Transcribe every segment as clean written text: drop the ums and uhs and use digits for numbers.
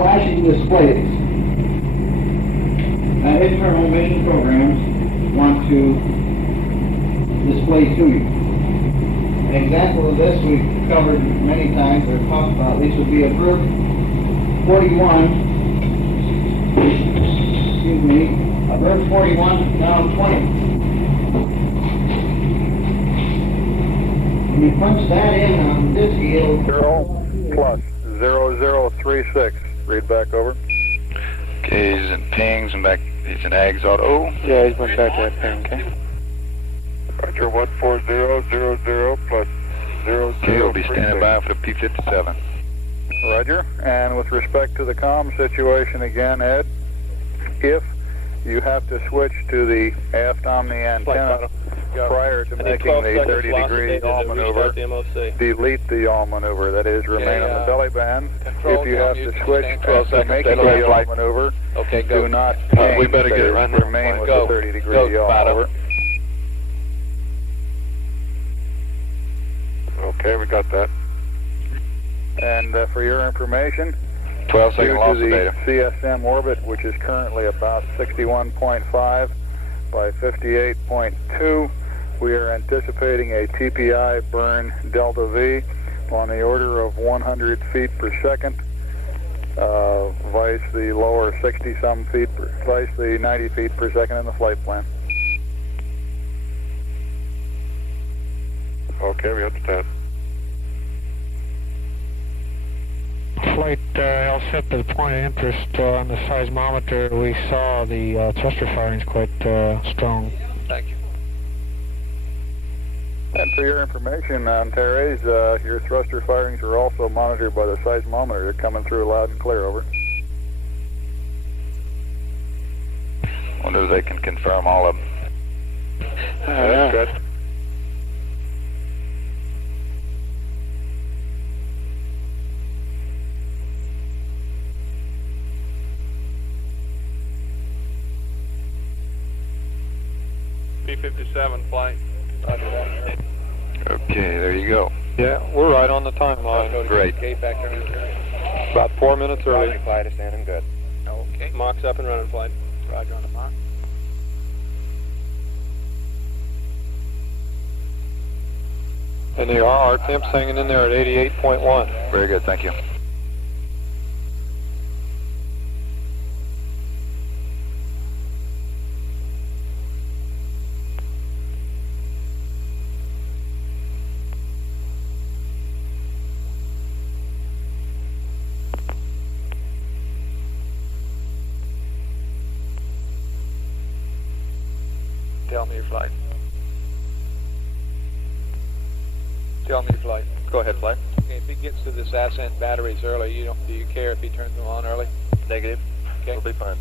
flashing displays. Internal mission programs want to display to you. An example of this we've covered many times or talked about. This would be a group 41. Excuse me, a verb 41, now 20. When you punch that in on this field, 0 plus 0036. Read back over. Okay, he's in pings and back. He's in ags auto. Yeah, he's went back to that ping. Okay. Roger, 14000 plus 0036. Okay, he'll be standing by for the P-57. Roger. And with respect to the comm situation again, Ed, if you have to switch to the aft omni antenna prior to making the 30-degree yaw maneuver, delete the yaw maneuver. That is, remain on the belly band. If you have to switch to making the yaw maneuver, do not change. We better get it right now. Remain with the 30-degree yaw maneuver. Okay, we got that. And for your information, 12-second loss of data. CSM orbit, which is currently about 61.5 by 58.2, we are anticipating a TPI burn delta V on the order of 100 feet per second, vice the lower 60-some feet, vice the 90 feet per second in the flight plan. Okay, we got that. Flight all set to the point of interest on the seismometer. We saw the thruster firings quite strong. Thank you. And for your information, Antares, your thruster firings are also monitored by the seismometer. They're coming through loud and clear, over. Wonder if they can confirm all of them. That's good. P-57 flight. Okay, there you go. Yeah, we're right on the timeline. Great. About 4 minutes early. Flight is standing good. Okay. Mach's up and running, flight. Roger on the Mach. And they are. Our temp's hanging in there at 88.1. Very good, thank you. Tell me your flight. Tell me your flight. Go ahead, flight. Okay, if he gets to this Ascent batteries early, do you care if he turns them on early? Negative. Okay. We'll be fine.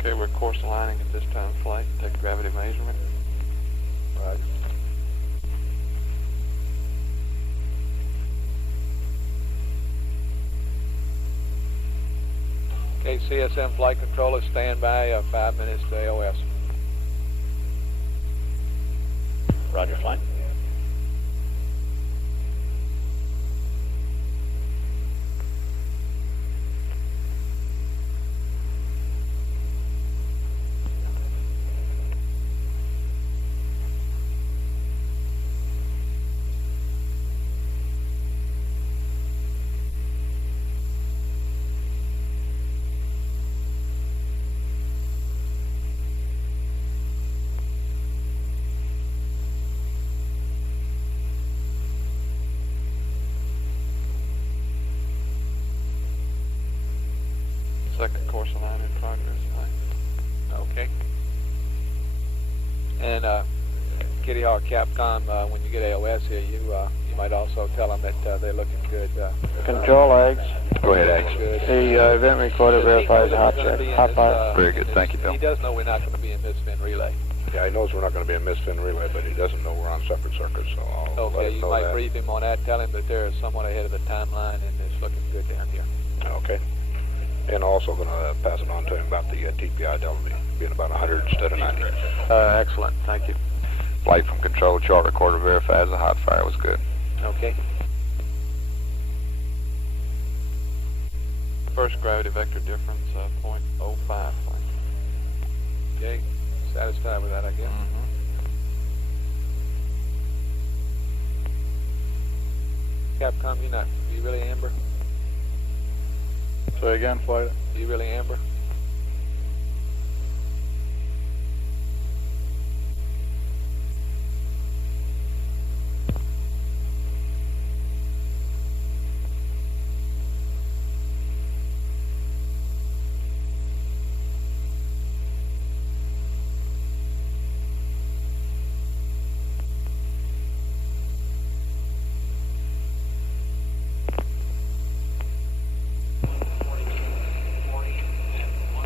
Okay, we're course aligning at this time, flight. Take gravity measurement. Right. Okay, CSM flight controller, stand by 5 minutes to AOS. Roger, flight. Second course align in progress. Okay. And Kitty Hawk Capcom, when you get AOS here, you might also tell them that they're looking good. Control eggs. Go ahead, Ags. Good. The event recorder verifies the hot fire. Very good, thank you, Bill. He does know we're not going to be in misfin relay. Yeah, he knows we're not going to be a misfin relay, but he doesn't know we're on separate circuits, so I'll let Okay, him you know might that. brief him on that. Tell him that they're somewhat ahead of the timeline and it's looking good down here. Okay. And also going to pass it on to him about the TPI delta V being about 100 instead of 90. Excellent, thank you. Flight from control, chart recorder verifies the hot fire was good. Okay. First gravity vector difference, 0.05. Okay. Satisfied with that, I guess. Capcom, you really amber? Say again, flight. You really amber?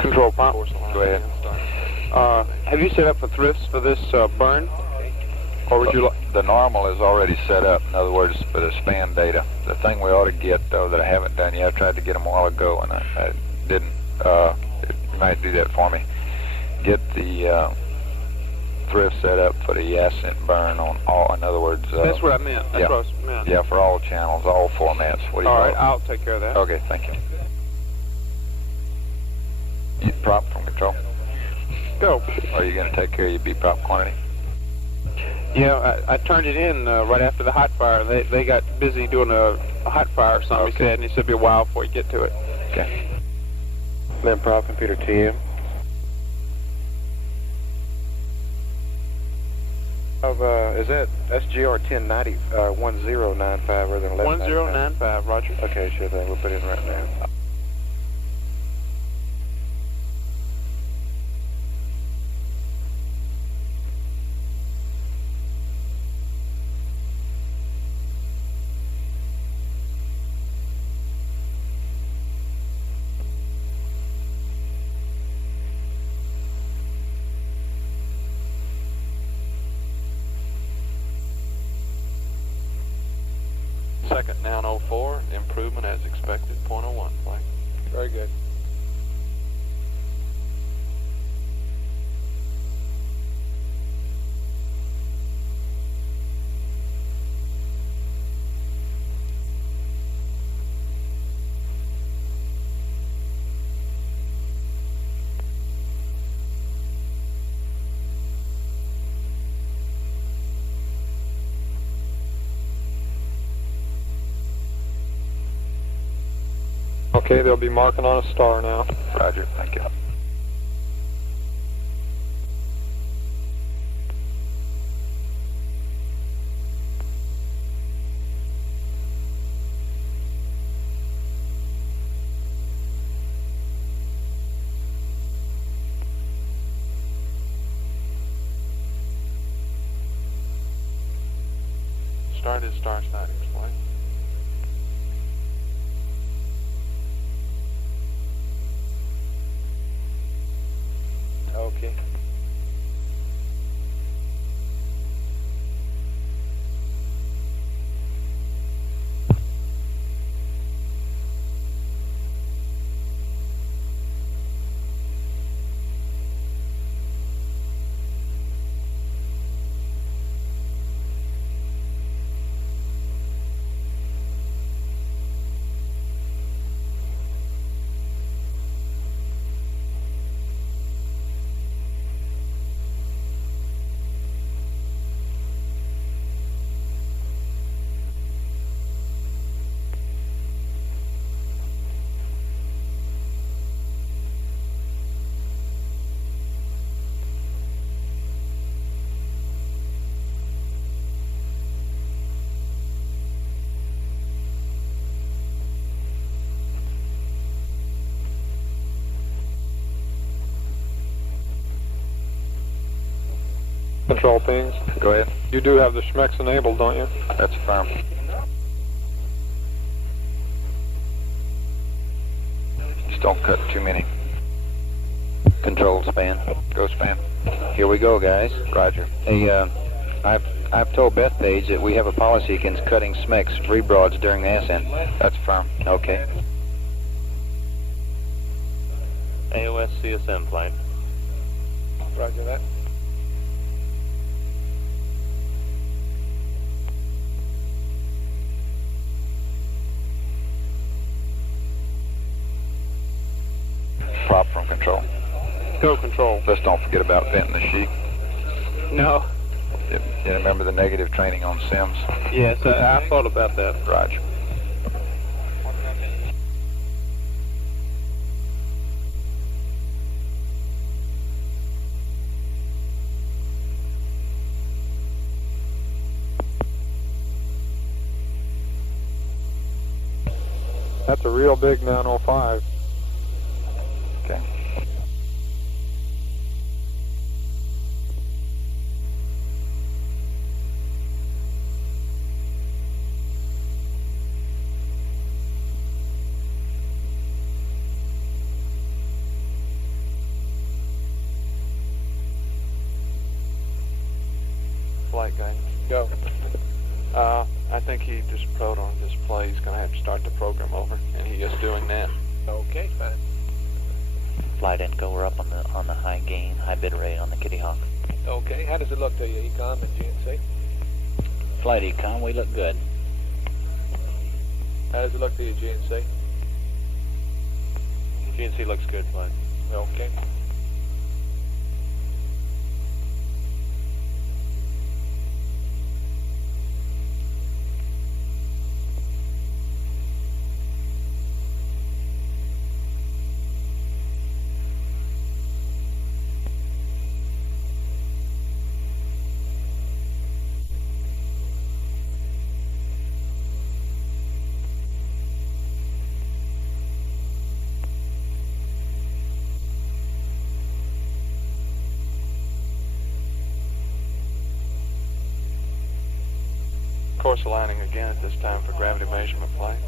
Control pump. Go ahead. Have you set up for thrifts for this burn? Or would you like... The normal is already set up. In other words, for the span data. The thing we ought to get, though, that I haven't done yet, I tried to get them a while ago, and I didn't. You might do that for me. Get the thrift set up for the Ascent burn on all, in other words... That's what I meant. That's yeah. what I meant. Yeah, for all channels, all formats. What do you All call right, it? I'll take care of that. Okay, thank you. You prop from control? Go. Are you going to take care of your B prop quantity? Yeah, I turned it in right after the hot fire. They got busy doing a hot fire or something, he said, and he said it'd be a while before you get to it. Okay. Then prop computer TM. Is that SGR 1090 1095 rather than 1195? 1095, roger. Okay, sure thing. We'll put it in right now. Second down 04, improvement as expected, 0.01 flight. Very good. Okay, they'll be marking on a star now. Roger, thank you. Start is star static flight. Okay. Control pings. Go ahead. You do have the Schmex enabled, don't you? That's firm. Just don't cut too many. Control span. Go span. Here we go, guys. Roger. Hey, I've told Bethpage that we have a policy against cutting SMECs rebroads during the ascent. That's firm. Okay. AOS CSM flight. Roger that. Go control. Let's don't forget about venting the sheet. No. You remember the negative training on Sims? Yes, I thought about that. Roger. That's a real big 905. Okay. Flight guidance. Go. I think he just wrote on display. He's going to have to start the program over, and he is doing that. Okay, fine. Flight Inco, we're up on the high gain, high bit rate on the Kitty Hawk. Okay, how does it look to you, Econ and GNC? Flight Econ, we look good. How does it look to you, GNC? GNC looks good, Flight. Okay. Course aligning again at this time for gravity measurement flight.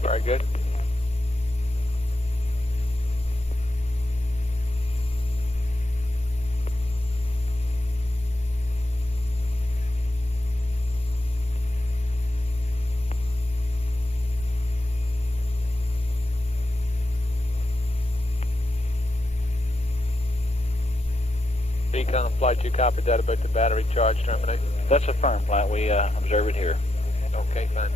Very good. Econ Flight, you copied that about the battery charge terminating? That's a firm flight. We observe it here. Okay, fine.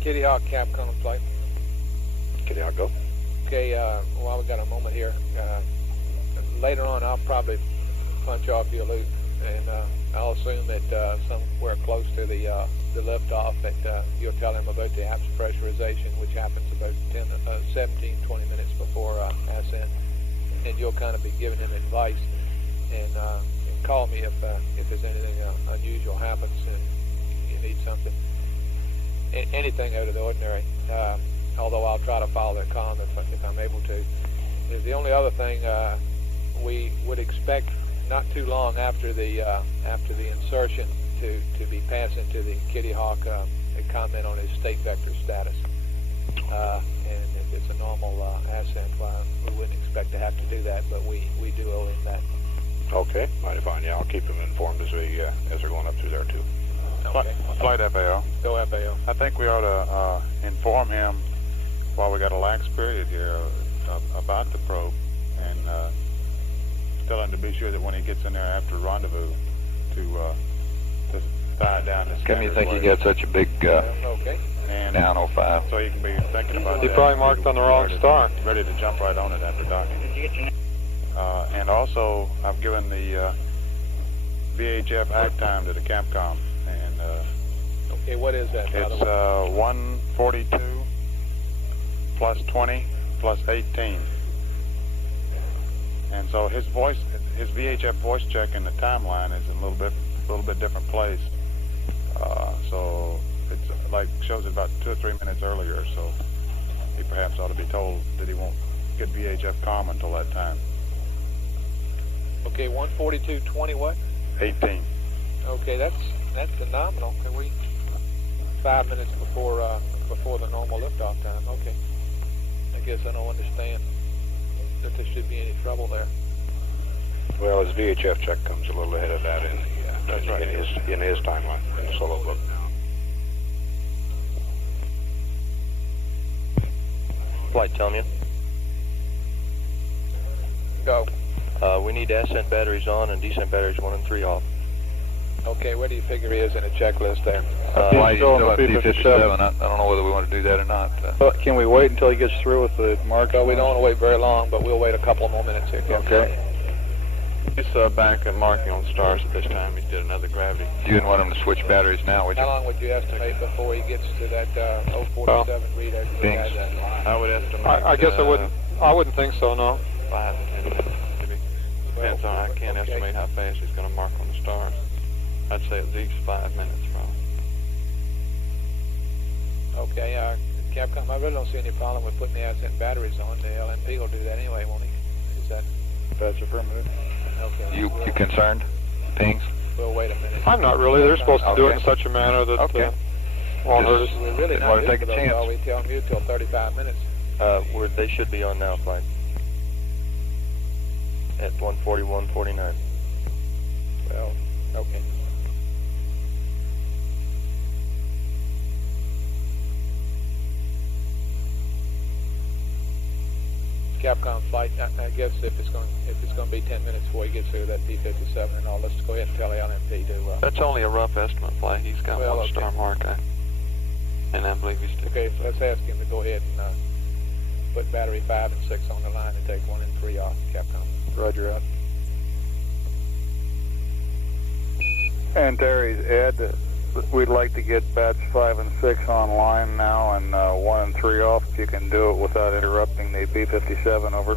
Kitty Hawk, Capcom Flight. Kitty Hawk, go. Okay, while we got a moment here, later on I'll probably punch off your loop, and I'll assume that somewhere close to the liftoff that you'll tell him about the apps pressurization, which happens about 17, 20 minutes before ascent, and you'll kind of be giving him advice, and call me if there's anything unusual happens and you need something. Anything out of the ordinary, although I'll try to follow the comm if I'm able to. The only other thing we would expect not too long after the insertion to be passing to the Kitty Hawk a comment on his state vector status. And if it's a normal ascent, we wouldn't expect to have to do that, but we do owe him that. Okay, mighty fine. Yeah, I'll keep him informed as we're going up through there too. Okay. Flight FAO. Go FAO. I think we ought to inform him while we got a lax period here about the probe, and tell him to be sure that when he gets in there after rendezvous to tie it down. Come you think you got such a big Okay. And 905? so you can be thinking about He that. probably marked on the wrong star. Ready to jump right on it after docking. And also, I've given the VHF act time to the Capcom, and Okay, what is that? by the it's way? 142 plus 20 plus 18. And so his VHF voice check in the timeline is in a little bit different place. So it's like shows it about 2 or 3 minutes earlier. So he perhaps ought to be told that he won't get VHF comm until that time. Okay, 142.20 what? 18. Okay, that's phenomenal. Can we 5 minutes before the normal liftoff time? Okay. I guess I don't understand that there should be any trouble there. Well, his VHF check comes a little ahead of that in his timeline, in the solo book. Flight, tell me. Go. We need Ascent batteries on and descent batteries 1 and 3 off. Okay, where do you figure he is in the checklist there? Why he's still at P57. I don't know whether we want to do that or not. Can we wait until he gets through with the mark? No, we don't want to wait very long, but we'll wait a couple more minutes here. Okay. He's back at marking on stars at this time. He did another gravity. You didn't want him to switch batteries now, would you? How long would you estimate before he gets to that 047 readout? Thanks. I would estimate. I guess I wouldn't think so, no. 5 to 10 minutes, maybe. Depends on. I can't estimate how fast he's going to mark on the stars. I'd say at least 5 minutes, probably. Okay, Capcom, I really don't see any problem with putting the Ascent batteries on. The LMP will do that anyway, won't he? Is that? That's affirmative. Okay. You concerned? Pings? We'll wait a minute. I'm not really. They're supposed to do it in such a manner that won't hurt us. We're really Didn't not want to good take for a those, chance. are we? Tell them you till 35 minutes. They should be on now, Flight. At 141.49. Well, okay. Capcom flight. I guess if it's going to be 10 minutes before he gets through that P57 and all, let's go ahead and tell the LMP to. That's only a rough estimate, Flight. He's got Well, 1 star mark, and I believe he's still. Okay, so let's ask him to go ahead and put battery 5 and 6 on the line and take 1 and 3 off. Capcom. Roger out. And Terry's Ed, we'd like to get batch 5 and 6 online now and 1 and 3 off if you can do it without interrupting the P57, over.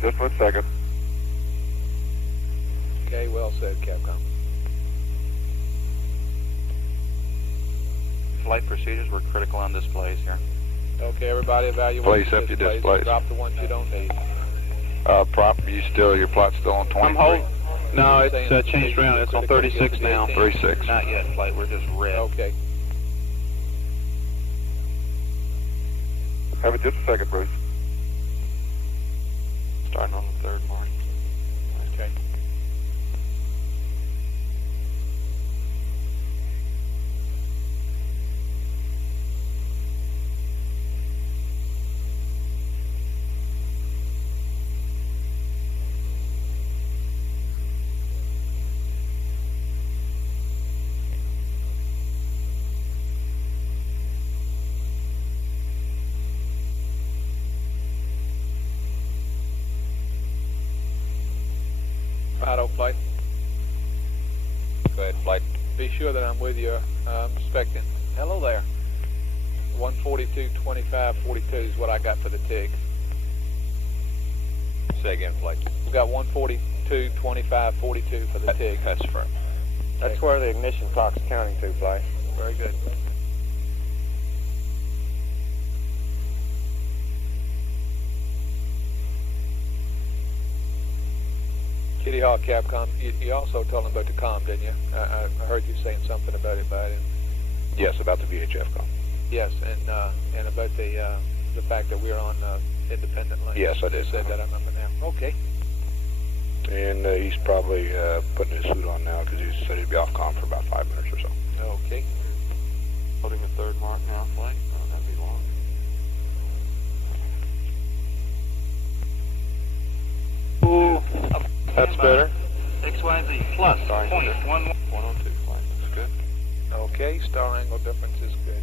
Just 1 second. Okay, well said, Capcom. Flight procedures were critical on displays here. Okay, everybody evaluate Place up your displays. Drop the ones you don't need. Your plot's still on 23? I'm holding. No, it's changed around. It's on 36 now. 36. Not yet, Flight. We're just red. Okay. Have it just a second, Bruce. Starting on the 3rd mark. Okay. Auto flight. Go ahead, Flight. Be sure that I'm with you. I'm expecting. Hello there. 142.25.42 is what I got for the TIG. Say again, Flight. We got 142.25.42 for the TIG. That's firm. That's where the ignition clock's counting to, Flight. Very good. Kitty Hawk Capcom, you also told them about the comm, didn't you? I heard you saying something about it, but Yes, about the VHF com. yes, and about the fact that we're on independent lanes. Yes, I You did. said that, I remember now. Okay. And he's probably putting his suit on now because he said he'd be off comm for about 5 minutes or so. Okay. Holding the 3rd mark now, Flight. Oh, that'd be long. That's better. XYZ plus Sorry, 0.11. 102, Flight. That's good. Okay, star angle difference is good.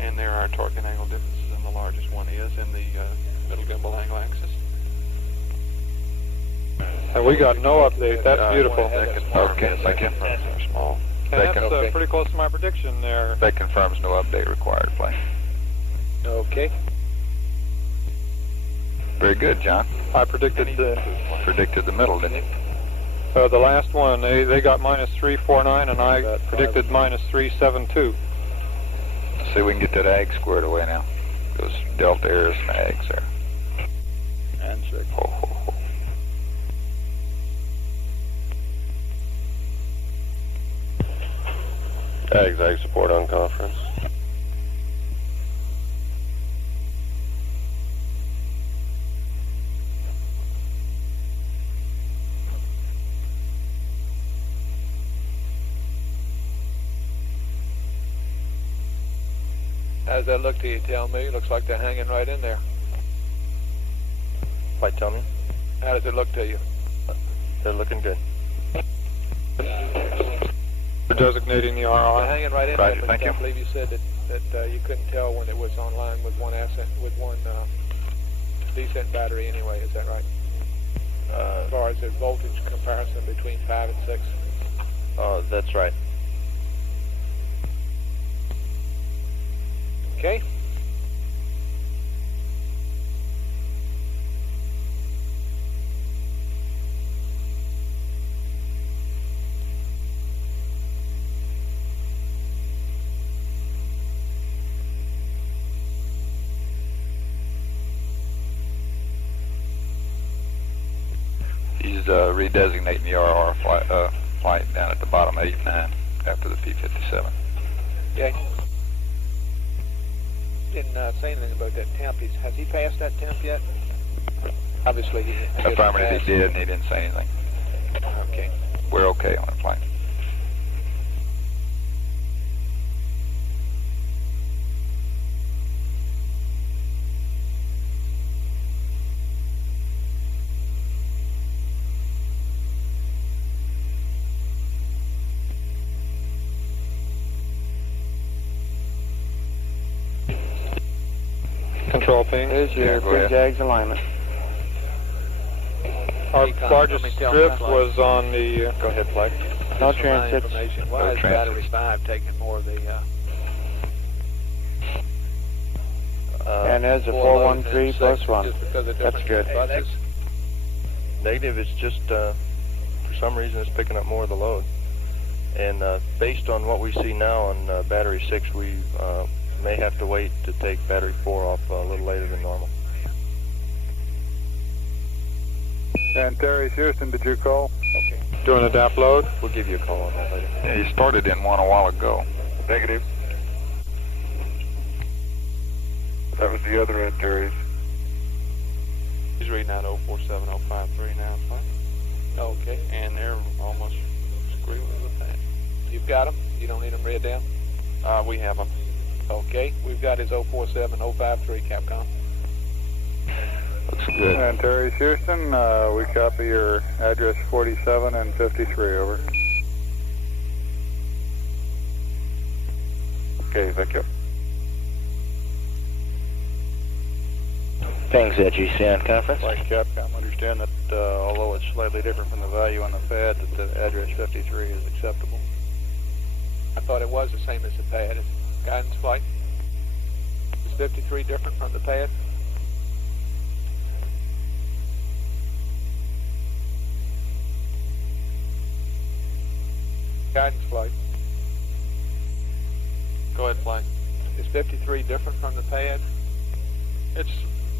And there are torque and angle differences, and the largest one is in the middle gimbal angle axis. And we got no update. That's beautiful. Okay, thank you. They're small. And that's Okay. pretty close to my prediction there. That confirms no update required, Flight. Okay. Very good, John. I predicted the... Predicted the middle, didn't you? The last one, they got -349, and I predicted -372. Let's see if we can get that ag squared away now. Those delta errors and ags there. And 6. Ho, ho, ho. Ag support on conference. How does that look to you? Tell me. Looks like they're hanging right in there. Flight, tell me. How does it look to you? They're looking good. We're designating the They're RR. hanging right in Roger, there, but thank I you. believe you said that you couldn't tell when it was online with one Ascent, with one Descent battery anyway. Is that right? As far as the voltage comparison between 5 and 6. That's right. Okay. He's redesignating the RR flight down at the bottom 89 after the P-57. Okay. Didn't say anything about that temp. Has he passed that temp yet? Obviously he didn't. Affirmative, he did, and he didn't say anything. Okay. We're okay on the flight. Control ping. Here's your bridge ags alignment. Our largest drift was on the... Go ahead, Flight. No Just for my transits. information, why No is transits. battery 5 taking more of the... And there's a 413 plus 1. Just because of That's different good. buses? Negative is just, for some reason, it's picking up more of the load. And based on what we see now on battery 6, we may have to wait to take battery 4 off a little later than normal. And Terry Houston, did you call? Okay. Doing a DAP load. We'll give you a call on that later. Yeah, he started in one a while ago. Negative. That was the other end, Terry's. He's reading out 047053 now, Flight. Okay. And they're almost squealing with that. You've got them? You don't need them read down? We have them. Okay. We've got his 047053, Capcom. Looks good. And Terry Houston, we copy your address 47 and 53, over. Okay, thank you. Thanks, GC on conference. Like Capcom, understand that although it's slightly different from the value on the pad, that the address 53 is acceptable. I thought it was the same as the pad. Is guidance flight? Is 53 different from the pad? Guidance flight. Go ahead, Flight. Is 53 different from the pad? It's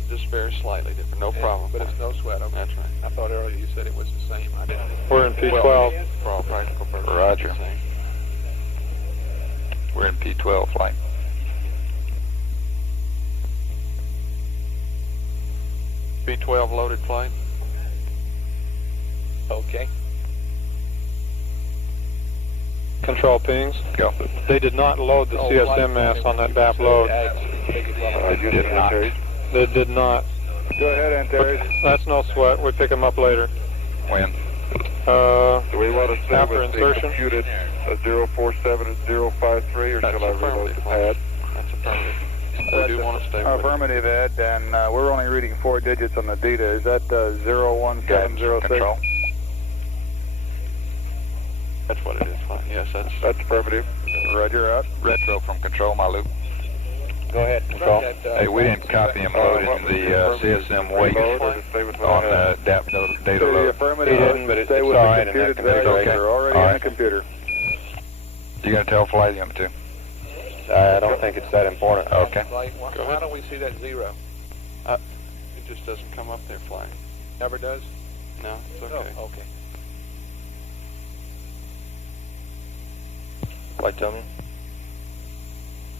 just very slightly different. No problem. But it's no sweat. Okay. That's right. I thought earlier you said it was the same. I didn't. We're in P12. For all practical purposes. Roger. it's the same. We're in P12 flight. B12 loaded, Flight. Okay. Control pings. Go. They did not load the CSM mass on that DAP load. Did not. They did not. Go ahead, Antares. That's no sweat. We pick them up later. When? Do we want to stay After with the insertion? computed 047 and 053, or That's shall I reload affirmative, the Flight. pad? That's affirmative. We do want to stay with it. Affirmative, Ed, and we're only reading 4 digits on the data. Is that 01706? Control. That's what it is, Flight. Yes, that's That's affirmative. Roger, out. Retro from control, my loop. Go ahead. Control. Hey, we didn't copy him loading the CSM weight on the DAP data The load. affirmative. He didn't, but it's Stay with all the right in computed that values. configuration. They're already All in right. the computer. You gonna tell Flight him to? I don't think it's that important. Okay. Flight, why don't we see that 0? It just doesn't come up there, Flight. Never does? No, it's okay. Oh, okay. Flight, tell me.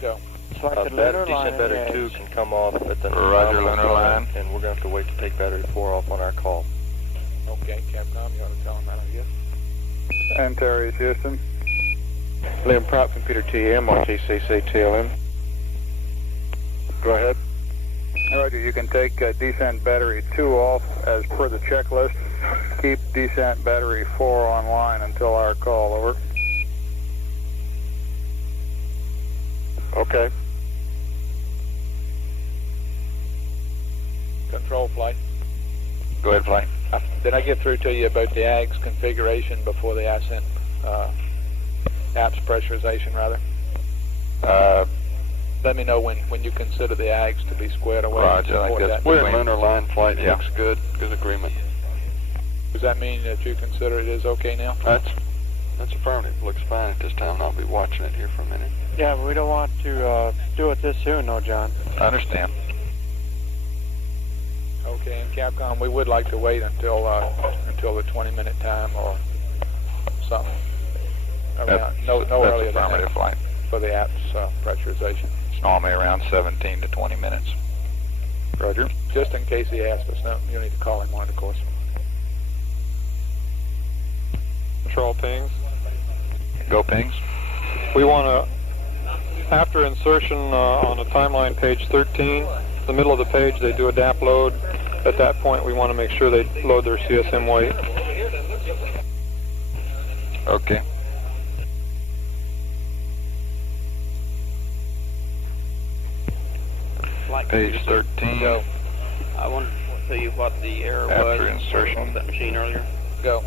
Go. Descent battery 2 can come off at the Roger, lunar line. and we're going to have to wait to take battery 4 off on our call. Okay, Capcom, you ought to tell him that, I guess. And Terry, Houston. Liam Prop, computer TM on TCC TLM. Go ahead. Roger, you can take descent battery 2 off as per the checklist. Keep descent battery 4 online until our call, over. Okay. Control, Flight. Go ahead, Flight. Did I get through to you about the AGS configuration before the Ascent apps pressurization, rather? Let me know when you consider the AGS to be squared away. Roger, I think that's We're in lunar line, Flight. Yeah. Looks good. Good agreement. Does that mean that you consider it is okay now? That's affirmative. Looks fine at this time. I'll be watching it here for a minute. Yeah, but we don't want to do it this soon, though, John. I understand. Okay, and Capcom, we would like to wait until the 20-minute time or something. No That's earlier than affirmative, that Flight. for the apps pressurization. It's normally around 17 to 20 minutes. Roger. Just in case he asks us, no, you need to call him on, of course. Control pings. Go pings. We want to, after insertion on the timeline page 13, the middle of the page, they do a DAP load. At that point, we want to make sure they load their CSM weight. Okay. Page 13. Go. I wanted to tell you what the error After was insertion. on that machine earlier. Go.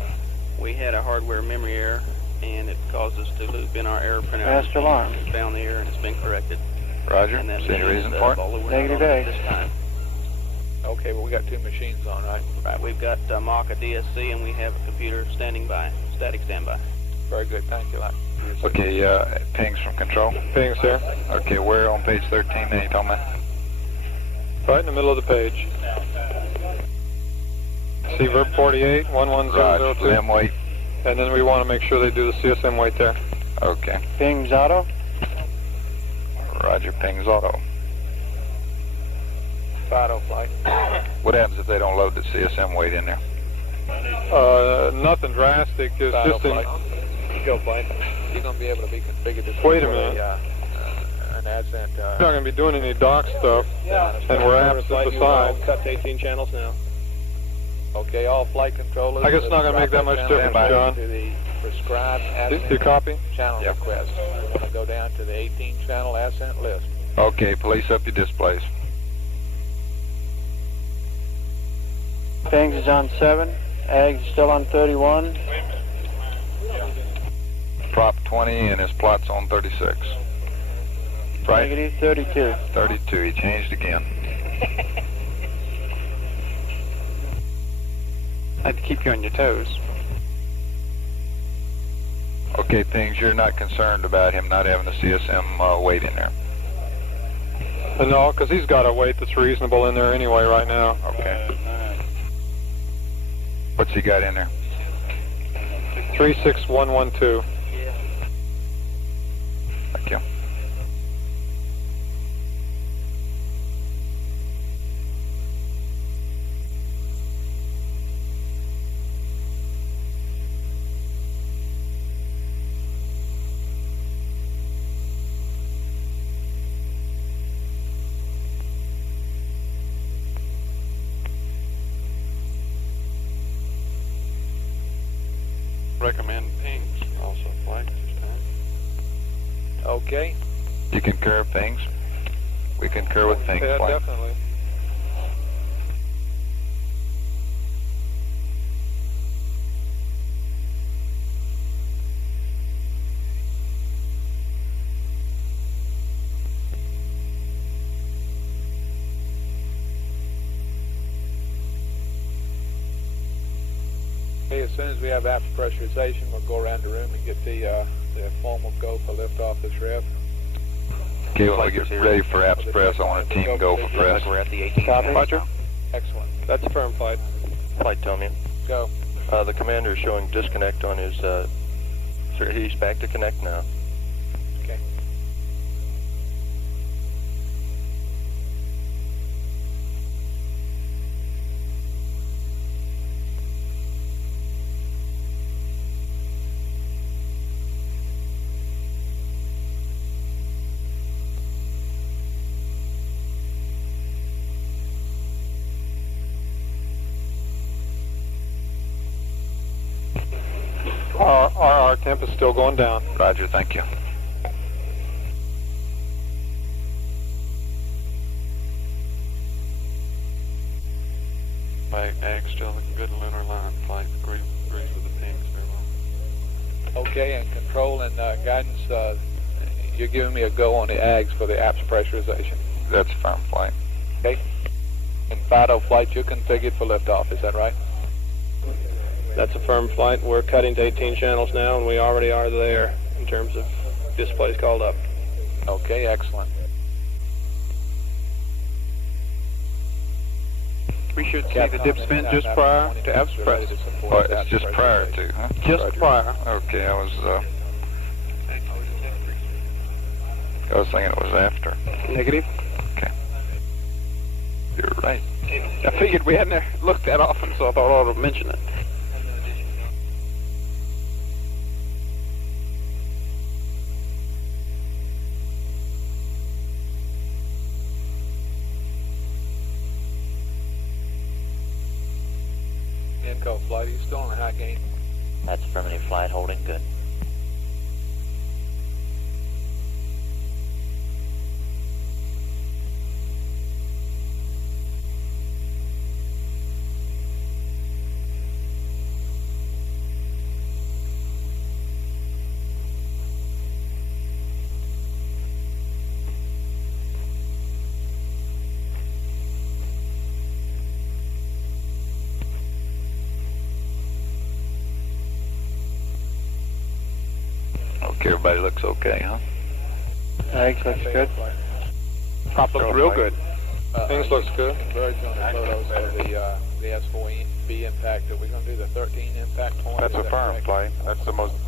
We had a hardware memory error, and it caused us to loop in our error printout. Fast alarm. We found the error, and it's been corrected. Roger. And that See any means, reason for it? although we're Negative not on A. it this time. Okay, well, we got 2 machines on, right? Right, we've got Mach, a DSC, and we have a computer standing by, static standby. Very good. Thank you, Lot. Okay, pings from control. Pings here. Okay, where on page 13 then you talking about? Right in the middle of the page. See verb 48, Roger. 11002. Limb weight. And then we want to make sure they do the CSM weight there. Okay. Pings auto. Roger, pings auto. Fido, Flight. What happens if they don't load the CSM weight in there? Nothing drastic. It's Fido, just in. Flight. Go, Flight. You're going to be able to be configured this Wait a for minute. an Ascent. We're not going to be doing any dock stuff, and we're absent beside. Cut to 18 channels now. Okay, all flight controllers. I guess it's not going to make that much difference, John. To the prescribed Ascent You copy? channel Yep. request. We're going to go down to the 18-channel Ascent list. Okay, police up your displays. Pings is on 7. Ags is still on 31. Prop 20 and his plot's on 36. Right? Negative 32. 32, he changed again. I had to keep you on your toes. Okay, things, you're not concerned about him not having the CSM weight in there? No, because he's got a weight that's reasonable in there anyway right now. Okay. What's he got in there? 36112. Thank you. Recommend pings also, Flight, this time. Okay. You concur, Pings? We concur with Pings. Yeah, Flight. definitely. Okay, as soon as we have apps pressurization, we'll go around the room and get the formal go for liftoff this rev. Okay, when we get ready for apps press, I want a team go for press. We're at the 18. Copy. Roger. Excellent. That's a firm flight. Flight, tell me. Go. The commander is showing disconnect on his, sir, he's back to connect now. Okay. Our temp is still going down. Roger, thank you. Ag still a good lunar line. Flight agrees with the pings very well. Okay, and control and guidance, you're giving me a go on the AGs for the apps pressurization. That's a firm flight. Okay. And FIDO flight, you're configured for liftoff, is that right? That's a firm flight. We're cutting to 18 channels now, and we already are there in terms of displays called up. Okay, excellent. We should see the dip spin just prior to apps press. Oh, it's just prior to, huh? Just prior. Okay, I was thinking it was after. Negative. Okay. You're right. I figured we hadn't looked that often, so I thought I ought to mention it. Inco flight, are you still on the high gain? That's affirmative flight, holding good. Okay, everybody looks okay, huh? Thanks, that's good. Prop looks real good. Things looks good. Converge on the photos of the S4B impact. Are we going to do the 13 impact point? That's Is a that firm correct? flight.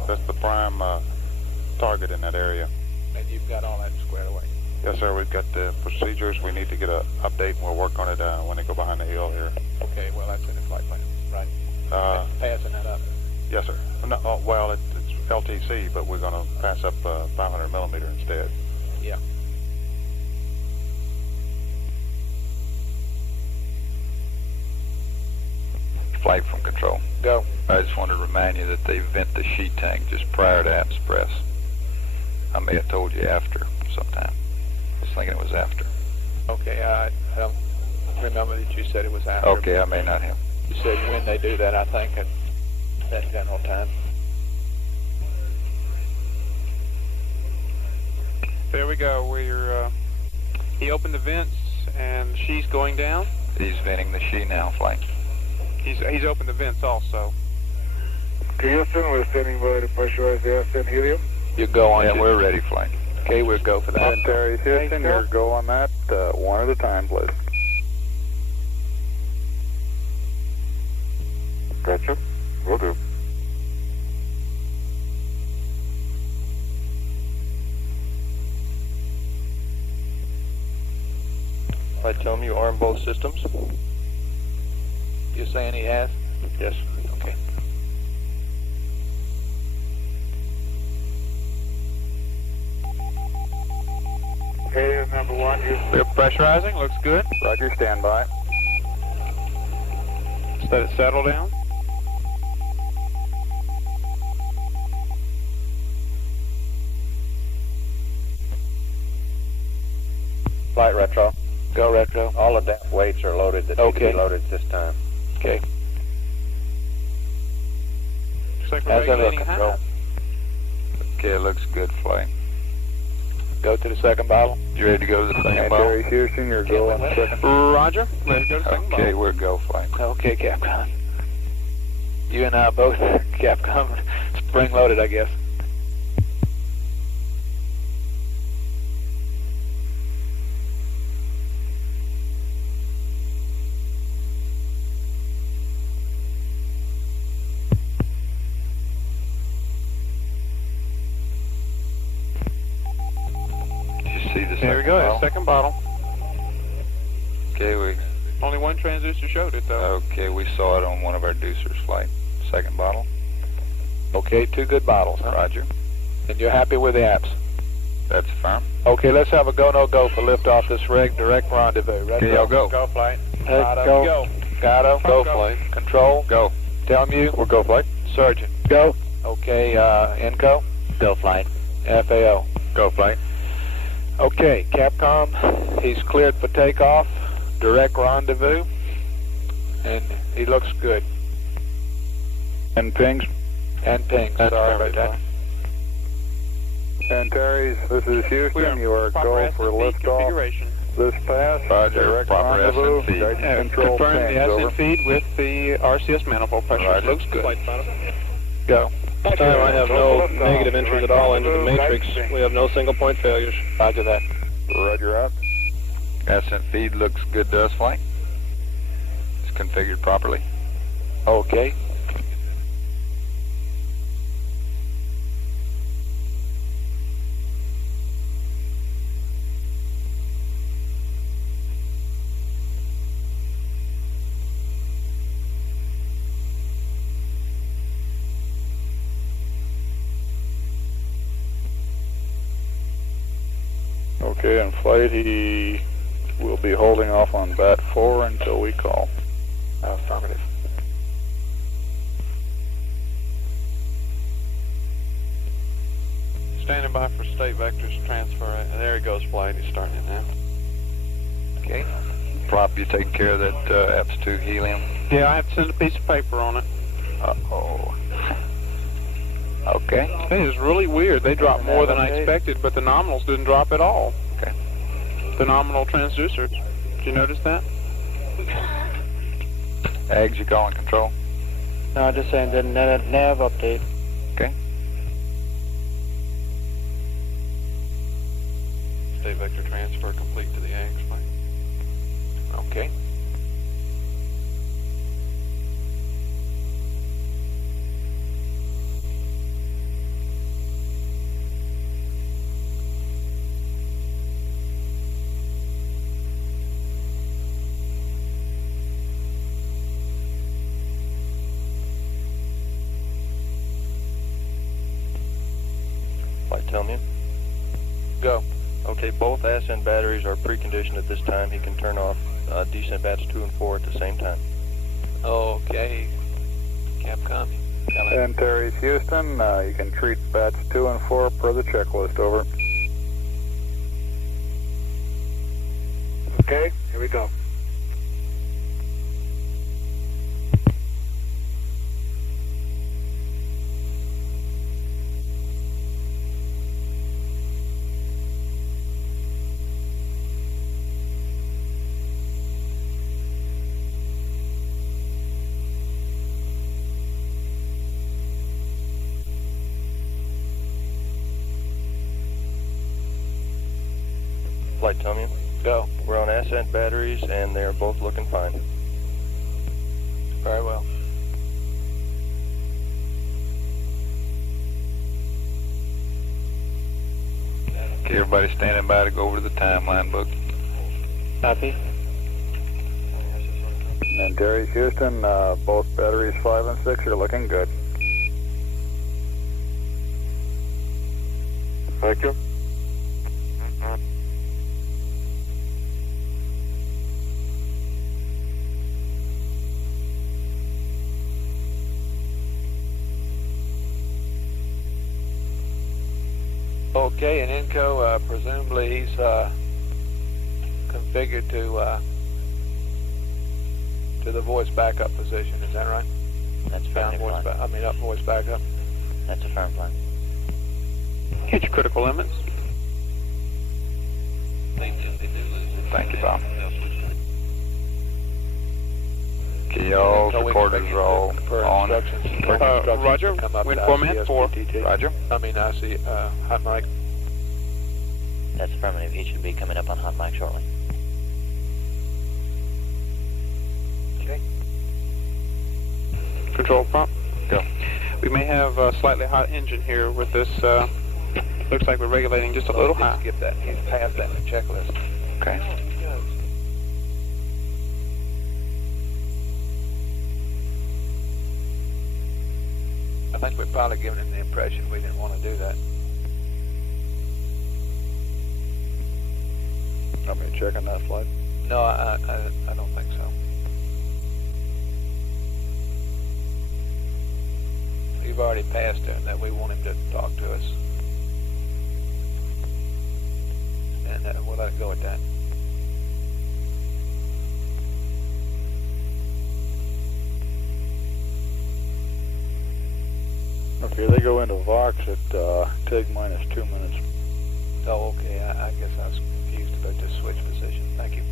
That's the prime target in that area. And you've got all that squared away. Yes, sir. We've got the procedures. We need to get an update, and we'll work on it when they go behind the hill here. Okay, well, that's in the flight plan, right? Passing that up. Yes, sir. No, well, it's LTC, but we're going to pass up 500 millimeter instead. Yeah. Flight from control. Go. I just wanted to remind you that they vent the sheet tank just prior to apps press. I may have told you after sometime. I was thinking it was after. Okay, I don't remember that you said it was after. Okay, I may not have. You said when they do that, I think, at that general time. There we go. He opened the vents, and she's going down. He's venting the sheet now, flight. He's opened the vents also. Houston, we're standing by to pressurize the Ascent helium. You go on. Yeah, we're ready, flight. Okay, we'll go for that. Terry Houston, your go on that, one at a time, please. Gotcha. Will do. I tell him you arm both systems. You're saying he has? Yes. Okay. Okay, number one, Houston. We're pressurizing. Looks good. Roger, stand by. Just let it settle down. Flight retro. Go retro. All the depth weights are loaded that need to be loaded this time. Okay. Looks like we're How's that regulating looking, high. Joe? Okay, it looks good, flight. Go to the second bottle. You ready to go to the second And bottle? Terry Houston, your go on the second. Roger. Ready to go to second Okay, bottle. we're go, flight. Okay, Capcom. You and I both, Capcom, spring-loaded, I guess. See the There we go, bottle? second bottle. Okay, Only one transducer showed it, though. okay, we saw it on one of our Deucer's flight. Second bottle. Okay, 2 good bottles, huh? Roger. And you're happy with the apps? That's firm. Okay, let's have a go, no go for liftoff this direct rendezvous. Ready? Okay, y'all go. Go flight. Hey, go. Gato, Go go. flight. Control, Go. Telmu, We'll go flight. Surgeon. Go. Okay, Inco, Go flight. FAO. Go flight. Okay, Capcom, he's cleared for takeoff, direct rendezvous, and he looks good. And pings. And ping, That's sorry perfect, about that. Antares, this is Houston. You are Proper go Ascent for feed liftoff. configuration. This pass. Roger. Direct Proper rendezvous. Ascent feed. Guidance control Confirm the pings, Ascent over. feed with the RCS manifold pressure. Roger. Looks good. Go. This time I have no negative entries at all into the matrix. We have no single point failures. Roger that. Roger out. Ascent feed looks good to us, flight. It's configured properly. Okay. Okay, in flight he will be holding off on bat 4 until we call. Affirmative. Standing by for state vectors transfer. There he goes, flight. He's starting it now. Okay. Prop, you taking care of that APS 2 helium? Yeah, I have to send a piece of paper on it. Uh-oh. Okay. It is really weird. They dropped more than I expected, but the nominals didn't drop at all. Okay. The nominal transducers. Did you notice that? Ags, you calling control? No, just saying the nav update. Okay. State vector transfer complete to the AX flight. Okay. Flight, tell me. Go. Okay, both Ascent batteries are preconditioned at this time. He can turn off descent bats 2 and 4 at the same time. Okay. Capcom. Antares, Houston, you can treat bats 2 and 4 per the checklist, over. Okay, here we go. Flight, tell me. Go. We're on Ascent batteries, and they're both looking fine. Very well. Okay, everybody standing by to go over to the timeline book. Copy. Antares, Houston, both batteries 5 and 6 are looking good. Thank you. Okay, and Inco, presumably he's configured to the voice backup position. Is that right? That's Down firmly voice flying. up voice backup. That's a firm plan. Hit your critical limits. Thank you, Bob. Okay, all So we recorders expect are all per on. instructions. Roger. Come up Wind to format ICS 4. PTT. Roger. I mean, I see hot mic. That's affirmative. He should be coming up on hot mic shortly. Okay. Control prompt. Go. We may have a slightly hot engine here with this. Looks like we're regulating just a little high. Skip that. He's past that checklist. Okay. I think we're probably giving him the impression we didn't want to do that. Want me to check on that flight? No, I don't think so. You've already passed him that we want him to talk to us. And we'll let it go at that. Okay, they go into Vox at TIG minus 2 minutes. Oh, okay. I guess I was confused about this switch position. Thank you.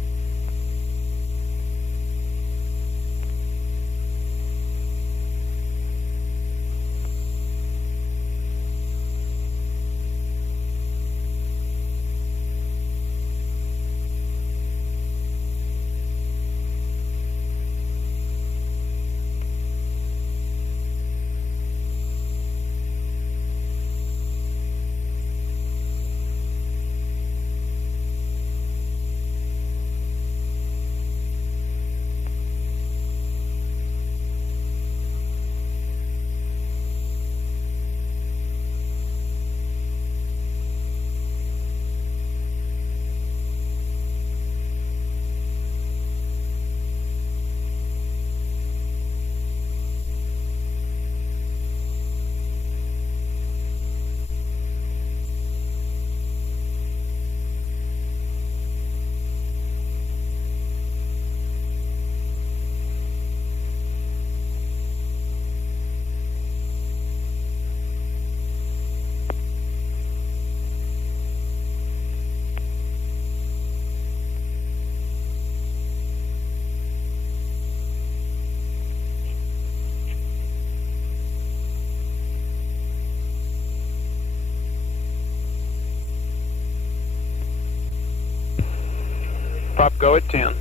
Prop go at 10.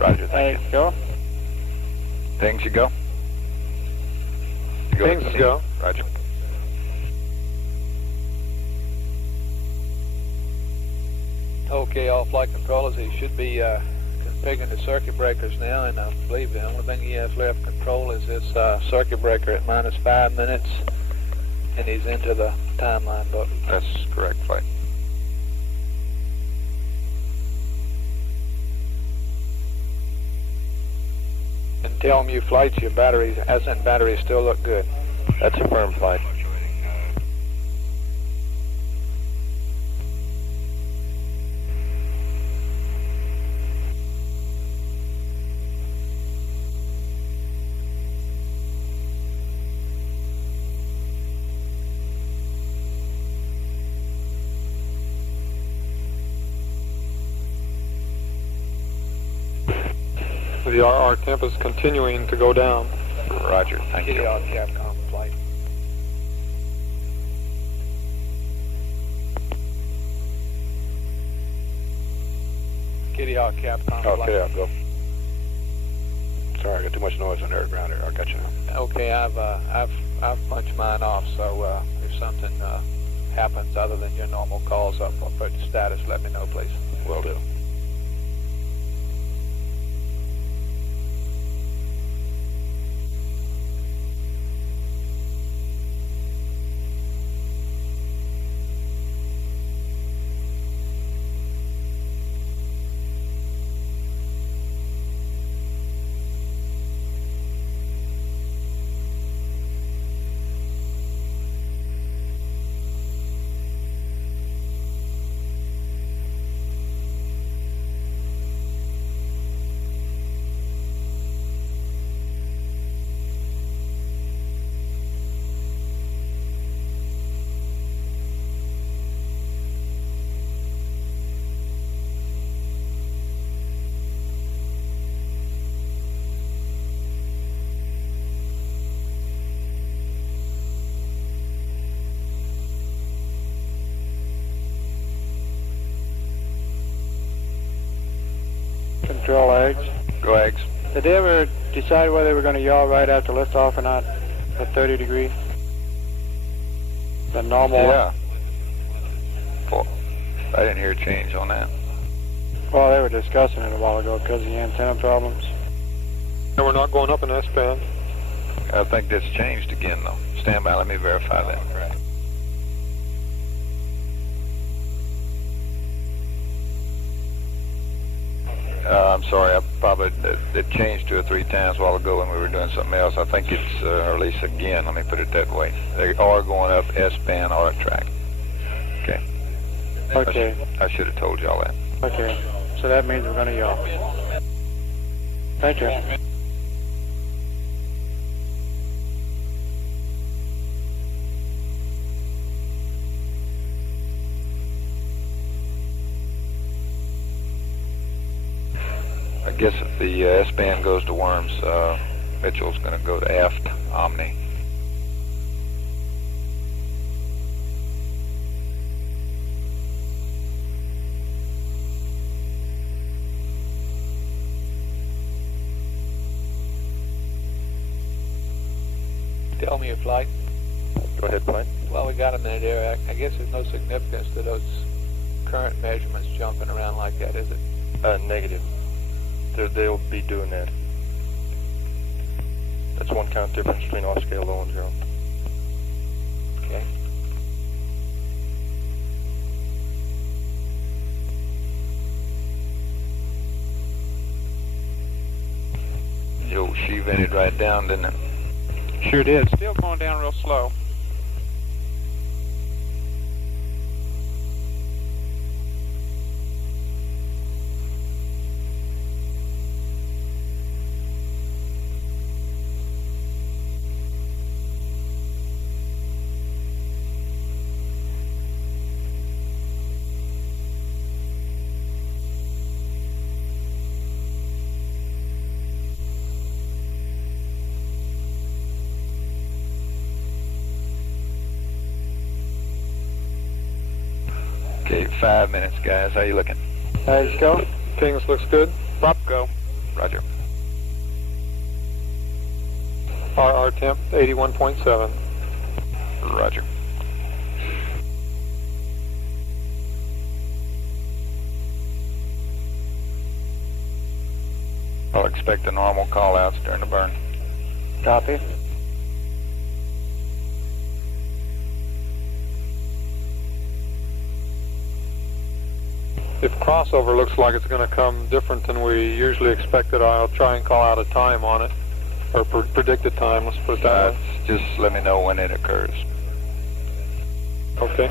Roger, thank you. Go. Things you go. Things go. Roger. Okay, all flight controllers, he should be configuring the circuit breakers now, and I believe the only thing he has left control is this circuit breaker at minus 5 minutes, and he's into the timeline button. That's correct, flight. And tell him you flights, your batteries, Ascent batteries still look good. That's a firm flight. Our temp is continuing to go down. Roger, thank you. Capcom flight. Kitty Hawk Capcom flight. Okay, I'll go. Sorry, I got too much noise on the ground there. I got you now. Okay, I've punched mine off, so if something happens other than your normal calls up or put the status, let me know, please. Will do. Control eggs. Go eggs. Did they ever decide whether they were going to yaw right after liftoff or not at 30 degrees? The normal Yeah. Well, I didn't hear a change on that. Well, they were discussing it a while ago because of the antenna problems. And we're not going up in S-band. I think that's changed again, though. Stand by, let me verify that. I'm sorry, it changed 2 or 3 times a while ago when we were doing something else. I think it's, or at least again, let me put it that way. They are going up S-band audit track. Okay. Okay. I should have told y'all that. Okay. So that means we're going to yaw. Thank you. I guess if the S-band goes to Worms, Mitchell's going to go to aft Omni. Tell me your flight. Go ahead, Mike. Well, we got a minute there. I guess there's no significance to those current measurements jumping around like that, is it? Negative. They'll be doing that. That's 1 count difference between off scale low and 0. Okay. Yo, she vented right down, didn't it? Sure did. Still going down real slow. Okay, 5 minutes, guys. How you looking? Eggs go. Things looks good. Prop go. Roger. RR temp 81.7. Roger. I'll expect the normal call-outs during the burn. Copy. If crossover looks like it's going to come different than we usually expected, I'll try and call out a time on it, or predicted time, let's put it that way. Just let me know when it occurs. Okay.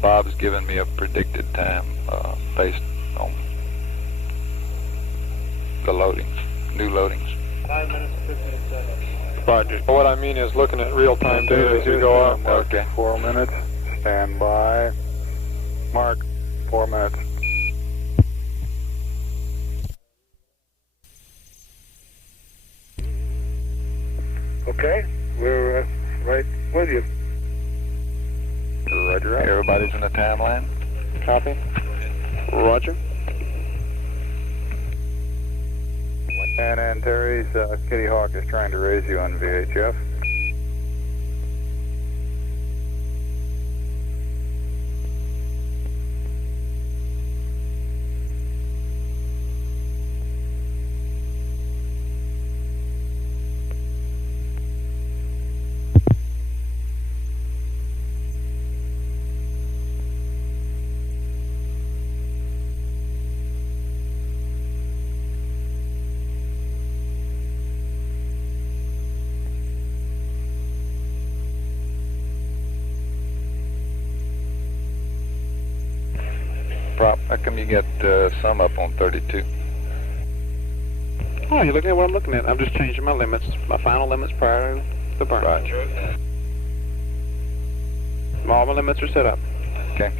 Bob's given me a predicted time based on the loadings, new loadings. 5 minutes and 15 seconds. Roger. What I mean is looking at real-time data as we go up. Okay. 4 minutes. Stand by. Mark. 4 minutes. Okay, we're right with you. Roger. Everybody's in the timeline. Copy. Roger. And Terry's Kitty Hawk is trying to raise you on VHF. Prop, how come you get some up on 32? Oh, you're looking at what I'm looking at. I'm just changing my limits, my final limits prior to the burn. Roger. All my limits are set up. Okay.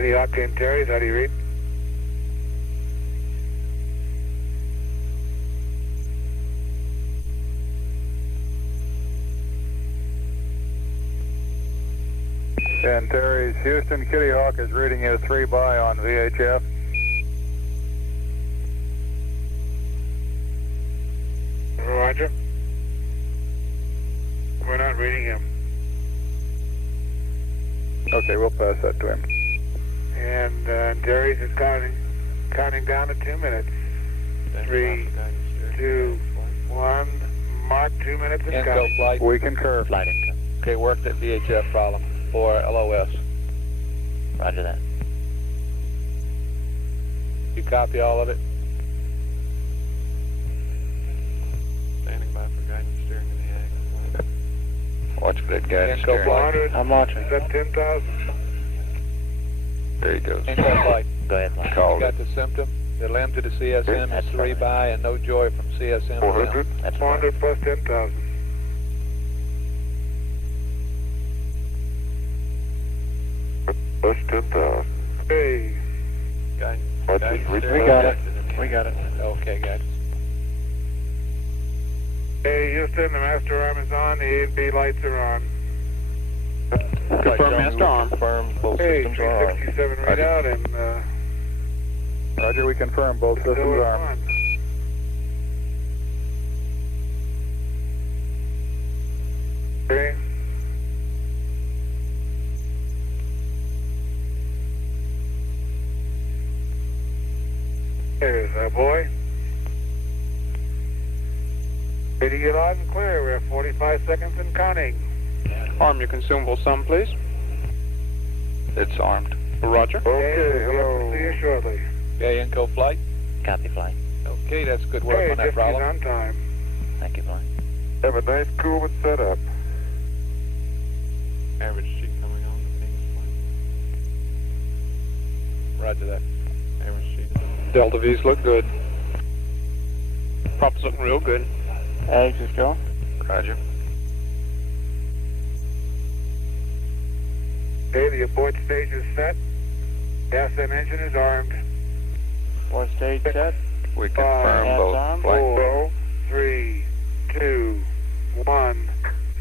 Kitty Hawk and Terry's, how do you read? And Terry's Houston, Kitty Hawk is reading you 3 by on VHF. Roger. We're not reading him. Okay, we'll pass that to him. And Terry's is counting down to 2 minutes. 3, 2, 1. Mark, 2 minutes and Info counting. flight. We concur. Flight income. Okay, work that VHF problem for LOS. Roger that. You copy all of it? Standing by for guidance steering in the ag. Watch for that guidance Info steering. flight. I'm watching. Is that 10,000? There he goes. Info flight. Go ahead, flight. Called Got it. the symptom. The limb to the CSM is 3 by and no joy from CSM. 400. That's 400 plus 10,000. Plus 10,000. Hey. Guidance We steering got it. in the We ag. got it. Okay, guys. Hey, Houston, the master arm is on. The A and B lights are on. Confirm master arm. Confirm both Hey, systems are on. 367 readout and Roger, we confirm both systems still armed. on. Okay. There's that boy. Ready to get loud and clear. We're at 45 seconds and counting. Arm your consumable sum, please. It's armed. Roger. Okay, hello. See you shortly. Okay, Inco flight. Copy, flight. Okay, that's good work Hey, on that just problem. on time. Thank you, flight. Have a nice cooling setup. Average sheet coming on the King's flight. Roger that. Average sheet is on. Delta V's look good. Prop's looking real good. Alex is going. Roger. Okay, the abort stage is set. Gas and engine is armed. Abort stage set. We confirm both flight. 4, 3, 2, 1,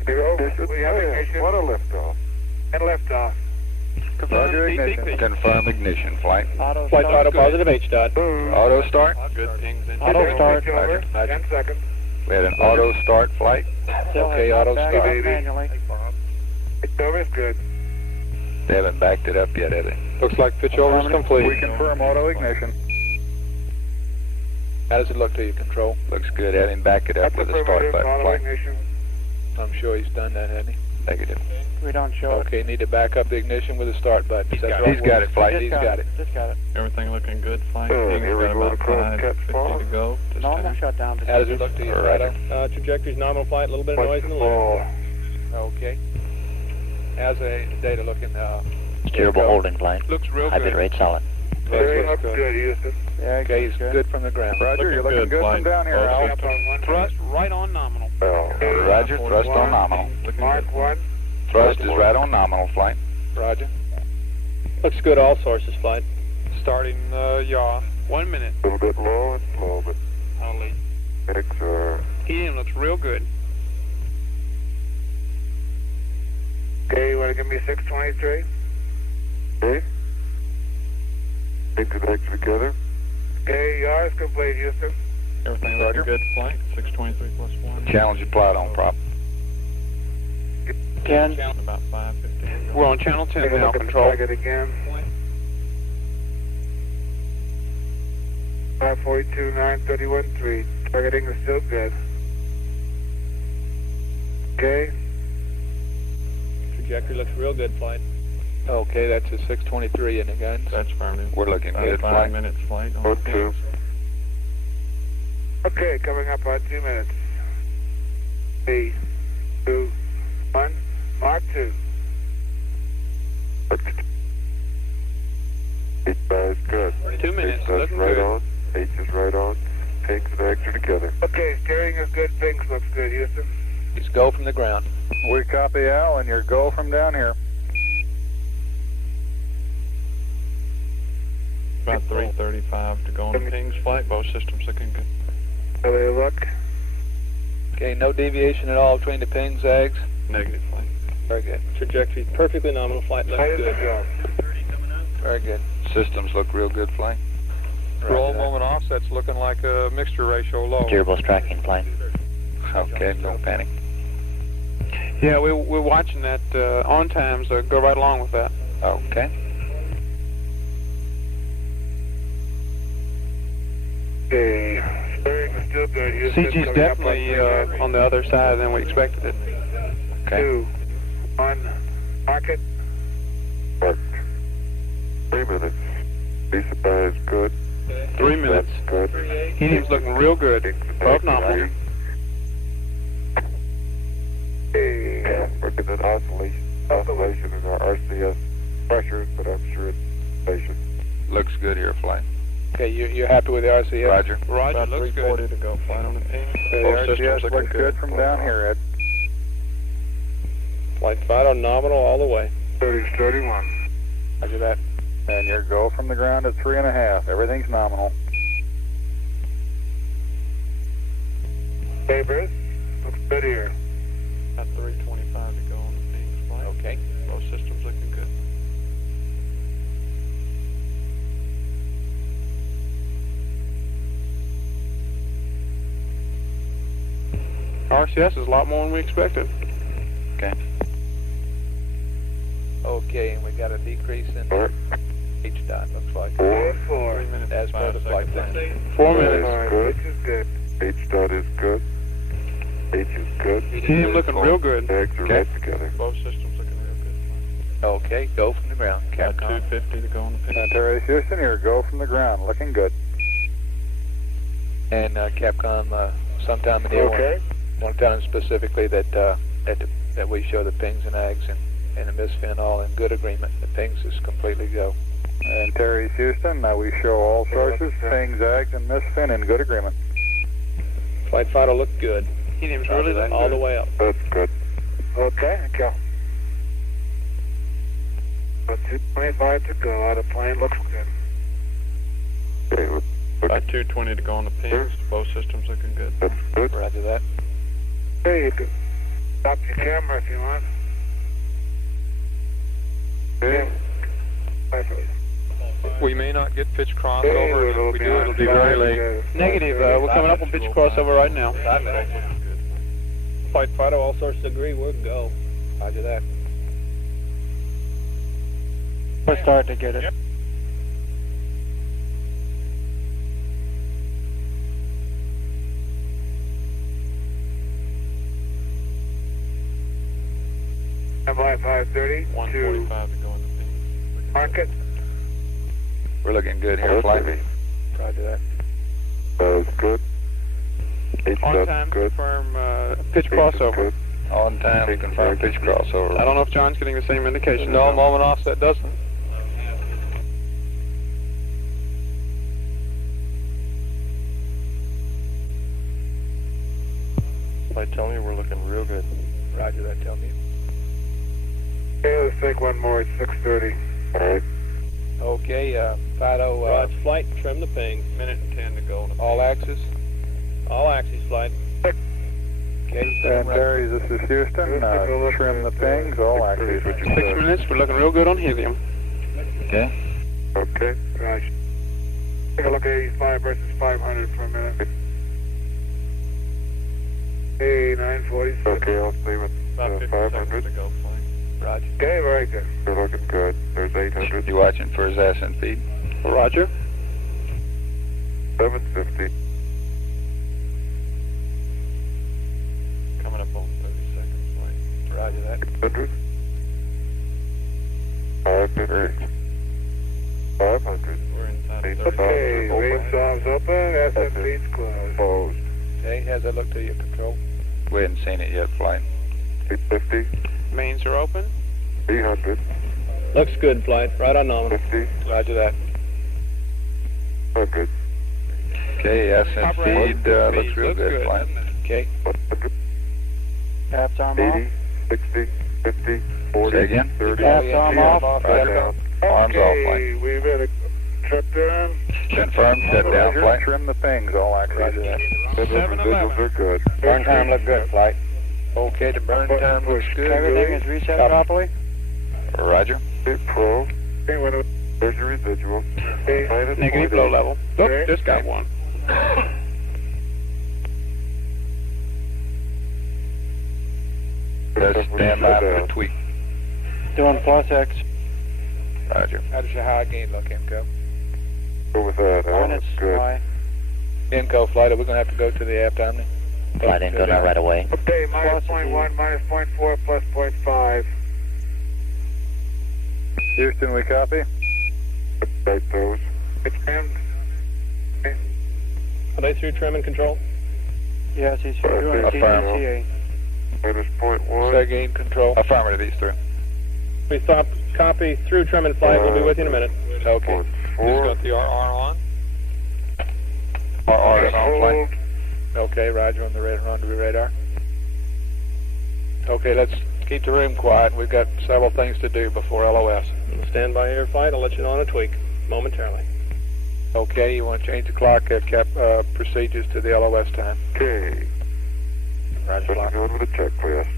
0. We have ignition. What a liftoff. And liftoff. Confirm Roger, CP. ignition. Confirm ignition flight. Flight auto positive H-dot. Auto start. Good things in Auto start. Roger. 10 seconds. We had an auto start flight. Okay, auto start. Manually. Over is good. They haven't backed it up yet, have they? Looks like pitch over is We complete. confirm auto ignition. How does it look to you, Control? Looks good. Have him back it up with a start button Auto flight. ignition. I'm sure he's done that, hasn't he? Negative. We don't show Okay, need to back up the ignition with a start button. Is that got right? it. He's got it, flight. He's got it. Just got it. Everything looking good. Flight. Oh, King's here we got go, about across Cat 550 Farm. to go. This time. shutdown. How does it look to you, Righto? Trajectory's nominal flight, a little bit of noise in the ball. Okay. How's the data looking? Steerable holding, flight. Looks real High bit good. rate solid. Very looks good, Houston. Okay, he's good from the ground. Roger, you're looking good from down here, Al. Up on 1. Thrust right on nominal. Roger, thrust on nominal. Mark 1. Thrust is right on nominal flight. Roger. Looks good, all sources flight. Starting yaw. 1 minute. A little bit low and slow, but Only. XR. Helium looks real good. Okay, you want to give me 623? Okay. Take the next together. Okay, yours complete, Houston. Everything looking good. Flight. 623 plus 1. Challenge applied on prop. 10. About 550 to go. We're on channel 10 Take a now, look at the Control. target again. 542, 931, 3. Targeting is still good. Okay. Trajectory looks real good, flight. Okay, that's a 623 in the guns. That's affirmative. We're looking About good, 5 flight. minutes flight on One, the 2. King's. Okay, coming up on 2 minutes. 3, 2, 1. Mark 2. H is good. 2 minutes. That's Looking right good. on. H is right on. Tanks and X are together. Okay, steering is good. Things looks good, Houston. He's go from the ground. We copy, Al, and your go from down here. about 335 to go on the pings. Flight, both systems looking good. How they look? Okay, no deviation at all between the ping zags? Negative, flight. Very good. Trajectory perfectly nominal. Flight looks good. Very good. Systems look real good, flight. Roll moment offset's looking like a mixture ratio low. Gearbox tracking plane. Okay, don't panic. Yeah, we're watching that on times. Go right along with that. Okay. Okay, steering is still good. Houston, CG's coming up definitely on on the other side than we expected it. Okay. 2, 1, market. 3 minutes. B supply is good. 3 minutes. Good. Helium's looking real good. Above nominal. Okay. Looking at oscillation in our RCS pressures, but I'm sure it's station. Looks good here, flight. Okay, you're happy with the RCS? Roger. Roger, About looks 340 good. to go. Flight on the pings. The Both systems RCS looking looks good from down here, Ed. Flight Fido nominal all the way. 30-31. Roger that. And your go from the ground at 3.5. Everything's nominal. Papers, looks good here. About 325 to go on the pings. Flight. Okay. Both systems looking good. RCS is a lot more than we expected. Okay. Okay, and we got a decrease in H dot, looks like. 4. 3 minutes. As per the flight plan. 4 minutes. Alright, Good. H is good. H dot is good. H is good. Helium looking real good. Tags are right together. Both systems looking real good. Flight. Okay, go from the ground. About Capcom. 250 to go on the pings. Antares Houston, your go from the ground. Looking good. And Capcom, sometime in the Okay. one time specifically that that we show the pings and ags and the misfin all in good agreement. The pings is completely go. Antares Houston, we show all sources, pings, ags, and misfin in good agreement. Flight Fido looked good. Helium's really looking All good. the way up. That's good. Okay, go. About 2:25 to go. Out of plane, looks good. Okay, look, About 220 to go on the pings. Both systems looking good. that's good. Roger that. Hey, you can stop your camera if you want. Okay. We may not get pitch crossover. If we do, it'll be very late. Negative. We're coming up on pitch crossover right now. 5 minutes. Flight Fido, all sources agree, we're go. Roger that. We're starting to get it. Fly 530 to 145 to go on the pings. market. We're looking good here, flight. Roger that. That's good. H On dot's time, good. confirm pitch H is crossover. good. On time, confirm pitch crossover. I don't know if John's getting the same indication. No, moment offset doesn't. Flight, tell me we're looking real good. Roger that, tell me. Okay, let's take one more at 6:30. All right. Okay, Fido, Roger, flight, trim the ping. Minute and 10 to go on the all axis. All axes, flight. Okay, Antares, this is Houston. Trim the pings, all axes. 6 minutes. We're looking real good on helium. Okay. Okay. Roger. Take a look at 85 versus 500 for a minute. Hey, 946. Okay, I'll see with about 50 seconds 500. to go. Flight. Roger. Okay, very good. They're looking good. There's 800. You watching for his ascent feed? Roger. 750. Coming up on 30 seconds. Flight. Roger that. 100. 550. 500. We're inside of 30 Okay, seconds. range sobs open, ascent feeds closed. Closed. Okay, how's that look to you, control? We hadn't seen it yet, flight. 850. Mains are open. 300. Looks good, flight. Right on nominal. 50. Roger that. 100. Okay, ascent feed looks real good, flight. Okay. 100. Taps arm off. 80. 60. 50. 40. Say again? 30. Taps arm off. Right down. Arms off, Okay, flight. we've had a shut down. Confirmed, shut down, flight. Trim the pings, all access. Roger that. Visuals are good. Burn time looked good, flight. Okay, the burn time looks good. Everything is reset properly? Roger. Pro. There's your residual. Negative low level. Oop, just got one. Just stand by for the tweak. Doing plus X. Roger. How does your high gain look, Inco? Go with that. Minus Good. Y. Inco flight, are we going to have to go to the aft omni? Flight Inco now right away. Okay, minus 0.1, minus 0.4, plus 0.5. Houston, we copy. Right those. It's trimmed. Are they through trim and control? Yes, he's doing Affirm. Minus 0.1. Star gain control. Affirmative, he's through. We stop, copy through trim and flight. We'll be with you in a minute. Okay. He's got the RR on. RR is on flight. Okay, roger on the rendezvous radar. Okay, let's keep the room quiet. We've got several things to do before LOS. Stand by air flight. I'll let you know on a tweak momentarily. Okay, you want to change the clock procedures to the LOS time. Okay. Roger, Let's go with the checklist.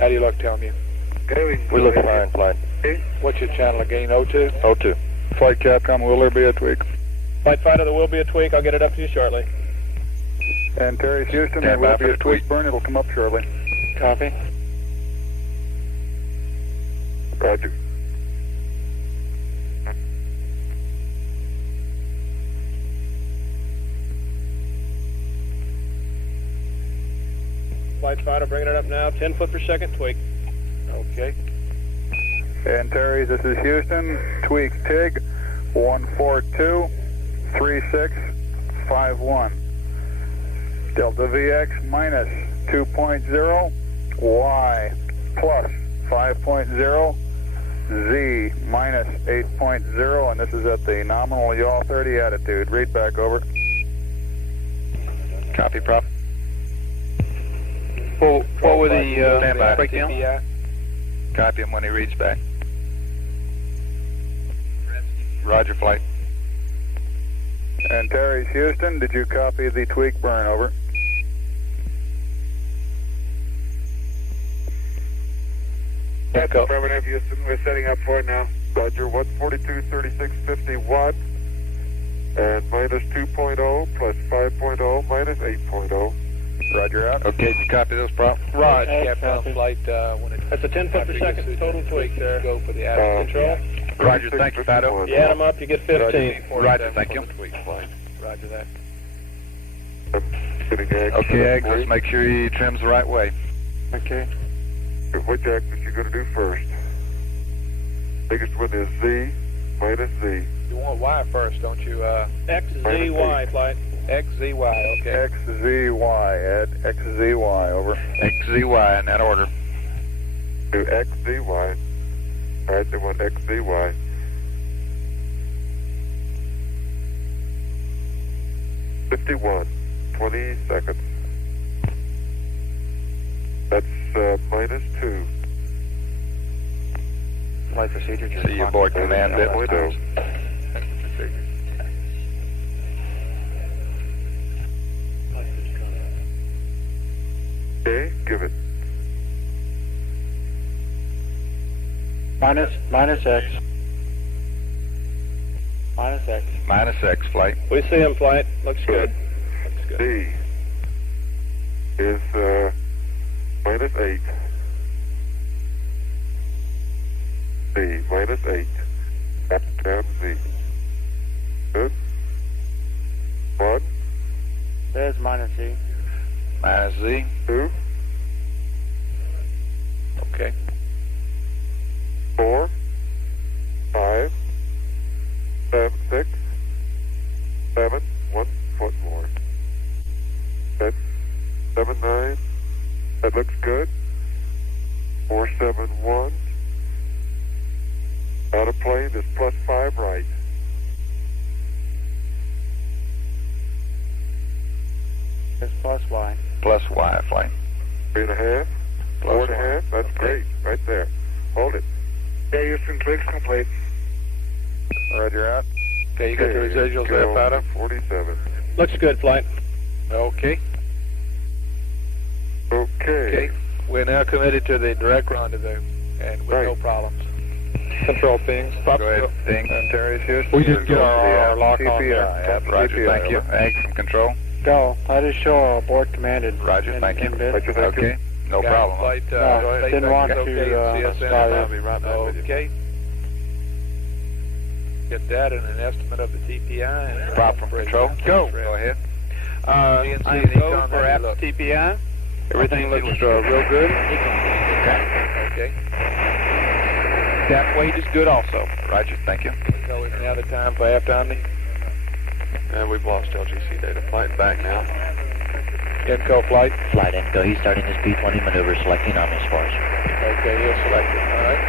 How do you look, tell me? Okay, We look fine, flight. What's your channel again, O2? O2. Flight Capcom, will there be a tweak? Flight fighter, there will be a tweak. I'll get it up to you shortly. And Terry Houston, there Stand by will for be the a tweak burn. It'll come up shortly. Copy. Roger. Flight fighter, bringing it up now. 10 foot per second tweak. Okay. And Terry, this is Houston. Tweak TIG 1423651. Delta VX minus 2.0, Y plus 5.0, Z minus 8.0, and this is at the nominal yaw 30 attitude. Read back, over. Copy, Prof. What were the Stand by. breakdown? Copy him when he reads back. Roger, flight. And Terry's Houston, did you copy the tweak burn, over? That's affirmative, Houston. We're setting up for it now. Roger, 142.3650 and minus 2.0 plus 5.0 minus 8.0. Roger out. Okay, did you copy those, Prof? Raj, Capcom flight, when it's... That's a 10 foot per second total tweak there. Go for the aft control. Roger, thank you, Fido. You add them up, you get 15. Roger, thank you. Roger that. Okay, Eggs, let's make sure he trims the right way. Okay. Which axis you going to do first? Biggest one is Z minus Z. You want Y first, don't you? XZY flight. XZY, okay. XZY, Ed. XZY, over. XZY in that order. Do XZY. Alright, they want XZY. $51, 20 seconds. That's minus 2. Flight procedure. See you aboard command bit. Okay, give it. Minus X. Minus X. Minus X, flight. We see him, flight. Looks good. Looks good. D is minus 8. Z minus 8. Up, down, Z. Good. 1. There's minus Z. Minus Z. 2. Okay. 4, 5, 7, 6, 7, 1 foot more. That's 7, 9. That looks good. 4, 7, 1. Out of plane is plus 5 right. There's plus Y. Plus Y, flight. 3.5. Close ahead. That's great. Right there. Hold it. Okay, Houston, clicks complete. Roger out. Okay, you got the residuals there, Pato? 47. Looks good, flight. Okay. Okay. We're now committed to the direct rendezvous, and with no problems. Control pings. Go ahead, ping. Terry's Houston. We didn't get our lock on there. Yep, Roger, thank you. Ag from control. Go. I just show abort commanded. Roger, thank you. Roger, thank you. Okay, no problem. Flight, didn't want to CSN, start I'll be right back with you. Okay. Get that and an estimate of the TPI. And Prop from control. Go. Go ahead. I'm go for after TPI. Everything looks real good. Okay. Tap weight is good also. Roger, thank you. So it's now the time for after Omni. And we've lost LGC data. Flight back now. Inco flight. Flight Inco, he's starting his P-20 maneuver, selecting Omni for us. Okay, he'll select it. All right.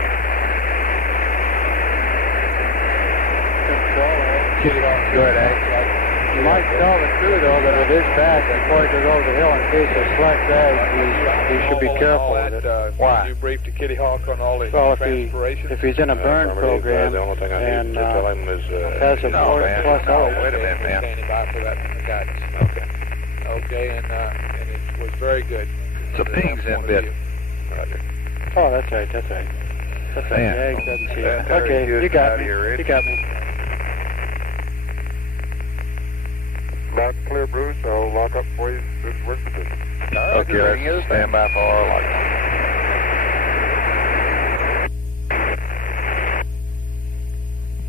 Kitty Hawk. Go ahead, Ag. You might tell the crew, though, that it is bad before he goes over the hill in case of slack drag. You should be careful with it. Why? You briefed to Kitty Hawk on all his transpiration? If he's in a burn program The only thing I need and to tell him is... has a No, man. plus No, out. wait a minute, man. Standing by for that guidance. Okay. Okay, and it was very good. It's a pings in bit. Oh, that's right, that's right. That's right, Man. the egg doesn't see it. Terry Okay, Houston you got out me. here, Rich. You got me. Loud and clear, Bruce. I'll lock up for you. Good work position. Okay, let's stand by for our lock.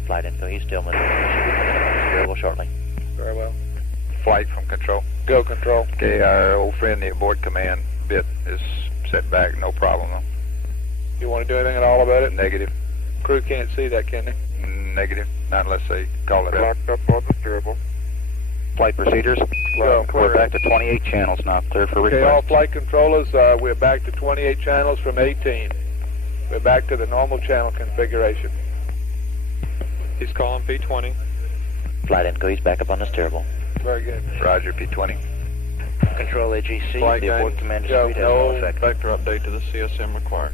Flight Info, he's still maneuvering. He should be coming up on the steerable shortly. Very well. Flight from control. Go control. Okay, our old friend, the abort command bit is set back, no problem though. You want to do anything at all about it? Negative. Crew can't see that, can they? Negative. Not unless they call it out. Locked up on the steerable. Flight procedures. Go. We're back to 28 channels now. Clear for Okay, all request. flight controllers, we're back to 28 channels from 18. We're back to the normal channel configuration. He's calling P-20. Flight Inco, he's back up on the steerable. Very good. Roger, P-20. Control AGC, Flight the abort guidance. commander Go. suite has no No effect. vector update to the CSM required.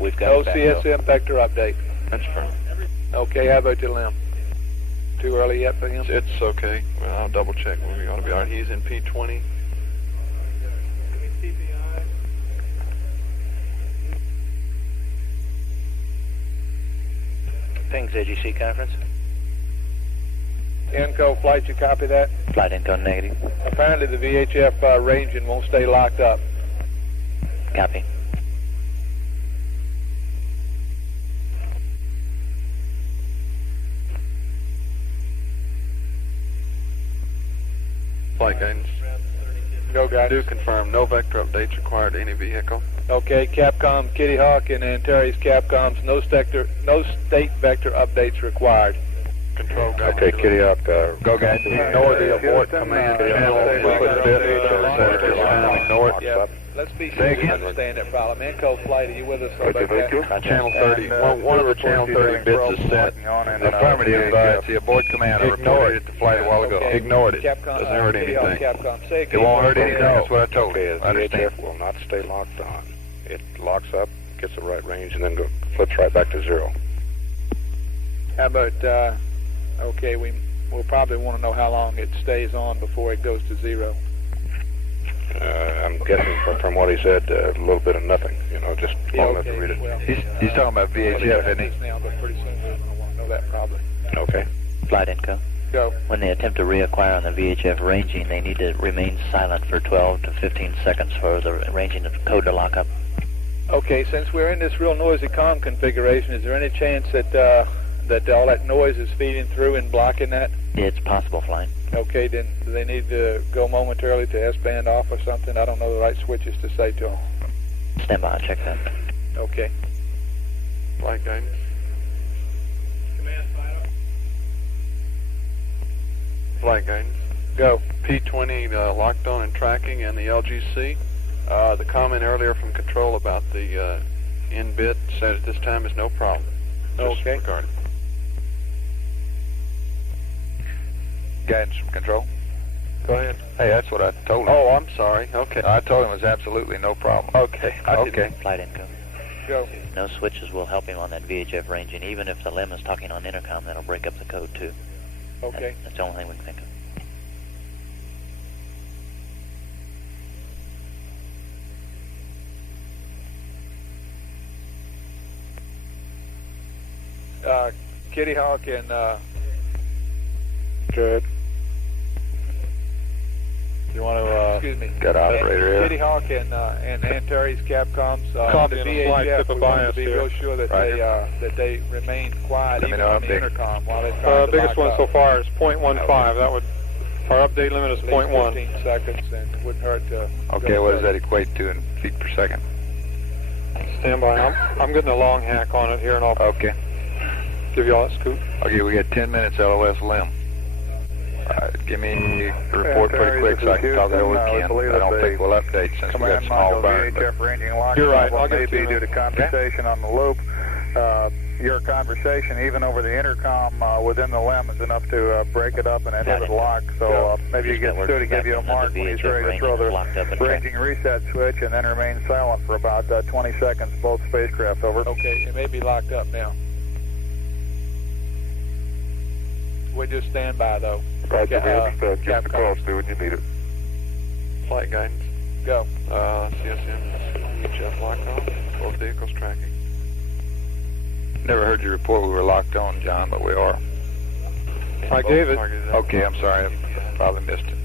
We've got No it back, CSM vector update. That's firm. Okay, how about the limb? Too early yet for him? It's okay. Well, I'll double check. We ought to be all right. He's in P-20. Pings AGC conference. Inco flight, you copy that? Flight Inco negative. Apparently the VHF ranging won't stay locked up. Copy. Flight guidance. Go, guys. Do confirm no vector updates required to any vehicle. Okay, Capcom, Kitty Hawk, and Antares Capcoms, no state vector updates required. Control guidance. Okay, Kitty Hawk, Go, guys. Ignore the abort command channel. Ignore it. Yeah. Let's be Say sure we again? understand that problem. Inco flight, are you with us? Roger, thank you. Channel 30. One of the channel 30 bits is set. Affirmative, it's the abort command. I reported it to flight a while ago. Okay. Ignored it. Capcom, Doesn't hurt Kitty Hawk, anything. Capcom, say It won't hurt anything, that's what I told Okay, you. the I understand. VHF will not stay locked on. It locks up, gets the right range, and then flips right back to zero. How about, okay, we'll probably want to know how long it stays on before it goes to zero. I'm guessing from what he said, a little bit of nothing, just long enough to read it. Well, He's talking about VHF, isn't he? now, but pretty soon we're going to want to know that probably. Okay. Flight Inco. Go. When they attempt to reacquire on the VHF ranging, they need to remain silent for 12 to 15 seconds for the ranging code to lock up. Okay, since we're in this real noisy comm configuration, is there any chance that all that noise is feeding through and blocking that? It's possible, flight. Okay, then do they need to go momentarily to S-band off or something? I don't know the right switches to say to them. Stand by, I'll check that. Okay. Flight guidance. Flight guidance. Go. P-20 locked on and tracking, and the LGC. The comment earlier from control about the in-bit said at this time is no problem. Okay. Guidance from control. Go ahead. Hey, that's what I told him. Oh, I'm sorry. Okay. I told him it was absolutely no problem. Okay. Okay. Flight income. Go. No switches will help him on that VHF ranging. Even if the LEM is talking on intercom, that'll break up the code too. Okay. That's the only thing we can think of. Kitty Hawk and Good. you want to Excuse me. Got operator here. Kitty Hawk and Terry's Capcoms. Copy The on a slight VHF, tip of we want to bias be here. real sure that they remain quiet Let me even know on how the big. intercom while they're trying to Biggest lock one up. so far is 0.15. That would, our update limit is At least 0.1. 15 seconds, and it wouldn't hurt to. Okay, what does that equate to in feet per second? Stand by. I'm getting a long hack on it here, and I'll Okay. give you all a scoop. Okay, we got 10 minutes LOS LEM. Give me the report pretty quick so I can talk it over with Ken. I don't think we'll update since we got Command small module burn. but- VHF ranging lock You're right. problem I'll may get to be you due to condensation on the loop. Your conversation, even over the intercom within the LEM, is enough to break it up and it has a lock. So maybe you get Stu to give you a mark when he's ready to throw the ranging reset switch and then remain silent for about 20 seconds, both spacecraft. Over. Okay, it may be locked up now. We just stand by though. Roger, we understand. Give us a call, Capcom. Stu, when you need it. Flight guidance. Go. CSM VHF locked on. Both vehicles tracking. Never heard you report we were locked on, John, but we are. I gave it. Okay, I'm sorry. I probably missed it.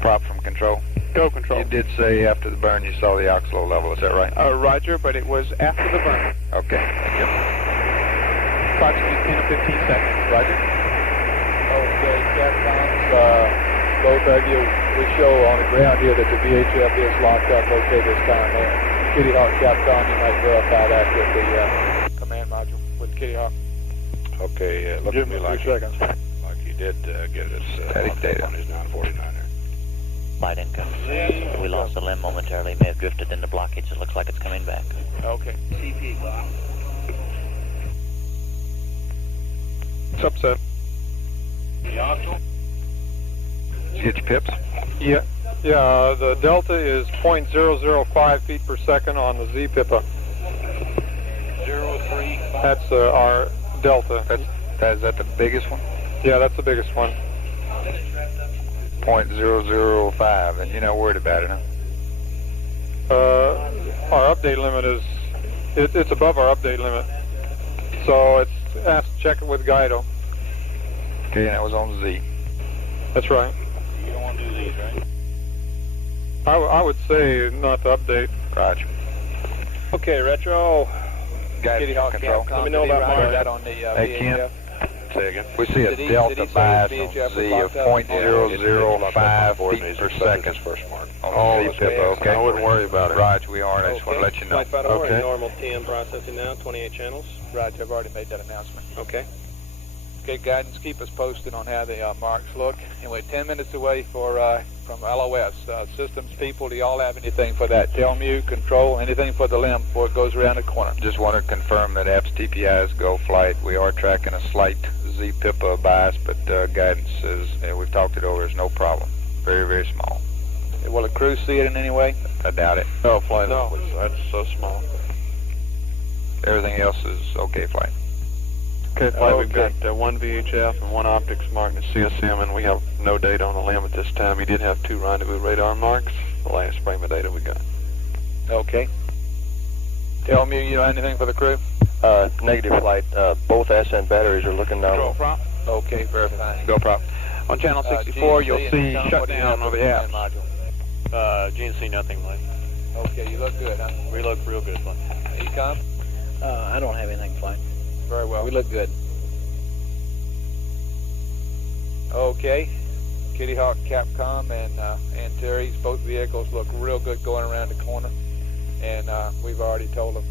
Prop from control. Go control. You did say after the burn you saw the oxlow level, is that right? Roger, but it was after the burn. Okay, thank you. Approximately 10 or 15 seconds. Roger. Okay, Capcoms, both of you, we show on the ground here that the VHF is locked up okay this time. Kitty Hawk, Capcom, you might verify that with the command module with Kitty Hawk. Okay, look Give at me me like 3 seconds. you did get us Static data on his 949er. Flight income. We lost the LEM momentarily. May have drifted into blockage. It looks like it's coming back. Okay. Subset. Get your pips? Yeah. Yeah, the delta is 0.005 feet per second on the Z PIPA. 035. That's our delta. Is that the biggest one? Yeah, that's the biggest one. 0.005, and you're not worried about it, huh? Our update limit is, it's above our update limit. So it's asked to check it with Guido. Okay, and that was on Z. That's right. You don't want to do these, right? I would say not to update. Roger. Okay, Retro. Guys, Kitty Hawk, control. Capcom, Let me know did he about write Mark. that on the Hey, Ken. VHF? Say again. We see a Did he delta say bias VHF on was Z locked of up? 0.005 feet per second First mark. on the Z PIPA, okay? I wouldn't worry about it. Roger, we are, and I just want to let you know. Flight Fighter Okay. normal TM processing now, 28 channels. Roger, I've already made that announcement. Okay. Okay, guidance, keep us posted on how the marks look. And we're 10 minutes away from LOS. Systems people, do y'all have anything for that? Tell me, control, anything for the LEM before it goes around the corner? Just want to confirm that APS TPI is go flight. We are tracking a slight Z PIPA bias, but guidance is, we've talked it over, there's no problem. Very, very small. Will the crew see it in any way? I doubt it. No, flight level. That's so small. Everything else is okay flight. Okay, flight, we've got one VHF and one optics mark and a CSM, and we have no data on the LEM at this time. He did have 2 rendezvous radar marks, the last frame of data we got. Okay. Tell me, you know anything for the crew? Negative flight. Both Ascent batteries are looking Control down. prop. Okay, verifying. Go prop. On channel 64, you'll see shutdown of the apps. GNC nothing, Mike. Okay, you look good, huh? We look real good, Mike. Ecom? I don't have anything flying. Very well. We look good. Okay. Kitty Hawk, Capcom, and Terry's, both vehicles look real good going around the corner. And we've already told them,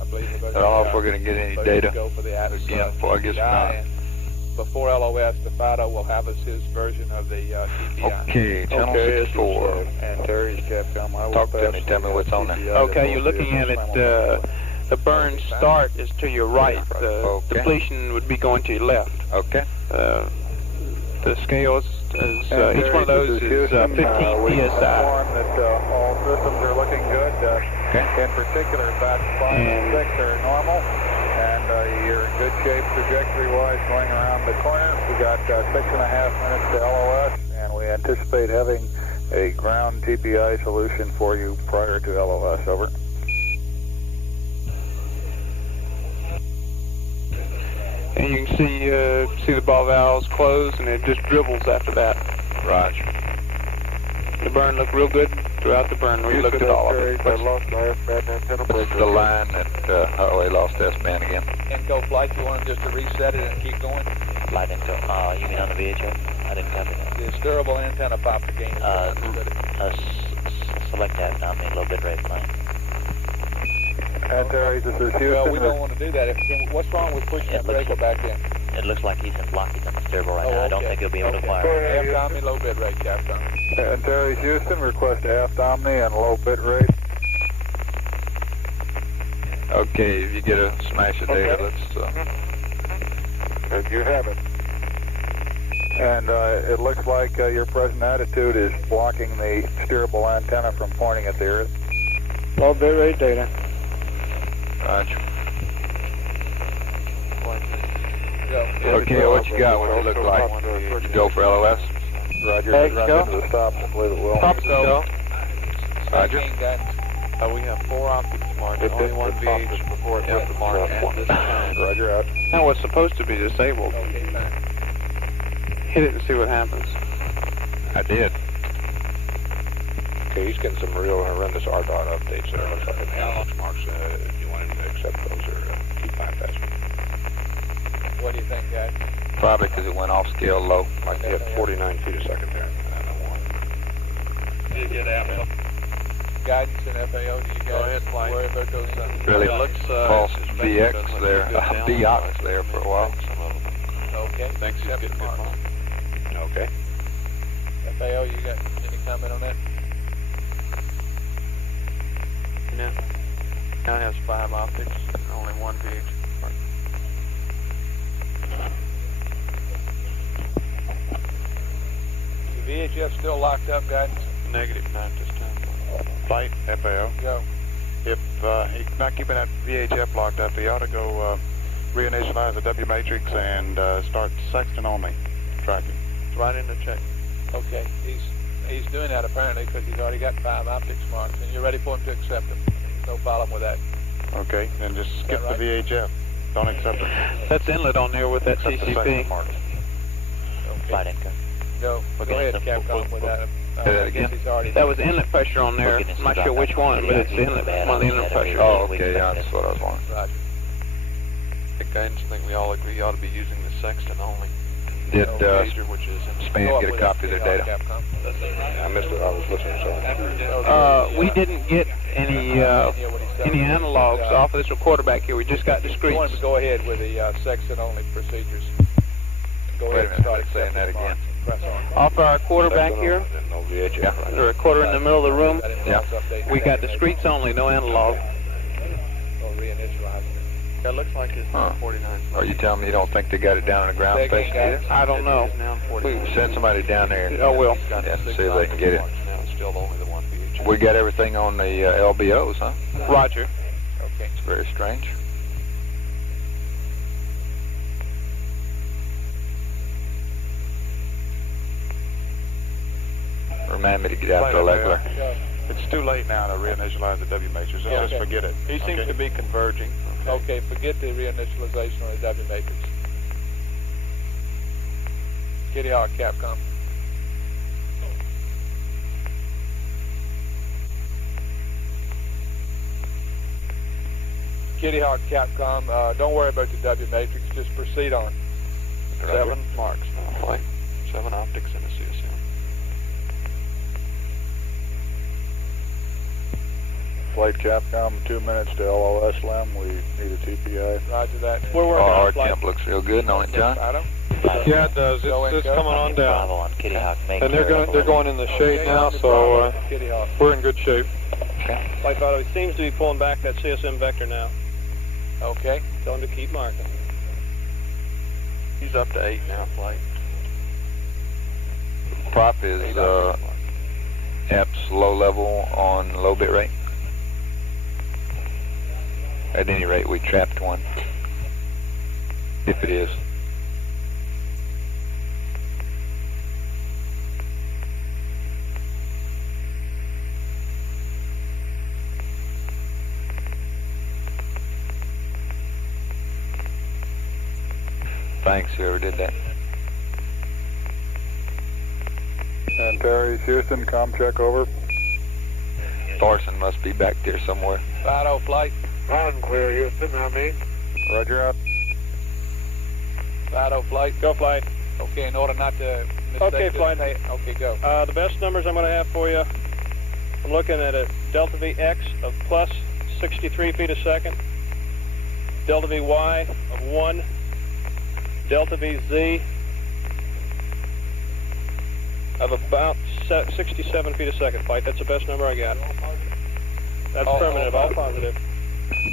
I believe we're going to I don't know if we're going to get any data. Go for the Atlas, Again, I guess not. and before LOS, the FIDO will have us his version of the TPI. Okay, channel 64. And Terry's Capcom. I will Talk to pass me, tell me what's on there. Okay, you're looking at it, the burn start is to your right. The Okay. depletion would be going to your left. Okay. The scale is each one of those is 15 we psi. inform that all systems are looking good. In particular, batch 5 and 6 are normal, and you're in good shape trajectory-wise going around the corner. We got 6.5 minutes to LOS, and we anticipate having a ground TPI solution for you prior to LOS. Over. And you can see the ball valves close, and it just dribbles after that. Roger. The burn looked real good throughout the burn. We looked at all of it. I lost my S-band antenna breaker. The line that, we lost S-band again. Inco flight, you want just to reset it and keep going? Flight info. You mean on the VHF? I didn't copy that. The steerable antenna popped again. Select that on the low bit rate line. Antares, this is Houston. Well, we don't want to do that. What's wrong with pushing that breaker back in? It looks like he's in blockage on the steerable right now. I don't think he'll be able to fire. Aft Omni, low bit rate, Capcom. Antares, Houston, request aft Omni and low bit rate. Okay, if you get a smash of data, let's... And you have it. And it looks like your present attitude is blocking the steerable antenna from pointing at the Earth. Low bit rate data. Roger. Okay, what you got? What does it look like? You go for LOS? Roger, Hey, run go. into the stop, I believe it will. Top go. Roger. We have 4 optics marked, only one VH before it hit the mark at this time. Roger, out. That was supposed to be disabled. Okay, fine. Hit it and see what happens. I did. Okay, he's getting some real horrendous RDOT updates there. Looks like in the Alex marks. If you want him to accept those or keep fine fast. What do you think, guys? Probably because it went off scale low. Like you have 49 feet a second there. You get out. Guidance and FAO, do you guys worry about those? Really It looks, false it's VX like there, a good down VOX there for a while. Some of them. Okay. Thanks, he's getting good mark. Okay. FAO, you got any comment on that? No. Now has 5 optics and only 1 VH mark. The VHF still locked up, guidance? Negative, not this time. Flight, FAO. Go. If he's not keeping that VHF locked up, he ought to go reinitialize the W matrix and start sextant only tracking. It's right in the check. Okay, he's doing that apparently because he's already got 5 optics marks, and you're ready for him to accept them. No problem with that. Okay, then just skip right? the VHF. Don't accept it. That's inlet on there with that Accept the CCP. second mark. Okay. Flight info. Go ahead, Capcom, with that. Say that again? He's already That was inlet pressure on there. I'm not sure which one, but it's the inlet, one of the inlet pressure. Oh, okay, yeah, that's what I was wondering. Roger. The guidance thing, we all agree you ought to be using the sextant only. Did Major, which is in Span get a copy of their data? Capcom. I missed it. I was listening, so. We didn't get any analogs off of this recorder back here. We just got I discretes. wanted to go ahead with the sextant only procedures. Go Wait a ahead and minute, start saying that accepting again. marks. Press on. Off our quarter back here, No VHF. Yeah. Right? the recorder in the middle of the room, Yeah. we got discretes only, no analog. Or reinitialize it. It looks like it's Huh. 49. Are you telling me you don't think they got it down in the ground Say again, station either? guys. I don't know. It's now in We 49. can send somebody down there and Oh, well. yeah, see if they can get it. Now it's still only the 1 VH. We got everything on the LBOs, huh? Roger. Okay. It's very strange. Remind me to get out to Flight Legler. FAO. It's too late now to reinitialize the W matrix. Let's just Okay. forget it. He seems Okay? to be converging. Okay, forget the reinitialization on the W matrix. Kitty Hawk, Capcom. Kitty Hawk, Capcom, don't worry about the W matrix, just proceed on. 7 marks now. Flight. 7 optics in the CSM. Flight Capcom, 2 minutes to LOS LEM. We need a TPI. Roger that. We're working Our on flight. temp looks real good, don't it, John? Adam? Yeah, it does. It's coming on down. Bravo on Kitty Hawk. And they're going in the shade now, so Kitty Hawk. we're in good shape. Flight Follow, he seems to be pulling back that CSM vector now. Okay. Tell him to keep marking. He's up to 8 now, flight. prop is APS low level on low bit rate. At any rate, we trapped one. If it is. Thanks, whoever did that. And Terry's Houston, com check over. Thorson must be back there somewhere. Fido, flight. Loud and clear, Houston, how me? Roger out. Fido, flight. Go flight. Okay, in order not to mistake Okay, this flight. date. Okay, go. The best numbers I'm going to have for you, I'm looking at a delta VX of plus 63 feet a second, delta VY of 1, delta VZ of about 67 feet a second, flight. That's the best number I got. That's permanent, all positive.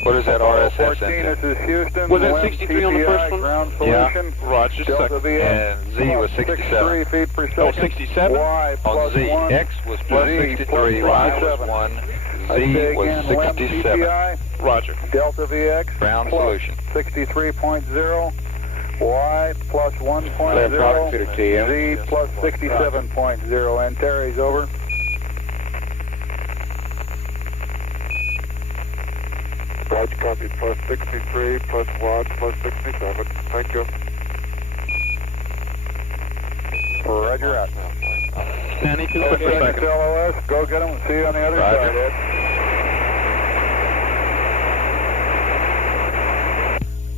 What is that RSS 14, into? this is Houston. Was it Wind 63 on the first TPI, one? ground Yeah. solution. Roger, just a Delta second. VX And Z was 67. 63 feet per second. Oh, 67? Y On plus Z, 1. X was plus Z 63, plus Y was 57. 1, I say Z was again, WEM 67. TPI, Roger. Delta VX Ground plus solution. 63.0. Y plus 1.0. Z plus 67.0. And Terry's over. Roger, copy, plus 63, plus Y, plus 67. Thank you. Roger out. 92 per Okay, second. LOS, go get them. See you on the other Roger. side,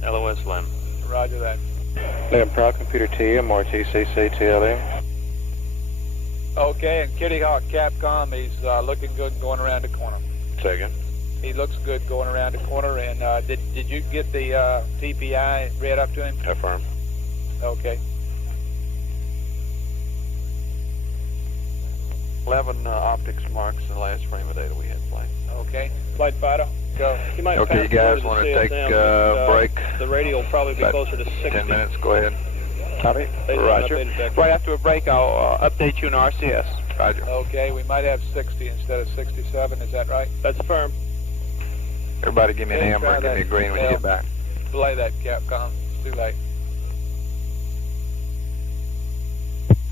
Ed. LOS Lem. Roger that. Lem Pro Computer TM or TCC TLM. Okay, and Kitty Hawk Capcom, he's looking good going around the corner. Second. He looks good going around the corner. And did you get the TPI read up to him? Affirm. Okay. 11 optics marks the last frame of data we had played. Okay. Flight Fido. Go. You might Okay, you fast forward guys to want the to take CSM, a break? The radio will probably be About closer to 60. 10 minutes, go ahead. Copy. Based on Roger. updated vector. Right after a break, I'll update you in RCS. Roger. Okay, we might have 60 instead of 67, is that right? That's firm. Everybody give me an Okay, amber try and give me a that. green when you get back. Play that, Capcom. It's too late.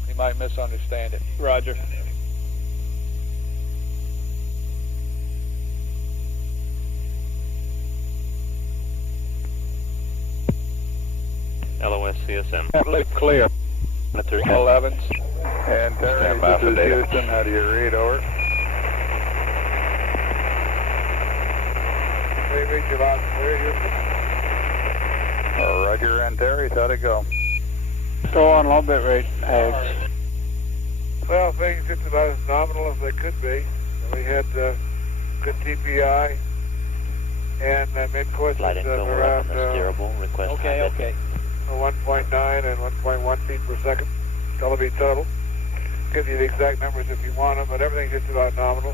You might misunderstand it. Roger. LOS CSM. Clear. 11s. And Terry, Stand by this for is data. Houston. How do you read? Over. We read you loud and clear, Houston. Roger and Terry's. How'd it go? Go on low bit rate. Well, things just about as nominal as they could be. We had good TPI and mid-courses Flight of info, we're up around on the steerable. Request Okay, high bit. okay. 1.9 and 1.1 feet per second. Delta total. Give you the exact numbers if you want them, but everything's just about nominal.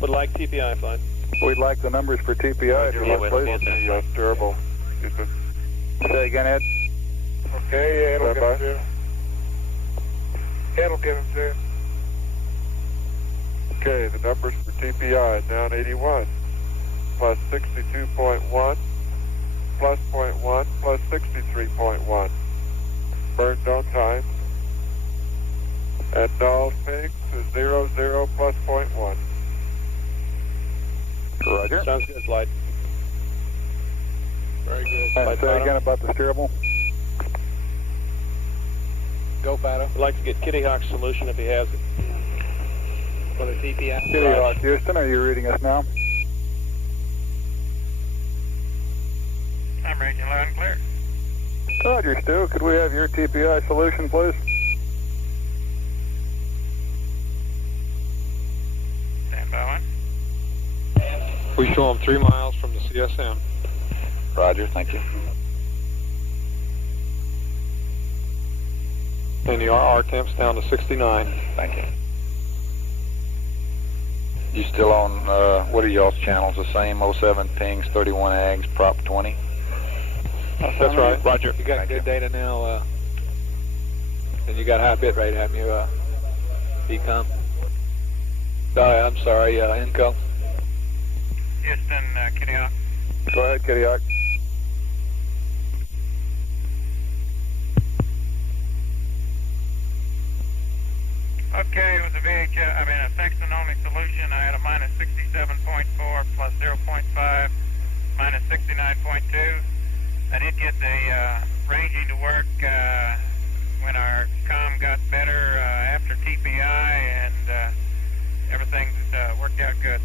Would like TPI flight. We'd like the numbers for TPI if you would, please. Yes, durable. Houston. Say again, Ed. Okay, yeah, it'll Stand give by. them to you. It'll give them to you. Okay, the numbers for TPI down 81, plus 62.1, plus 0.1, plus 63.1. Burned on time. And null pigs is 00 plus 0.1. Roger. Sounds good, flight. Very good. And Flight say Fido. again about the steerable. Go, Fido. I'd like to get Kitty Hawk's solution if he has it. For the TPI. Kitty Hawk, Houston, are you reading us now? I'm reading you loud and clear. Roger, Stu. Could we have your TPI solution, please? Stand by one. We show them 3 miles from the CSM. Roger, thank you. And the RR temp's down to 69. Thank you. You still on, what are y'all's channels? The same 07 pings, 31 ags, prop 20? That's right. Roger. You got Thank good you. data now, and you got high bit rate, haven't you? Ecom. I'm sorry, Inco. Houston, Kitty Hawk. Go ahead, Kitty Hawk. Okay, it was a Sexton only solution. I had a minus 67.4 plus 0.5 minus 69.2. I did get the ranging to work when our comm got better after TPI, and everything worked out good.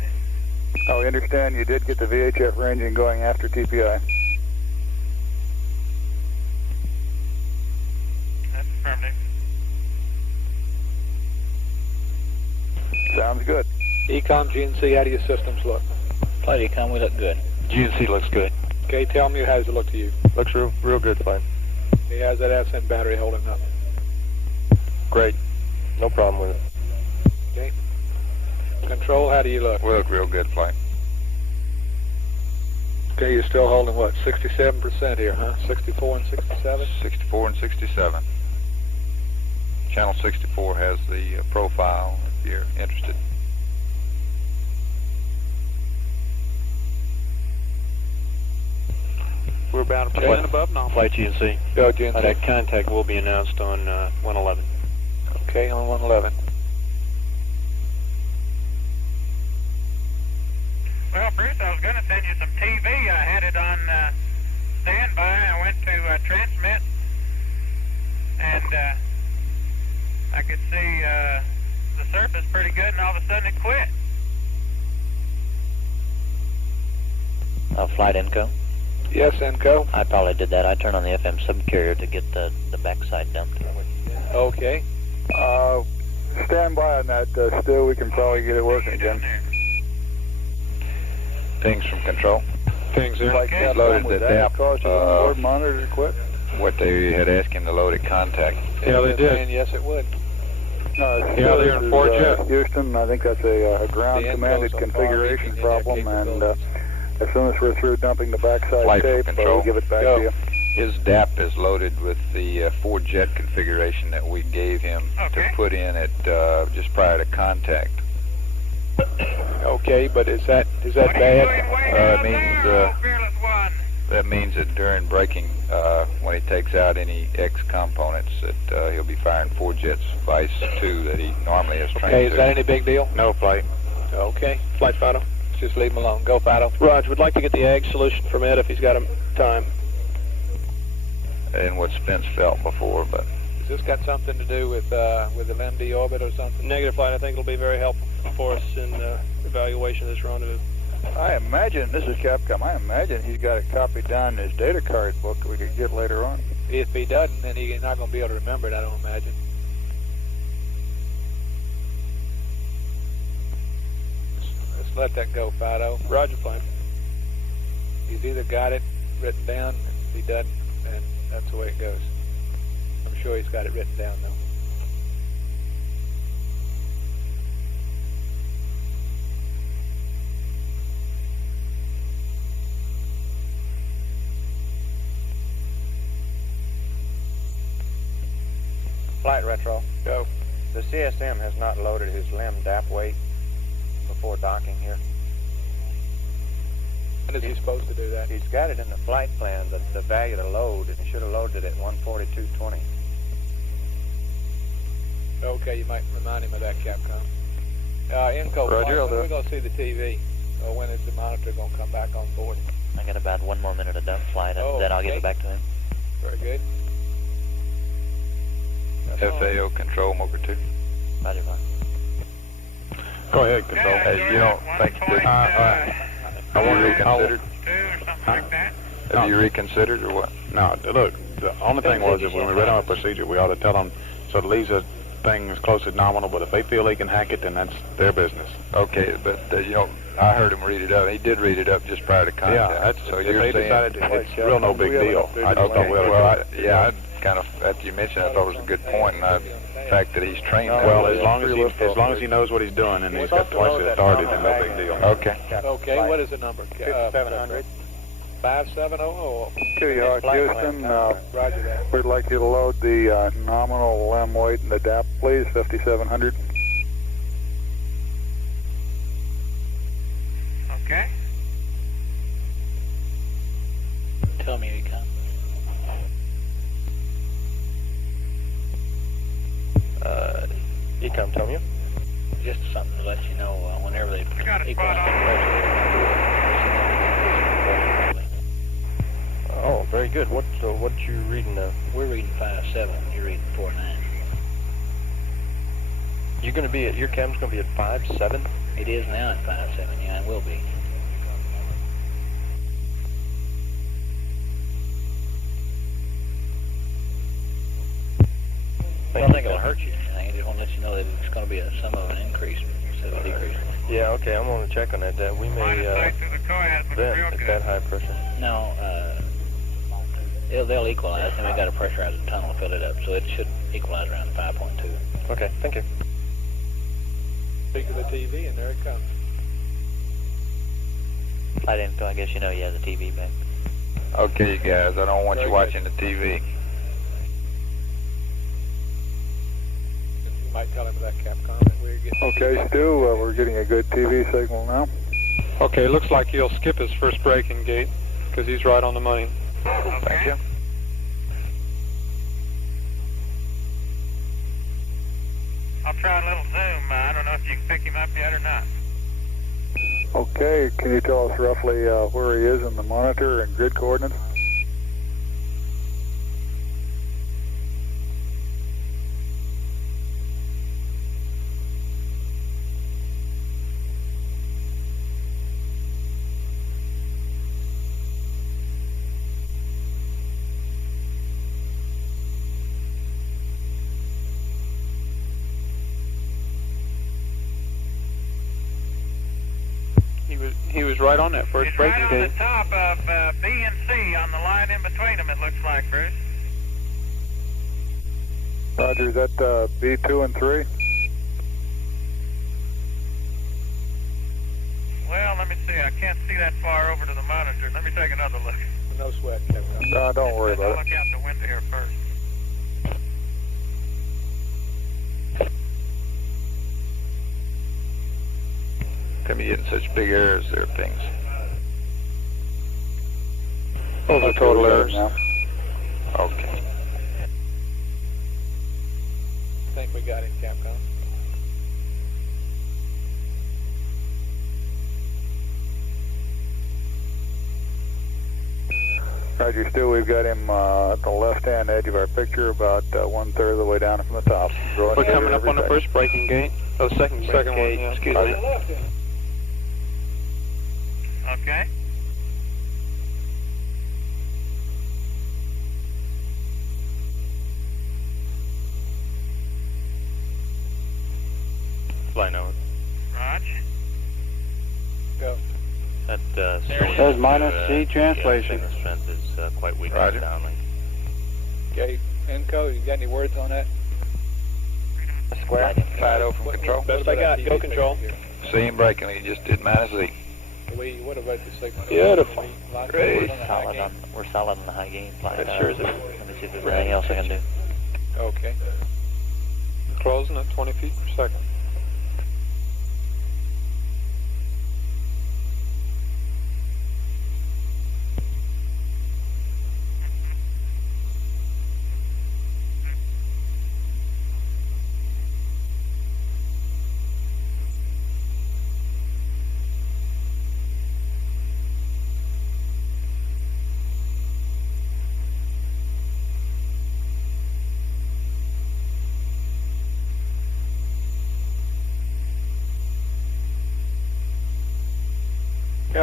Oh, I understand you did get the VHF ranging going after TPI. That's affirmative. Sounds good. Ecom, GNC, how do your systems look? Flight Ecom, we look good. GNC looks good. Okay, tell me, how does it look to you? Looks real good, flight. Okay, how's that Ascent battery holding up? Great. No problem with it. Okay. Control, how do you look? We look real good, flight. Okay, you're still holding what, 67% here, huh? 64 and 67? 64 and 67. Channel 64 has the profile if you're interested. We're about a percent above normal. Flight GNC. Go, GNC. That contact will be announced on 111. Okay, on 111. Well, Bruce, I was going to send you some TV. I had it on standby. I went to transmit, and I could see the surface pretty good, and all of a sudden it quit. Flight Inco? Yes, Inco. I probably did that. I turned on the FM subcarrier to get the backside dumped. Okay. Stand by on that, Stu. We can probably get it working again. Pings from control. Pings there. Like that Loaded with the that DAP. caused the onboard monitor to quit? What they had asked him to load at contact. Yeah, they did. And yes, it would. Yeah, they're in 4Jet. Houston, I think that's a ground-commanded configuration problem, and as soon as we're through dumping the backside Flight tape, we'll give it back to you. His DAP is loaded with the 4Jet configuration that we gave him to put in at just prior to contact. Okay, but is that bad? It means that means that during braking, when he takes out any X components, that he'll be firing 4Jets vice 2 that he normally has trained. Okay, is that any big deal? No, flight. Okay, flight Fido. Just leave him alone. Go, Fido. Roger, would like to get the ag solution from Ed if he's got time. And what Spence felt before, but has this got something to do with the LMD orbit or something? Negative, flight. I think it'll be very helpful for us in evaluation of this rendezvous. I imagine, this is Capcom, I imagine he's got it copied down in his data card book we could get later on. If he doesn't, then he's not going to be able to remember it, I don't imagine. Let's let that go, Fido. Roger, flight. He's either got it written down, if he doesn't, then that's the way it goes. I'm sure he's got it written down, though. Flight retro. Go. The CSM has not loaded his LEM DAP weight before docking here. When is he supposed to do that? He's got it in the flight plan, the value to load, and he should have loaded it at 142.20. Okay, you might remind him of that, Capcom. Inco, Roger, when are we going to see the TV? Or when is the monitor going to come back on board? I got about 1 more minute of dump flight, and then I'll give it back to him. Very good. FAO control, Mocha 2. Roger, fine. Go ahead, control. Hey, you don't think that I want to reconsidered? Like that. Have you reconsidered or what? No, look, the only thing was that when we read our procedure, we ought to tell them, so it leaves us things close to nominal, but if they feel they can hack it, then that's their business. Okay, but I heard him read it up. He did read it up just prior to contact. Yeah, that's, so if you're they saying decided it's real no big deal. I just thought I kind of, after you mentioned it, I thought it was a good point, and the fact that he's trained that. Well, as long as he knows what he's doing and he's got twice the authority, then no big deal. Okay. Okay, what is the number? 5700. 5700. Kitty Hawk, Houston, Roger that. we'd like you to load the nominal LEM weight in the DAP, please, 5700. Ecom telling you? Just something to let you know whenever they got a equalize spot the pressure. Oh, very good. What you reading now? We're reading 5.7. You're reading 4.9. You're going to be at, your cam's going to be at 5.7? It is now at 5.7. Yeah, it will be. I don't think it'll hurt you or anything. I just want to let you know that it's going to be some of an increase instead of a decrease. Yeah, okay, I'm going to check on that. We may vent at that high pressure. No, they'll equalize, and we've got a pressurizer tunnel to fill it up, so it should equalize around 5.2. Okay, thank you. Speak to the TV, and there it comes. Flight info, I guess you know you have the TV back. Okay, you guys, I don't want you watching the TV. You might tell him that Capcom that we're getting. Okay, Stu, we're getting a good TV signal now. Okay, looks like he'll skip his first braking gate because he's right on the money. Thank you. I'll try a little zoom. I don't know if you can pick him up yet or not. Okay, can you tell us roughly where he is in the monitor and grid coordinates? He was right on that first braking Right gate. on the top of B and C on the line in between them, it looks like, Bruce. Roger, is that B2 and 3? Well, let me see. I can't see that far over to the monitor. Let me take another look. No sweat, Capcom. No, don't worry I'll about look it. out the window here first. Come getting such big errors there, things. Those are total errors. Now. Okay. I think we got him, Capcom. Roger, Stu, we've got him at the left-hand edge of our picture, about 1/3 of the way down from the top. We're coming up on the first braking gate. Oh, second Second one, gate, yeah. excuse me. Okay. Fly now. Rog. Go. That There's minus C translation. The strength is quite weak on Roger. the downlink. Okay, Enco, you got any words on that? Square. Fido from control. Best I got. Go control. Same braking, he just did minus Z. What about the signal? Beautiful. Great. We're solid on the high gain flight. That sure is. Let me see if there's anything else I can do. Okay. Closing at 20 feet per second.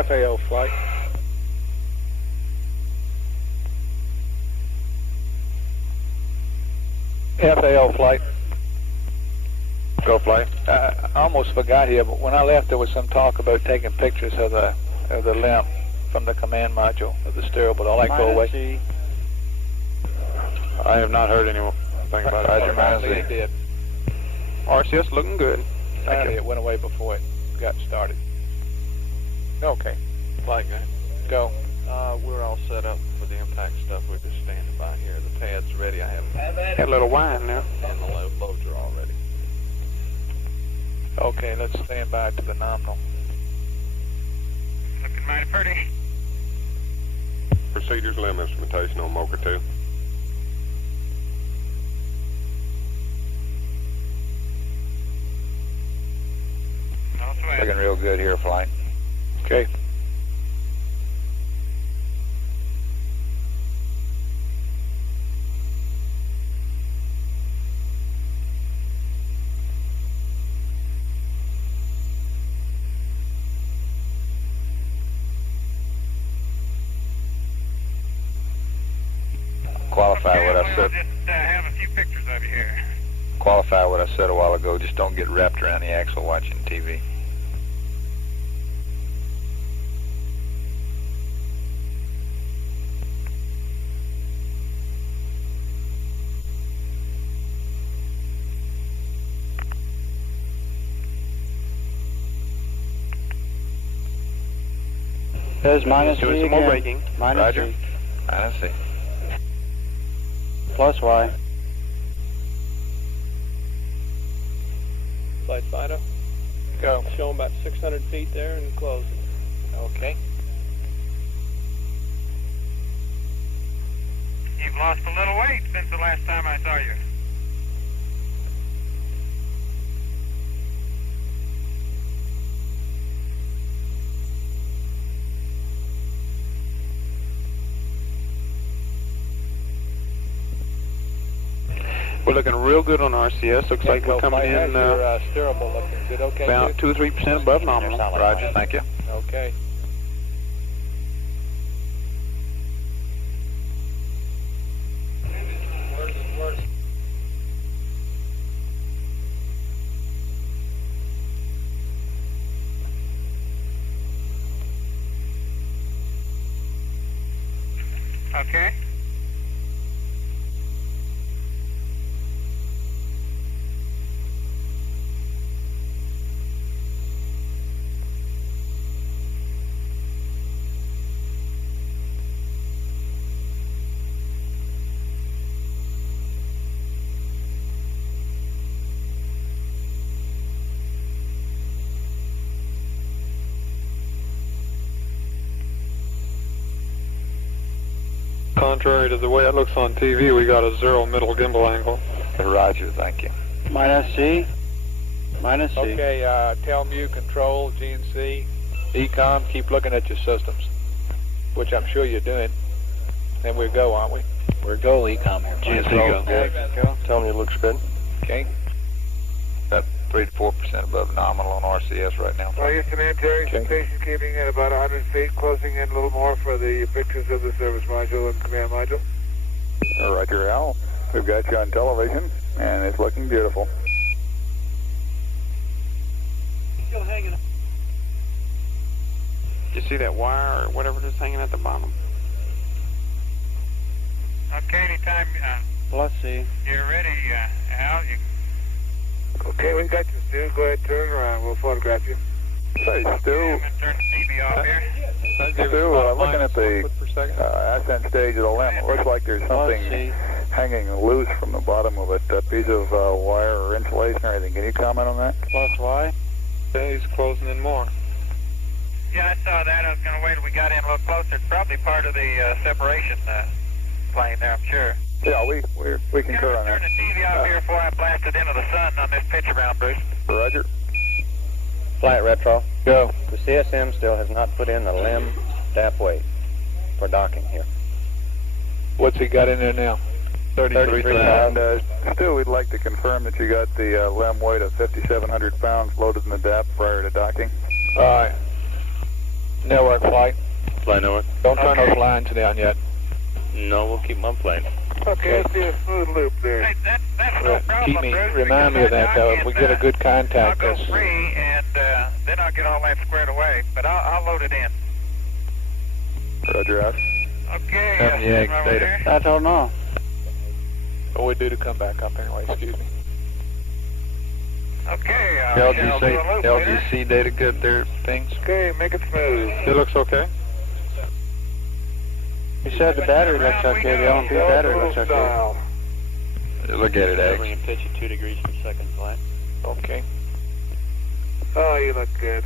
FAO flight. FAO flight. Go fly. I almost forgot here, but when I left, there was some talk about taking pictures of the limb from the command module of the steerable. All that go away. C. I have not heard anything about it. Roger, minus Apparently it Z. did. RCS looking good. Apparently it went away before it got started. Okay. Flight guy. Go. We're all set up for the impact stuff. We're just standing by here. The pad's ready. I have Had a little wine now. and the loads are all ready. Okay, let's stand by to the nominal. Looking mighty pretty. Procedures limb instrumentation on Mocha 2. . ahead. Looking real good here, flight. Okay. Qualify Okay, what I well, said. I'll just have a few pictures of you here. Qualify what I said a while ago. Just don't get wrapped around the axle watching TV. There's minus Doing C some more again. braking. Minus Roger. C. I see. Plus Y. Flight Fido. Go. Show them about 600 feet there and close it. Okay. You've lost a little weight since the last time I saw you. We're looking real good on RCS. Looks like we're coming in Your steerable looking good. Okay. about too? 2 or 3% above nominal. Roger, thank you. Okay. Okay. Contrary to the way it looks on TV, we got a 0 middle gimbal angle. Roger, thank you. Minus C. Minus C. Okay, Telmu, Control, GNC, Ecom, keep looking at your systems, which I'm sure you're doing. And we're go, aren't we? We're go, Ecom here. GNC Go. go. Tell me it looks good. Okay. About 3 to 4% above nominal on RCS right now. Instrumentation, instrumentation keeping at about 100 feet, closing in a little more for the pictures of the service module and command module. Roger, Al. We've got you on television, and it's looking beautiful. Still hanging. You see that wire or whatever that's hanging at the bottom? Okay, anytime Plus C. you're ready, Al, you Okay, we got you, Stu. Go ahead, turn around. We'll photograph you. Hey, Stu. I'm going to turn the TV off here. Stu, looking at the ascent stage of the limb, it looks like there's something hanging loose from the bottom of it, a piece of wire or insulation or anything. Can you comment on that? Plus Y. He's closing in more. Yeah, I saw that. I was going to wait till we got in a little closer. It's probably part of the separation plane there, I'm sure. Yeah, we concur on Turn that. the TV off here before I blast it into the sun on this pitch around, Bruce. Roger. Flight retro. Go. The CSM still has not put in the limb DAP weight for docking here. What's he got in there now? 33,000. And Stu, we'd like to confirm that you got the limb weight of 5,700 pounds loaded in the DAP prior to docking. All right. Network flight. Fly network. Don't turn those lines down yet. No, we'll keep them on plane. Okay, I see a smooth loop there. Hey, that's no problem, Keep me, Bruce, remind me of because that, I though. can, If we get a good contact, I'll go that's... free, and then I'll get all that squared away. But I'll load it in. Roger out. Okay. Have the egg data. I don't know. What we do to come back up anyway, excuse me. Okay. I'll do a loop later. LGC data good there, things? Okay, make it smooth. It looks okay. He said the battery looks okay. The LMP battery looks okay. Style. Look at it, X. Bring a pitch at 2 degrees per second flat. Okay. Oh, you look good.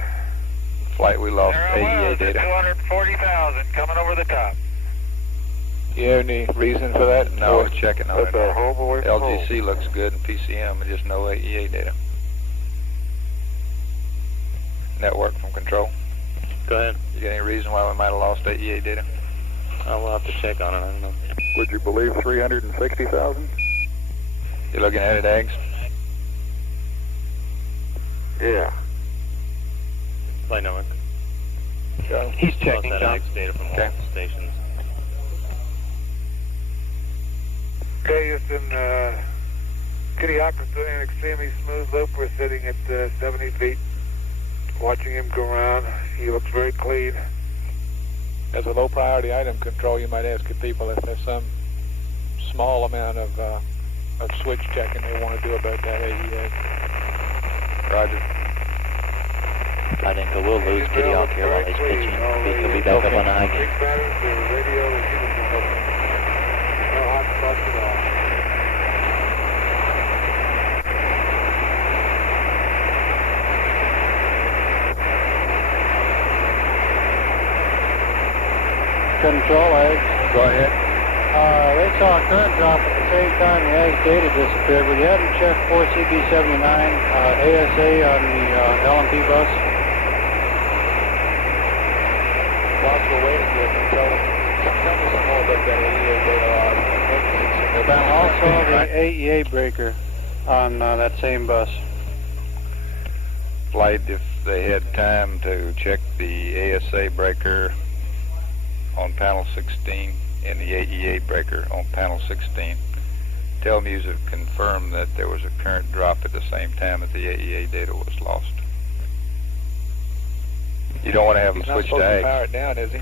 Flight, we lost There I AEA was, data. 240,000 coming over the top. You have any reason for that? No, we're checking on That's it. our home away from home. LGC looks good and PCM, and just no AEA data. network from control. Go ahead. You got any reason why we might have lost AEA data? We'll have to check on it. I don't know. Would you believe 360,000? You looking at it, Eggs? Yeah. Flight network. He's checking, That John. X data from all the stations. Okay, Houston, Kitty Hawk is doing an extremely smooth loop. We're sitting at 70 feet, watching him go around. He looks very clean. As a low priority item control, you might ask the people if there's some small amount of switch checking they want to do about that AEA. Roger. I think we'll lose Kitty Hawk here while he's pitching. He'll be back up on the high game. No hot spots at all. Control eggs. Go ahead. They saw a current drop at the same time the eggs data disappeared. Would you have them check 4CB79 ASA on the LMP bus? Whilst we're waiting here, tell me some more about that AEA data. Found also the AEA breaker on that same bus. Flight, if they had time to check the ASA breaker on panel 16 and the AEA breaker on panel 16. Telmews have confirmed that there was a current drop at the same time that the AEA data was lost. You don't want to have them switch to He's not supposed to ag. power it down, is he?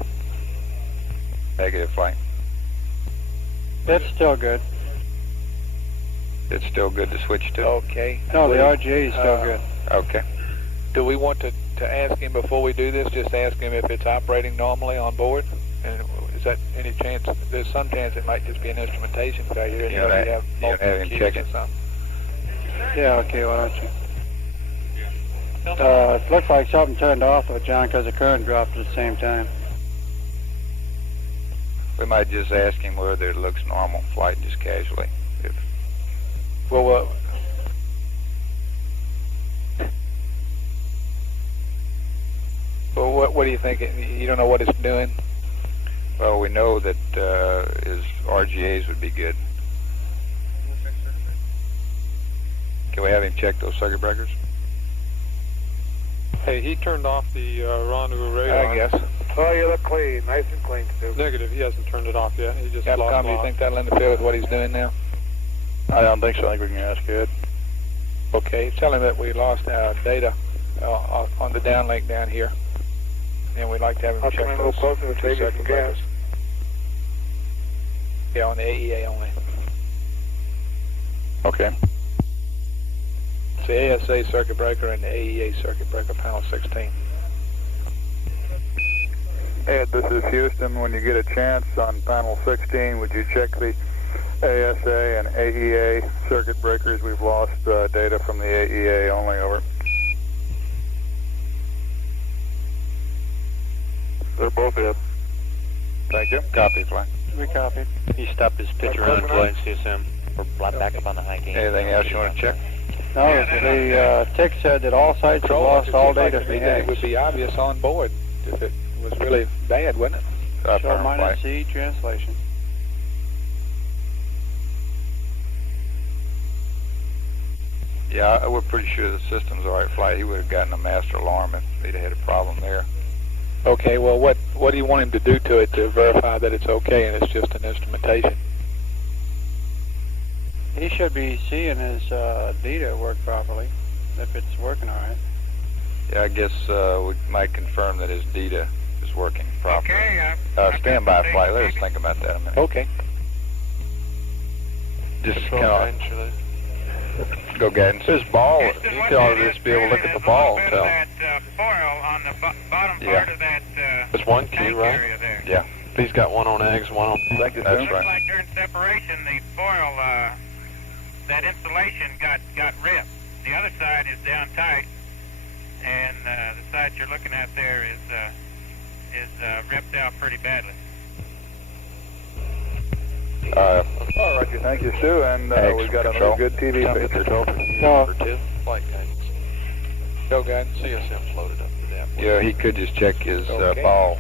Negative, Flight. It's still good. It's still good to switch to? Okay. No, the RGA is still good. Okay. Do we want to ask him before we do this, just ask him if it's operating normally on board? And is that any chance? There's some chance it might just be an instrumentation failure. And You have him check it. Yeah, okay, why don't you? It looks like something turned off though, John, because the current dropped at the same time. We might just ask him whether it looks normal, Flight, just casually. Well, what do you think? You don't know what it's doing? Well, we know that his RGAs would be good. Can we have him check those circuit breakers? Hey, he turned off the rendezvous radar. I guess. Oh, you look clean. Nice and clean, Stu. Negative. He hasn't turned it off yet. He just lost Capcom, do you think that'll interfere with what he's doing now? I don't think so. I think we can ask Ed. Okay, tell him that we lost our data on the downlink down here. And we'd like to have him I'll check come in a little those closer and 2 save you circuit some breakers. gas. Yeah, on the AEA only. Okay. It's the ASA circuit breaker and the AEA circuit breaker, panel 16. Ed, this is Houston. When you get a chance on panel 16, would you check the ASA and AEA circuit breakers? We've lost data from the AEA only, over. They're both in. Thank you. Copy, Flight. We copied. He stopped his pitch around and flight CSM. We're back up on the high game. Anything else you want to check? No, the TIC said that all sites have lost all data from the It would eggs. be obvious on board if it was really bad, wouldn't it? Show minus C translation. Yeah, we're pretty sure the system's all right, Flight. He would have gotten a master alarm if he'd had a problem there. Okay, well, what do you want him to do to it to verify that it's okay and it's just an instrumentation? He should be seeing his data work properly, if it's working all right. Yeah, I guess we might confirm that his data is working properly. Okay, Stand by, Flight. Let us think about that a minute. Okay. Just kind of go guidance. His ball, you ought to just be able to look at the ball and tell. That foil on the bottom Yeah. part of that It's one key, right? area there. Yeah. He's got one on eggs, one on. That's Looks right. like during separation, the foil, that insulation got ripped. The other side is down tight, and the side you're looking at there is ripped out pretty badly. All right, Roger. Thank you, Stu. And we've got control. another good TV picture. No. Number 2, flight guidance. Go, guys. CSM's loaded up the dap. Yeah, he could just check his Okay. ball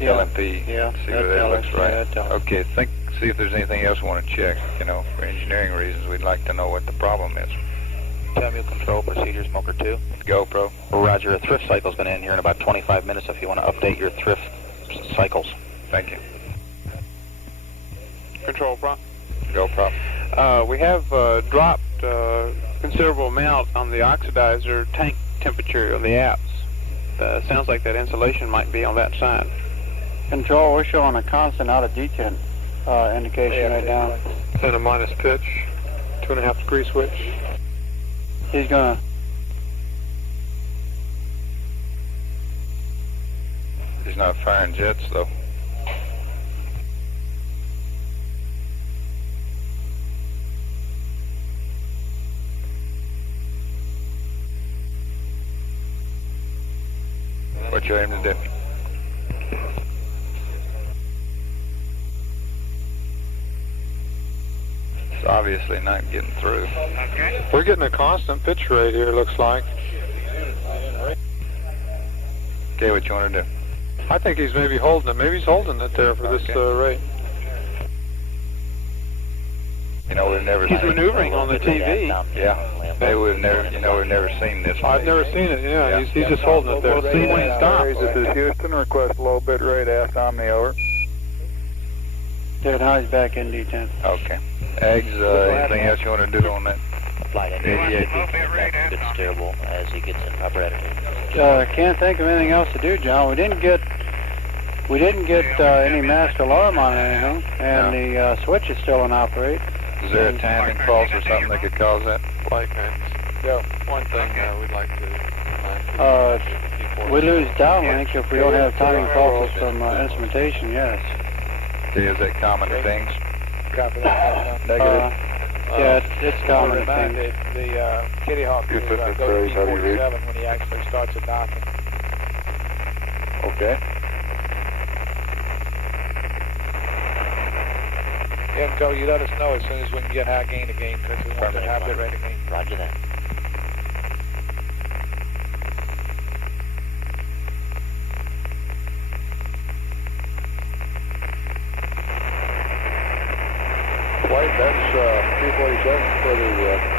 Yeah. LMP, Yeah, see that'd whether that tell looks us. right. Yeah, that'd tell us. Okay, see if there's anything else we want to check. You know, for engineering reasons, we'd like to know what the problem is. Terminal control procedures, Smoker 2. Go, Pro. Roger, thrift cycle's going to end here in about 25 minutes if you want to update your thrift cycles. Thank you. Control, Pro. Go, Pro. We have dropped considerable amount on the oxidizer tank temperature of the apps. Sounds like that insulation might be on that side. Control, we're showing a constant out of detent indication right now. And a minus pitch, 2.5 degree switch. He's gonna. He's not firing jets, though. What you aim to do? It's obviously not getting through. We're getting a constant pitch rate here, looks like. Okay, what you want to do? I think he's maybe holding it. Maybe he's holding it there for this rate. You know, we've never He's seen maneuvering on the TV. Yeah. Maybe we've never seen this. I've never seen it, yeah. He's just holding it there. See when it stops. This is Houston. Request low bit rate asked Omni over. Yeah, now he's back in detent. Okay. Eggs, anything else you want to do on that? Flight engine good steerable as he gets in proper attitude. Can't think of anything else to do, John. We didn't get any mask alarm on anything, and the switch is still in operate. Is there a timing fault or something that could cause that? Flight guidance. Yeah. One thing we'd like to we lose downlink if we don't have timing pulses from instrumentation, yes. See, is that common to things? Copy that. Negative. Yeah, it's common. Remind the Kitty Hawk to go to P47 when he actually starts at docking. Okay. Enco, you let us know as soon as we can get high gain again, because we want to have it ready again. Roger that. White, that's P47 for the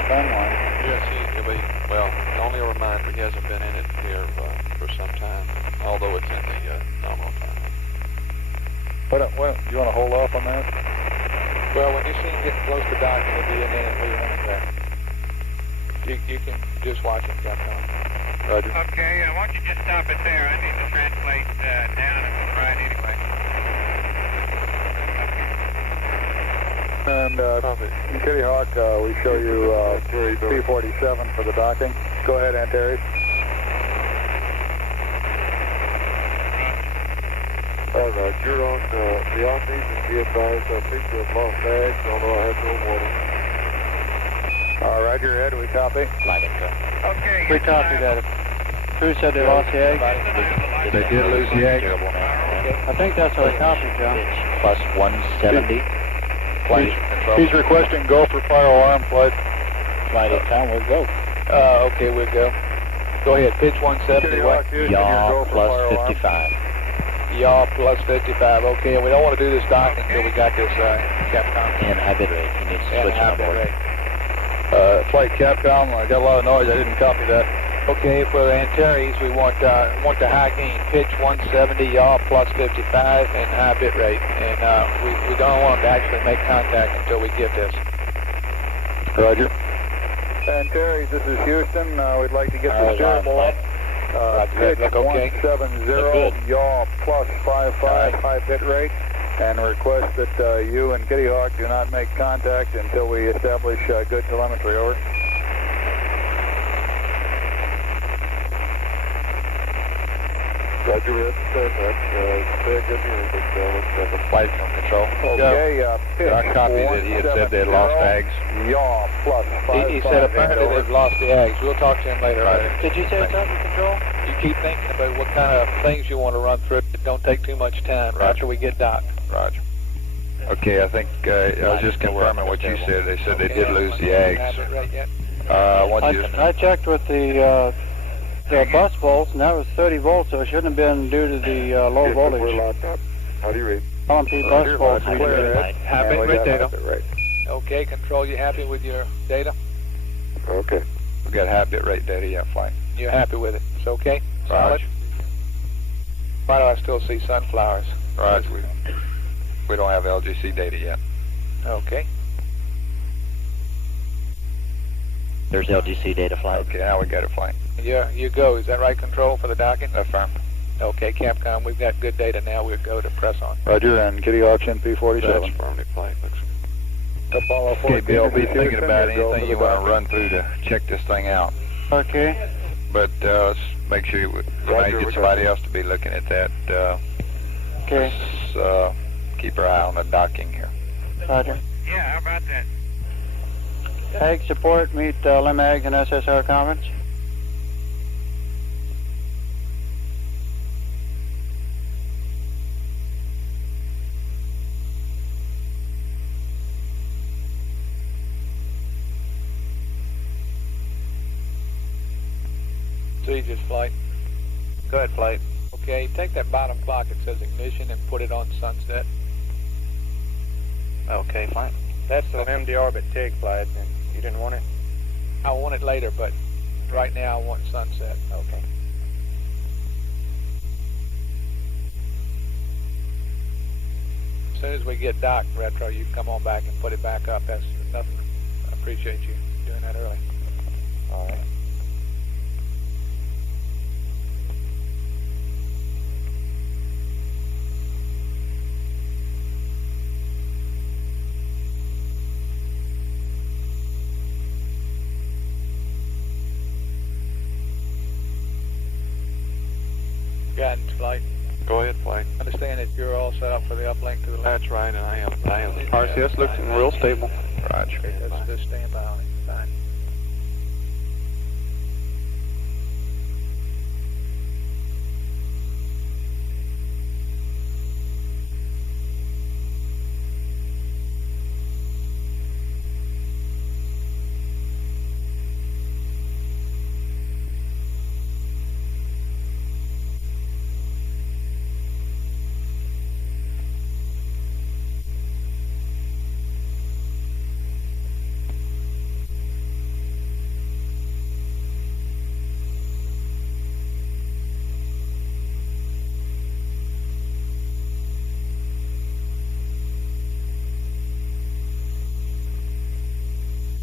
timeline. Yes, well, only a reminder, he hasn't been in it here for some time, although it's in the nominal time. Do you want to hold off on that? Well, when you see him getting close to docking, it'll be in there and leave there. You can just watch him come down. Roger. Okay, why don't you just stop it there? I need to translate down and go right anyway. And Kitty Hawk, we show you P47 for the docking. Go ahead, Antares. All right, you're on the on-these and be advised I think they've lost bags, although I have no warning. All right, you're ahead. We copy. Flight intro. Okay. We copied that. Crew said they lost the egg. They did lose the egg. I think that's what I copied, John. Pitch plus 170. Flight control. He's requesting go for fire alarm flight. Flight in time, we'll go. Okay, we'll go. Go ahead, pitch 170. What? Yaw plus 55. Yaw plus 55. Okay, and we don't want to do this docking until we got this Capcom. And high bit rate. He needs to switch on board. Flight Capcom, I got a lot of noise. I didn't copy that. Okay, for Antares, we want the high gain. Pitch 170, yaw plus 55, and high bit rate. And we don't want them to actually make contact until we get this. Roger. Antares, this is Houston. We'd like to get the steerable up. Pitch 170, yaw plus 55, high bit rate. And request that you and Kitty Hawk do not make contact until we establish good telemetry. Over. Roger, that's good hearing, Flight from control. Okay, pitch I copied it. He had said they had lost eggs. Yaw plus 55. He said apparently they've lost the eggs. We'll talk to him later. Did you say something, Control? You keep thinking about what kind of things you want to run through. Don't take too much time after we get docked. Roger. Okay, I think I was just confirming what you said. They said they did lose the eggs. I want you to... I checked with the bus volts, and that was 30 volts, so it shouldn't have been due to the low voltage. We're locked up. How do you read? LMP bus volts. Happy with data. Right. Okay, control, you happy with your data? Okay. We got high bit rate data, yeah, flight. You're happy with it? It's okay? Solid? Why do I still see sunflowers? Right, we don't have LGC data yet. Okay. There's LGC data flight. Okay, now we got it flying. Yeah, you go. Is that right, control, for the docking? Affirm. Okay, Capcom, we've got good data now. We'll go to press on. Roger, and Kitty Hawks NP47. That's affirmative flight. Looks Okay, Bill, be thinking about anything you want to run through to check this thing out. Okay. But make sure we might get somebody else to be looking at that. Okay. Let's keep our eye on the docking here. Roger. Yeah, how about that? Ag support, meet LIM Ags and SSR conference. Just flight. Go ahead, flight. Okay, take that bottom clock that says ignition and put it on sunset. Okay, fine. That's an MD orbit TIG flight, and you didn't want it? I want it later, but right now I want sunset. Okay. As soon as we get docked, Retro, you come on back and put it back up. That's nothing. I appreciate you doing that early. All right. Guidance flight. Go ahead, flight. Understand that you're all set up for the uplink to the left. That's right, and I am. RCS looks real stable. Roger. Okay, let's just stand by on it. Fine.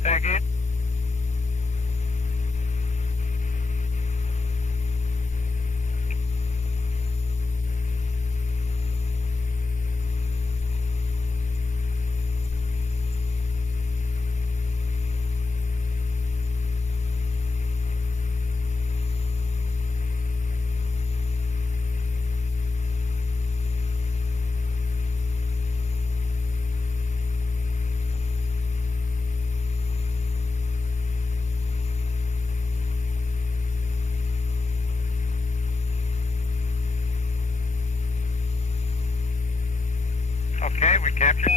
Say again? Okay, we captured.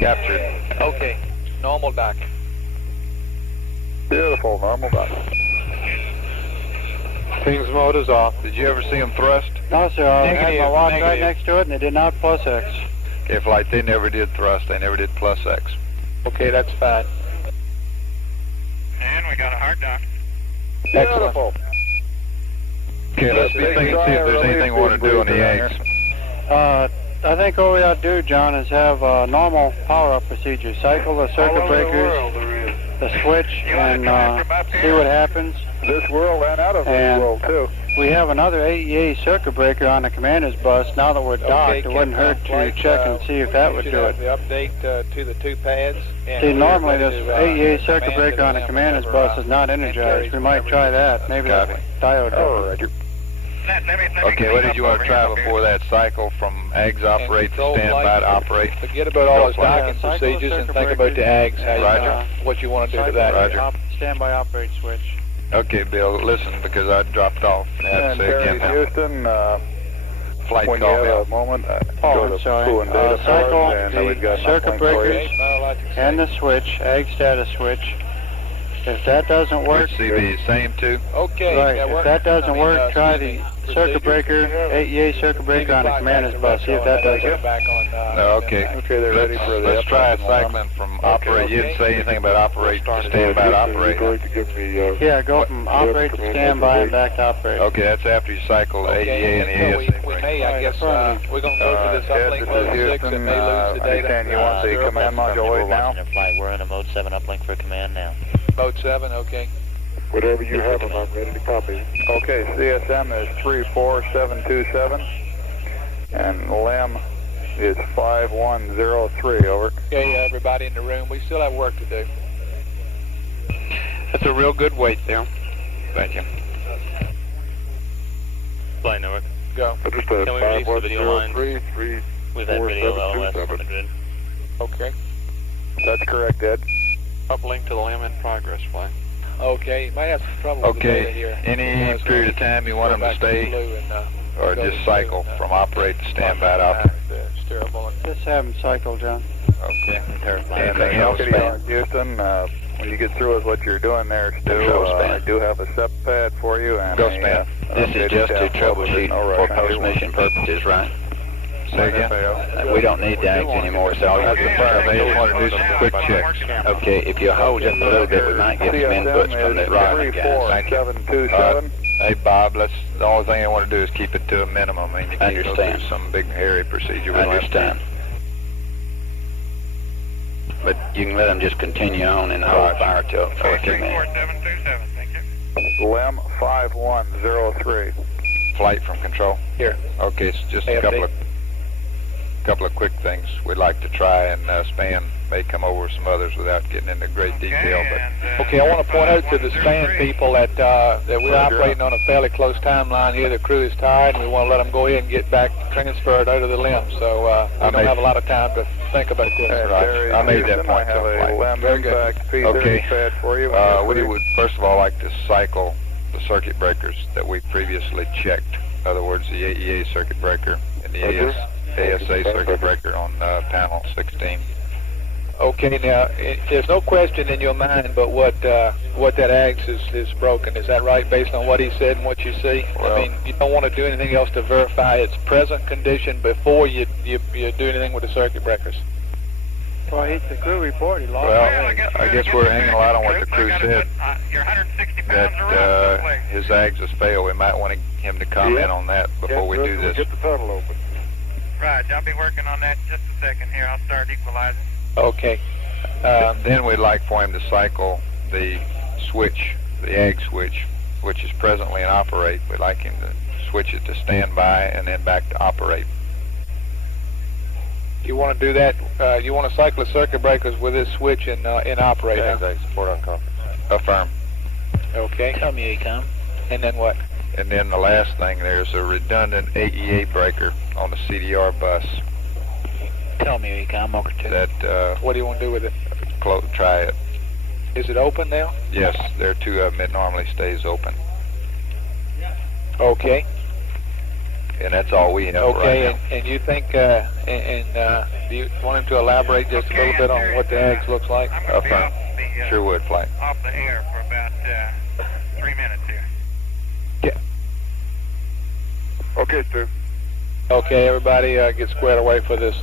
Captured. Okay, normal docking. Beautiful, normal dock. Pings mode is off. Did you ever see them thrust? No, sir. I had my watch right next to it, and they did not plus X. Okay, flight, they never did thrust. They never did plus X. Okay, that's fine. And we got a hard dock. Beautiful. Okay, let's be thinking, see if there's anything we want to do on the eggs. I think what we ought to do, John, is have a normal power-up procedure. Cycle the circuit breakers, the switch, and see what happens. This world and out of this world, too. We have another AEA circuit breaker on the commander's bus. Now that we're docked, it wouldn't hurt to check and see if that would do it. The update to the two pads. See, normally this AEA circuit breaker on the commander's bus is not energized. We might try that. Maybe that diode. Oh, Roger. Okay, what did you want to try before that cycle from AGS operate to standby to operate? Forget about all those docking procedures and think about the AGS. Roger. What you want to do to that. Roger. Standby operate switch. Okay, Bill, listen, because I dropped off. And Terry Houston, flight when call, you have Bill. a moment, Oh, I'm sorry. Cycle the circuit breakers and the switch, AG status switch. If that doesn't work, CV, same too. Okay. right. If that doesn't work, try the circuit breaker, AEA circuit breaker on the commander's bus. See if that does it. Okay. Okay, they're ready for the Let's try cycling from operate. You didn't say anything about operate to standby to operate. Yeah, go from operate to standby and back to operate. Okay, that's after you cycle the AEA and the ASA. We may, I guess, we're going to go to this uplink mode 6 and may lose the data. Understand you want the command module 8 now? We're in a mode 7 uplink for command now. Mode 7, okay. Whatever you have, I'm ready to copy. Okay, CSM is 34727, and LEM is 5103, over. Okay, everybody in the room, we still have work to do. That's a real good weight there. Thank you. Flight network. Go. Understood. Can we release the video line? 51033 With that video LOS on the grid. Okay. That's correct, Ed. Uplink to the LEM in progress, flight. Okay, you might have some trouble with the data here. Any period of time you want them to stay, or just cycle from operate to standby to operate? Just have them cycle, John. Okay. Anything else, Houston? When you get through with what you're doing there, Stu, I do have a SEP pad for you. And Go span. This is just to troubleshoot for post-mission purposes, right? Say again? We don't need DAGs anymore, so I'll That's the fire. They just want to do some quick checks. okay, if you hold just a little bit, we might get some inputs from the rider guys. 34727. Hey, Bob, the only thing I want to do is keep it to a minimum. I mean, you can't go Understand. through some big, hairy procedure. We don't have Understand. But you can let them just continue on and hold fire till 14 minutes. 34727, thank you. LEM 5103. Flight from control. Here. Okay, so just a couple of quick things we'd like to try, and Span may come over some others without getting into great detail. But okay, I want to point out to the Span people that we're operating on a fairly close timeline here. The crew is tired, and we want to let them go ahead and get back transferred out of the LEM. So we don't have a lot of time to think about this. Right. I made that point. I have a LEM Very good. impact P30 pad for you. We would first of all like to cycle the circuit breakers that we previously checked. In other words, the AEA circuit breaker and the ASA circuit breaker on panel 16. Okay, now there's no question in your mind but what that AGS is broken. Is that right, based on what he said and what you see? Well, I mean, you don't want to do anything else to verify its present condition before you do anything with the circuit breakers. Well, the crew report, he lost. Well, I guess we're hanging a lot on what the crew said, You're 160 pounds that his AGS has failed. We might want him to comment on that before we do this. Get the tunnel open. Right, I'll be working on that in just a second here. I'll start equalizing. Okay. Then we'd like for him to cycle the switch, the AG switch, which is presently in operate. We'd like him to switch it to standby and then back to operate. You want to do that? You want to cycle the circuit breakers with this switch in operate? Support on conference. Affirm. Okay. Tell me, ACOM. And then what? And then the last thing, there's a redundant AEA breaker on the CDR bus. Tell me, ACOM, over to. That What do you want to do with it? try it. Is it open now? Yes, there are two of them. It normally stays open. Okay. And that's all we have right Okay, now. and you think, do you want him to elaborate just a little bit on what the AGS looks like? Affirm. Sure would, Flight. Off the air for about 3 minutes here. Okay, Stu. Okay, everybody get squared away for this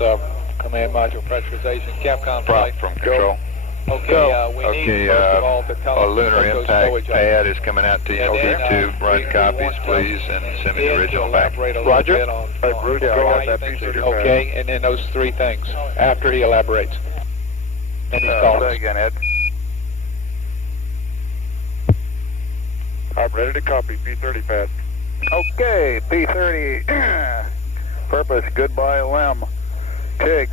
command module pressurization. Capcom Prop flight. from control. Okay, we need first of all to tell a us lunar what those impact stowage are. pad is coming out to you. And then, YouTube, run we copies, want, please, and send me the Ed to original back. elaborate a little Roger. bit on Bruce, why go you on that think procedure they're- Okay, and then those three things after he elaborates. And he calls. Say again, Ed. I'm ready to copy. P30 pad. Okay, P30. Purpose, goodbye, LEM. TIG,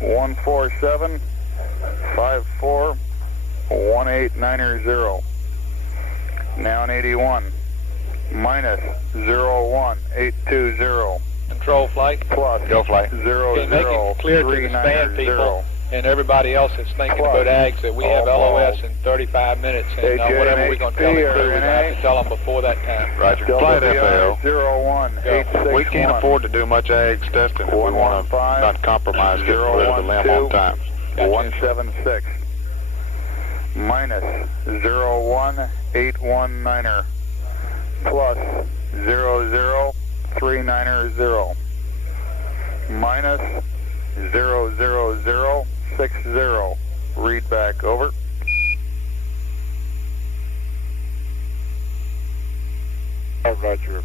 147541890. Now in 81. Minus 01820. Control flight. Plus. Go flight. Okay, make it clear to the Span people and everybody else that's thinking about AGS that we have LOS in 35 minutes, and whatever we're going to tell the crew, we have to tell them before that time. Roger. Flight FAO. 01861. We can't afford to do much AGS testing if we want to not compromise getting rid of the LEM on time. 176. minus 01819er plus 00390 minus 00060. Read back, over. Roger.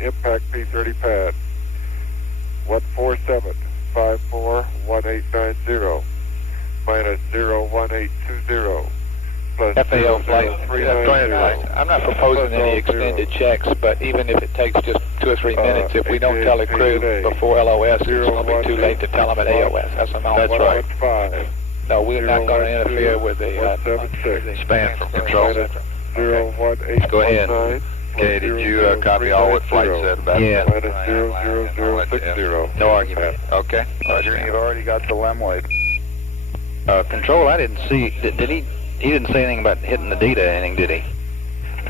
Impact P30 pad. 147541890 minus 01820 plus FAO flight. 00390. I'm not proposing any extended checks, but even if it takes just 2 or 3 minutes, if we don't tell the crew before LOS, it's going to be too late to tell them at AOS. That's right. No, we're not going to interfere with the span from control. 01819. Go ahead. Okay, did you copy all what flight said about Yeah. Minus 00060. No argument. Okay. Roger. You've already got the LEM weight. Control, I didn't see, did he didn't say anything about hitting the DETA or anything, did he?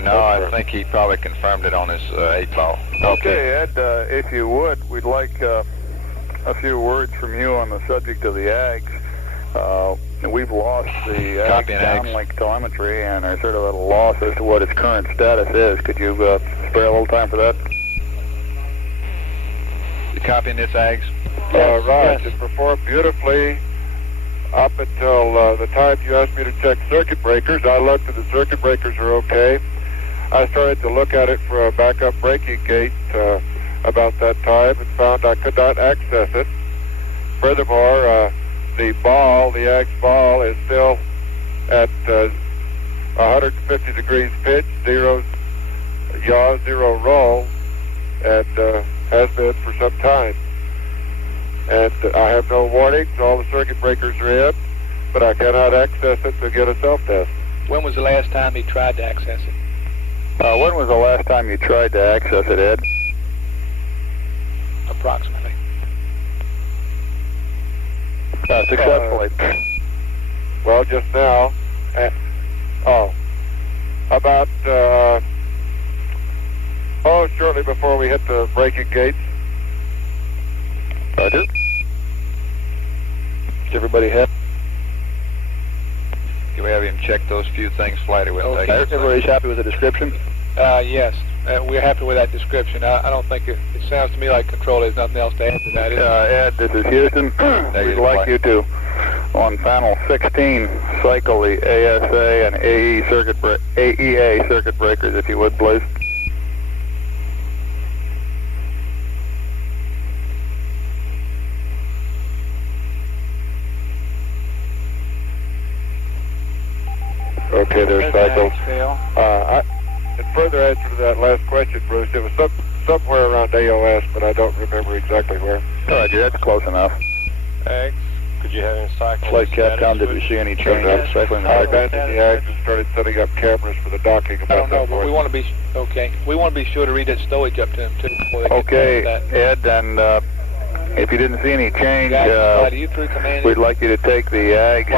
No, I think he probably confirmed it on his 8-ball. Okay, Ed, if you would, we'd like a few words from you on the subject of the AGs. We've lost the AG downlink telemetry and are sort of at a loss as to what its current status is. Could you spare a little time for that? You copying this, AGs? Right, it performed beautifully up until the time you asked me to check circuit breakers. I looked and the circuit breakers are okay. I started to look at it for a backup braking gate about that time and found I could not access it. Furthermore, the AG's ball is still at 150 degrees pitch, 0 yaw, 0 roll, and has been for some time. And I have no warnings. All the circuit breakers are in, but I cannot access it to get a self-test. When was the last time he tried to access it? When was the last time you tried to access it, Ed? Approximately. Successfully. Well, just now. About shortly before we hit the braking gates. Roger. Is everybody happy? Can we have him check those few things flighty with? Okay. Everybody's happy with the description? Yes, we're happy with that description. I don't think it sounds to me like control has nothing else to add to that. Ed, this is Houston. We'd like you to, on panel 16, cycle the ASA and AEA circuit breakers, if you would, please. Okay, they're cycled. In further answer to that last question, Bruce, it was somewhere around AOS, but I don't remember exactly where. Roger, that's close enough. AGs, could you have any cycling? Flight Capcom, did we see any change up cycling the abandoned the AGs and started setting up cameras for the docking. I don't know, but we want to be We want to be sure to read that stowage up to him too before they get okay, that. Ed, and if you didn't see any change, we'd like you to take the AG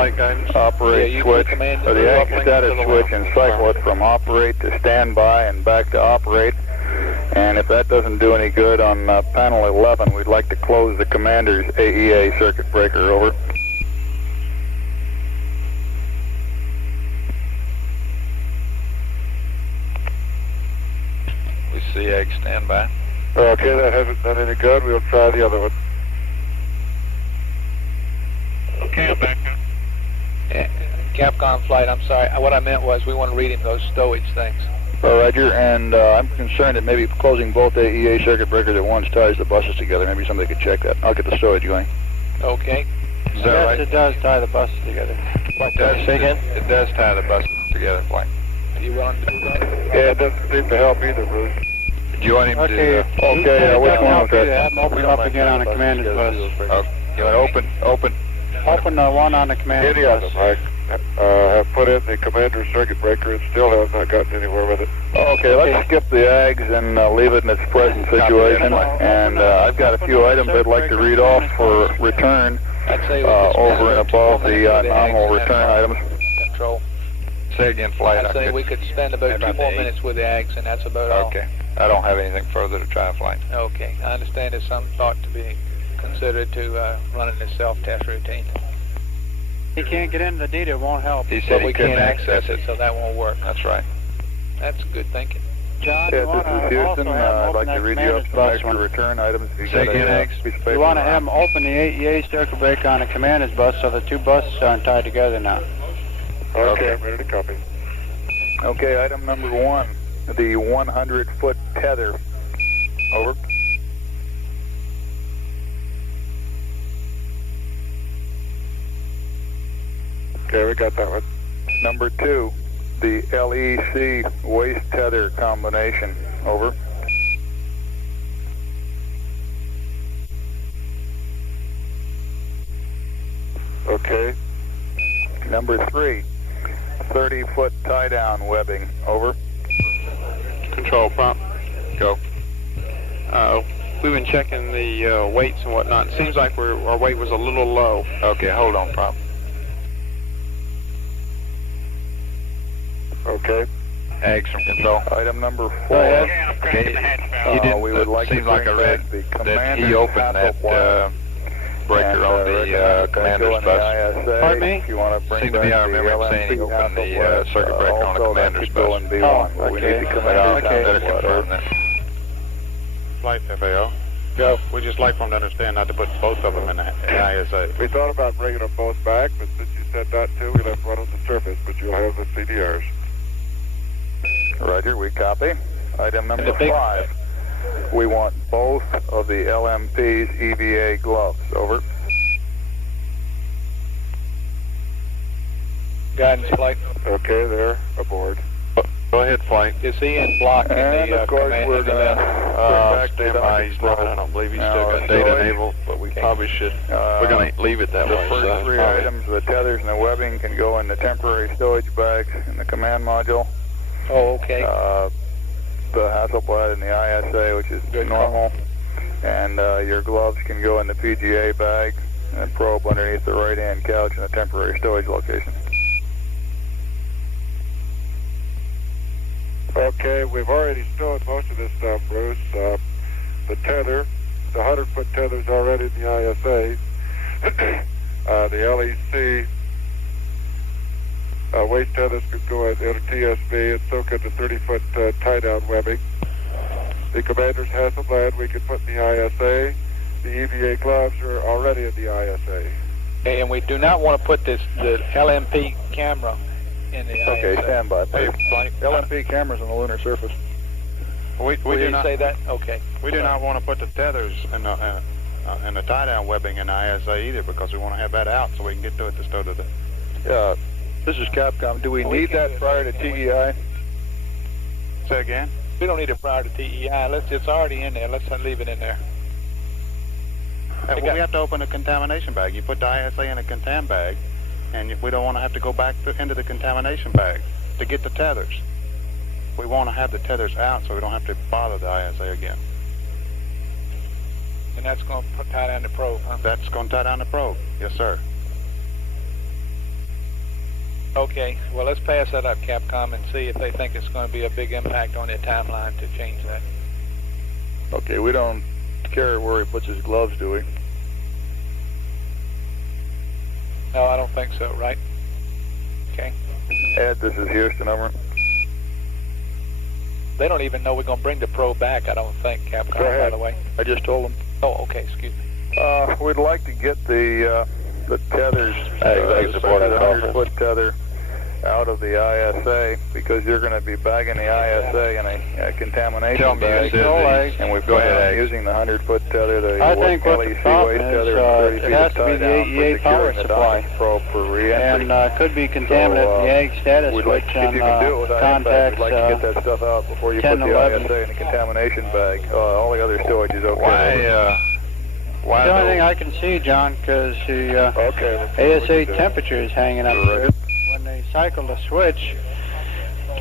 operate switch, or the AG status switch, and cycle it from operate to standby and back to operate. And if that doesn't do any good on panel 11, we'd like to close the commander's AEA circuit breaker, over. We see AG standby. Okay, that hasn't done any good. We'll try the other one. Okay, I'm back up. Capcom flight, I'm sorry. What I meant was we want to read him those stowage things. Roger, and I'm concerned that maybe closing both AEA circuit breakers at once ties the buses together. Maybe somebody could check that. I'll get the stowage going. Okay. Is that right? It does tie the buses together. It does, say again? It does tie the buses together, White. Are you willing to do that? Yeah, it doesn't seem to help either, Bruce. Do you want him to do that? Okay, which one was that? Have them open up again on the commander's bus. You want to open? Open the one on the commander's Any of bus. them. I have put in the commander's circuit breaker and still have not gotten anywhere with it. Okay, let's skip the AGs and leave it in its present situation. And I've got a few items I'd like to read off for return over and above the nominal return items. Control. Say again, flight. I'd say we could spend about 2 more minutes with the AGs, and that's about all. Okay. I don't have anything further to try, flight. Okay. I understand there's some thought to be considered to running this self-test routine. He can't get into the data, it won't help. He said But he we couldn't can't access it. so that won't work. That's right. That's good thinking. John, Yeah, this is Houston. I'd like to read you up some extra return items. If you Say got again, a Eggs. piece of paper You want to have around. him open the EA circuit breaker on the commander's bus so the two buses aren't tied together now. Okay, I'm ready to copy. Okay, item number 1, the 100-foot tether. Over. Okay, we got that one. Number 2, the LEC waist tether combination. Over. Okay. Number 3, 30-foot tie-down webbing. Over. Control prompt. Go. We've been checking the weights and whatnot. It seems like our weight was a little low. Okay, hold on, prompt. Okay. Eggs from control. Item number 4. Go ahead. Okay, I'm cracking the hatch valve. He didn't, we would like to seems like I bring read back the that commander's he opened that Hasselblad. breaker on the commander's bus. Pardon me? If you want to bring Seemed to back me I remember him saying he LMP opened the Hasselblad, circuit breaker on the also that commander's could go bus. in B1, Oh, but we need okay. the commander's Okay. Better Hasselblad. confirm that. Flight FAO. Go. We just like for them to understand not to put both of them in the ISA. We thought about bringing them both back, but since you said not to, we left one on the surface, but you'll have the CDRs. Roger, we copy. Item number 5. We want both of the LMP's EVA gloves. Over. Guidance flight. Okay, they're aboard. Go ahead, flight. Is he in block in And the of course, command? we're in the going to left? bring back Standby, he's not. I don't believe he's still got data enabled, but we probably should. We're going to leave it that The way. first so 3 probably- items, the tethers and the webbing, can go in the temporary stowage bags in the command module. Oh, okay. The Hasselblad and the ISA, which is Good normal. And your gloves can go in the PGA bag and probe underneath the right-hand couch in a temporary stowage location. Okay, we've already stowed most of this stuff, Bruce. The tether, the 100-foot tether's already in the ISA. The LEC waist tethers could go in a TSB, and so could the 30-foot tie-down webbing. The commander's Hasselblad we could put in the ISA. The EVA gloves are already in the ISA. Okay, and we do not want to put the LMP camera in the Okay, ISA. stand by. Hey, flight. LMP cameras on the lunar surface. We Did do you not say that? Okay. we do not want to put the tethers and the tie-down webbing in the ISA either, because we want to have that out so we can get to it to stow to the. This is Capcom. Do we We need can that do it prior to later, can't we? TEI? Say again. We don't need it prior to TEI. It's already in there. Let's leave it in there. We have to open a contamination bag. You put the ISA in a contam bag, and we don't want to have to go back into the contamination bag to get the tethers. We want to have the tethers out so we don't have to bother the ISA again. And that's going to tie down the probe, huh? That's going to tie down the probe. Yes, sir. Okay. Well, let's pass that up, Capcom, and see if they think it's going to be a big impact on their timeline to change that. Okay, we don't care where he puts his gloves, do we? No, I don't think so, right? Okay. Ed, this is Houston, over. They don't even know we're going to bring the probe back, I don't think, Capcom, by the way. I just told him. Oh, okay, excuse me. We'd like to get the tethers, Exactly, support the that 100-foot tether, out of the ISA, because you're going to be bagging the ISA in a contamination Tell me bag. you said these. And we've Go got ahead, Ed. using the 100-foot tether, the I think what the LEC problem waist is, tether, and 30 it feet has of to be the tie-down for EA power securing the supply. docking probe for re-entry. And could be contaminant in the ag status We'd like switch to see if on you can do it without impact. contacts We'd like to get that stuff out before you 10 put to the 11. ISA in the contamination bag. All the other storage is okay. Why the only no? thing I can see, John, because the Okay. ASA temperature is hanging up there. When they cycle the switch,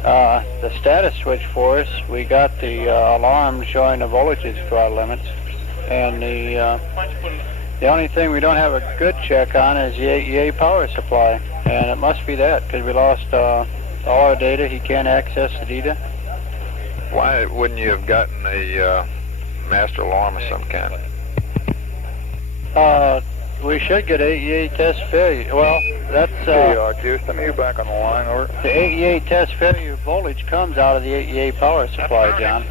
the status switch for us, we got the alarm showing the voltage throttle limits, and the only thing we don't have a good check on is the EA power supply, and it must be that, because we lost all our data. He can't access the data. Why wouldn't you have gotten a master alarm of some kind? we should get AEA test failure. Well, that's Houston, you back on the line, over. the AEA test failure voltage comes out of the AEA power supply, John.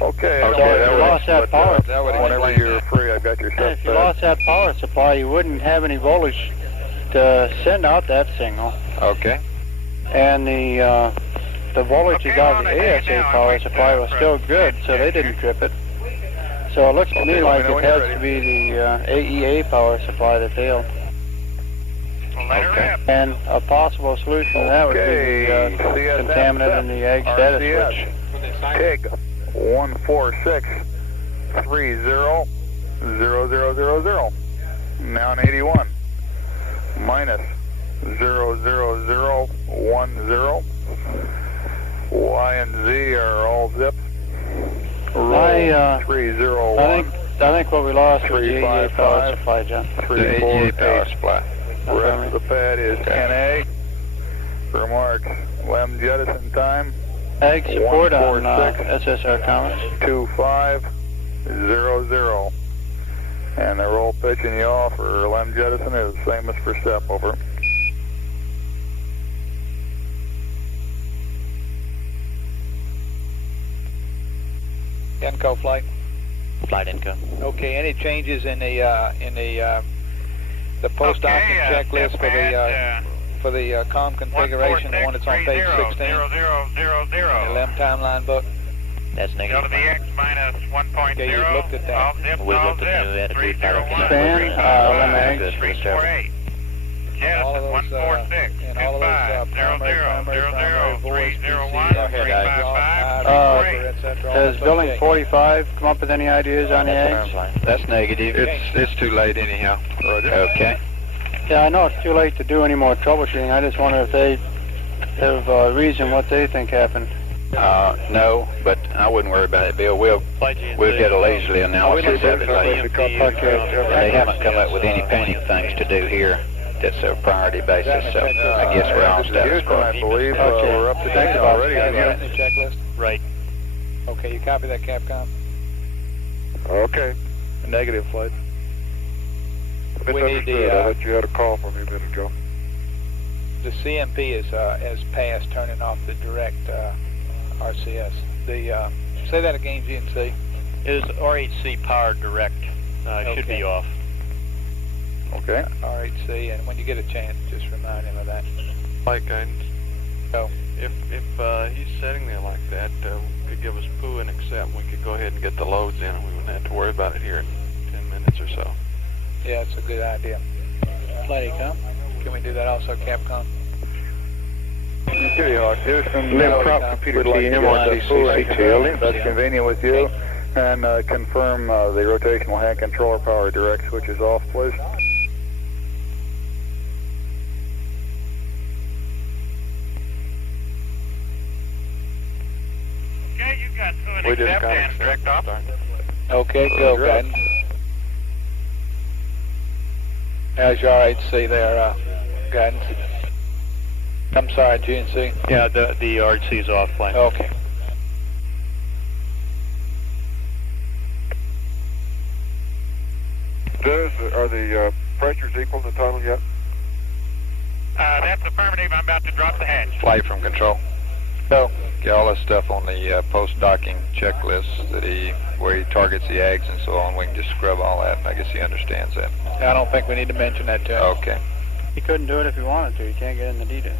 Okay. So if you lost that power, whenever you're free, I've got your set. if you lost that power supply, you wouldn't have any voltage to send out that signal. Okay. And the voltage you got the ASA power supply was still good, so they didn't trip it. So it looks to me like it has to be the AEA power supply that failed. Okay. And a possible solution to that would be the contaminant in the ag status switch. TIG 146300000. Now in 81. Minus 00010. Y and Z are all zips. I 301. think what we lost was the AEA power supply, John. 348. power supply. Rest of the pad is NA. Remarks. Lem Jettison time. Ag support on SSR comments. 2500. And the roll pitch and yaw for Lem Jettison is the same as for SEP, over. Inco flight. Flight Inco. Okay. Any changes in the post-docking checklist for the COM configuration, the one that's on page 16? The LEM timeline book. That's negative. LVX minus 1.0. Okay, you've looked at that. We looked at the new attitude pattern. Fan, 348. All of those, 146. and all of those primary, voice, Does building 45 come up with any ideas on the eggs? That's negative. It's too late anyhow. Okay. Yeah, I know it's too late to do any more troubleshooting. I just wonder if they have reason what they think happened. No, but I wouldn't worry about it, Bill. We'll get a leisurely analysis of it later. They haven't come up with any panic things to do here. That's a priority basis, so I guess we're on status quo. I believe we're up to date already. In the checklist? Right. Okay, you copy that, Capcom? Okay. Negative flight. We need the, I thought you had a call from me a minute ago. The CMP is has passed turning off the direct RCS. The say that again, GNC. It is RHC power direct. Should be off. Okay. RHC, and when you get a chance, just remind him of that. Flight guidance. Go. If he's sitting there like that, could give us poo and accept, we could go ahead and get the loads in, and we wouldn't have to worry about it here in 10 minutes or so. Yeah, it's a good idea. Playcom. Can we do that also, Capcom? City Hawk, Houston. Live prop computer TM that's convenient with you. And confirm the rotational hand controller power direct switch is off, please. Okay, you've got two and accept and direct off. Okay, go, guidance. How's your RHC there, guidance? I'm sorry, GNC. Yeah, the RHC is off, flight. Okay. Are the pressures equal in the tunnel yet? That's affirmative. I'm about to drop the hatch. Flight from control. Go. Get all this stuff on the post-docking checklist where he targets the ags and so on. We can just scrub all that. I guess he understands that. I don't think we need to mention that to him. Okay. He couldn't do it if he wanted to. He can't get in the details.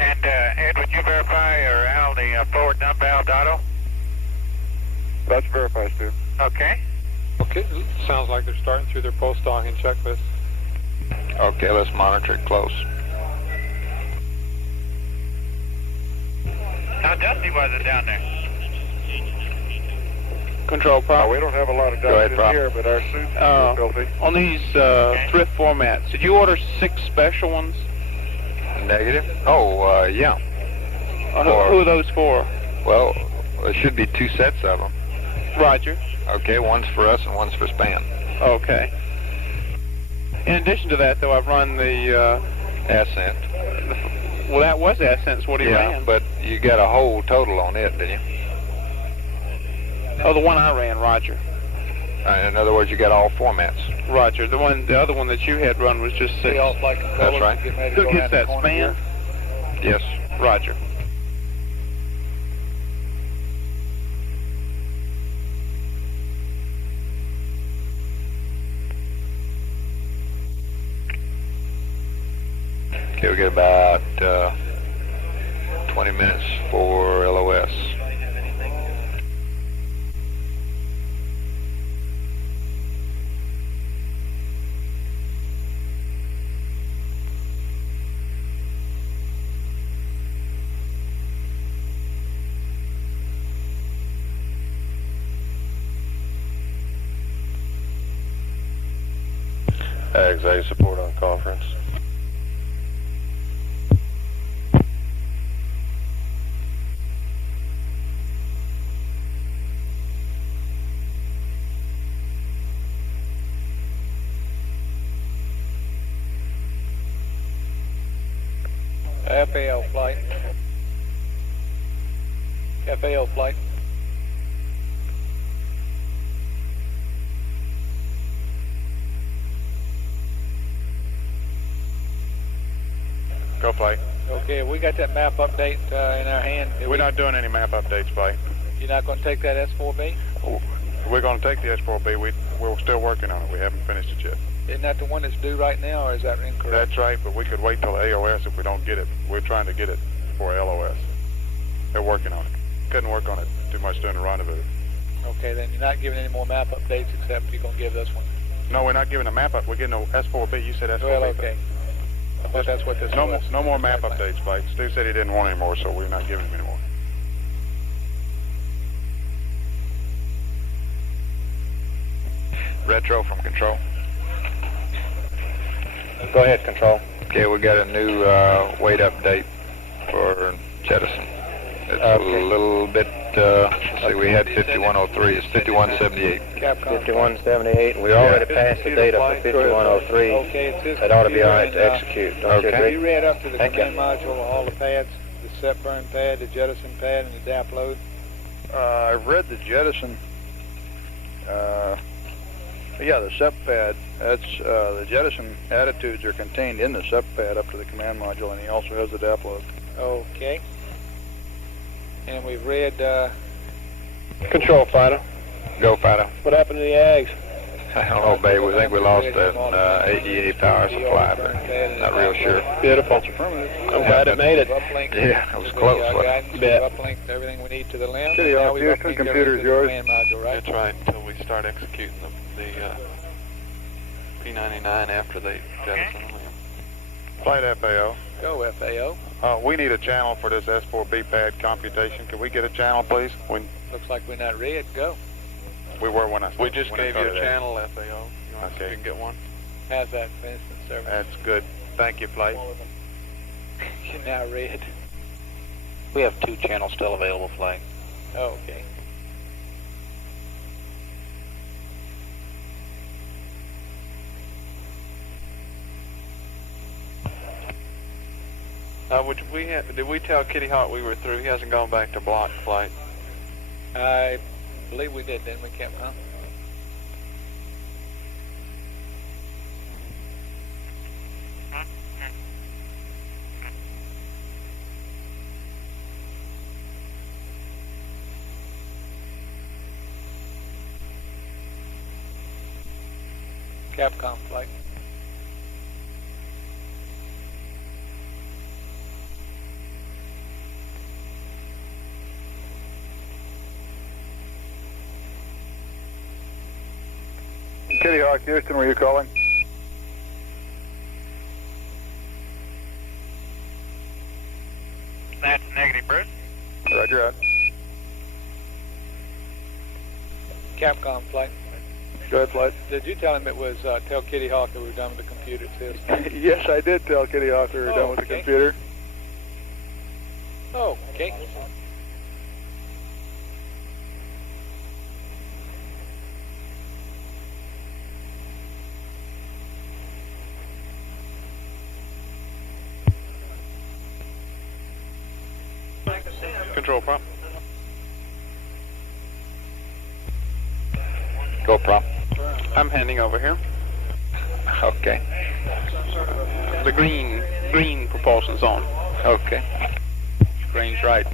And Ed, would you verify or Al the forward dump valve auto? That's verified, Stu. Okay. Okay, sounds like they're starting through their post-docking checklist. Okay, let's monitor it close. How dusty was it down there? Control prop. We don't have a lot of dust in here, but our suits are filthy. On these thrift formats, did you order 6 special ones? Negative? Oh, yeah. Who are those for? Well, there should be 2 sets of them. Roger. Okay, one's for us and one's for span. Okay. In addition to that, though, I've run the Ascent. Well, that was Ascent. What he ran. Yeah, but you got a whole total on it, didn't you? Oh, the one I ran, Roger. In other words, you got all formats. Roger. The other one that you had run was just 6. That's right. Who gets that, span? Yes. Roger. Okay, we get about 20 minutes for LOS. Ags A support on conference. FAO flight. FAO flight. Go flight. Okay, we got that map update in our hand. We're not doing any map updates, flight. You're not going to take that S4B? We're going to take the S4B. We're still working on it. We haven't finished it yet. Isn't that the one that's due right now, or is that incorrect? That's right, but we could wait till AOS if we don't get it. We're trying to get it for LOS. They're working on it. Couldn't work on it too much during the rendezvous. Okay, then you're not giving any more map updates except you're going to give this one. No, we're not giving a map up. We're getting a S4B. You said S4B. Well, okay. I thought that's what this was. No more map updates, flight. Stu said he didn't want any more, so we're not giving him any more. Retro from control. Go ahead, control. Okay, we got a new weight update for Jettison. It's a little bit, let's see, we had 5103, it's 5178. 5178, we already passed the data for 5103. Okay, that ought to be all right to execute, don't you agree? You read up to the command module, all the pads, the set burn pad, the Jettison pad, and the DAP load? I've read the Jettison. Yeah, the SEP pad, that's, the Jettison attitudes are contained in the SEP pad up to the command module, and he also has the DAP load. Okay. And we've read, Control, Fido. Go, Fido. What happened to the Ags? I don't know, babe. We think we lost that ADA power supply, but not real sure. Beautiful. I'm glad it made it. Yeah, it was close, wasn't it? We've uplinked everything we need to the LIM. Kitty Hawk, Houston, computer's yours. Module, right? That's right, until we start executing the P99 after they jettison the LIM. Flight FAO. Go, FAO. We need a channel for this S4B pad computation. Can we get a channel, please? Looks like we're not ready. Go. We were when I We just when I gave you a started channel, FAO. You want to see if you can get one? How's that, for instance, service? That's good. Thank you, flight. You're now read. We have 2 channels still available, flight. Oh, okay. Did we tell Kitty Hawk we were through? He hasn't gone back to block flight. I believe we did, didn't we, Captain? Huh? Capcom flight. Kitty Hawk, Houston, were you calling? That's negative, Bruce. Roger out. Capcom flight. Go ahead, flight. Did you tell him it was, tell Kitty Hawk that we were done with the computer, too? Yes, I did tell Kitty Hawk we were done with the computer. Oh, okay. Control prompt. Go prompt. I'm handing over here. Okay. The green propulsion's on. Okay. Green's right.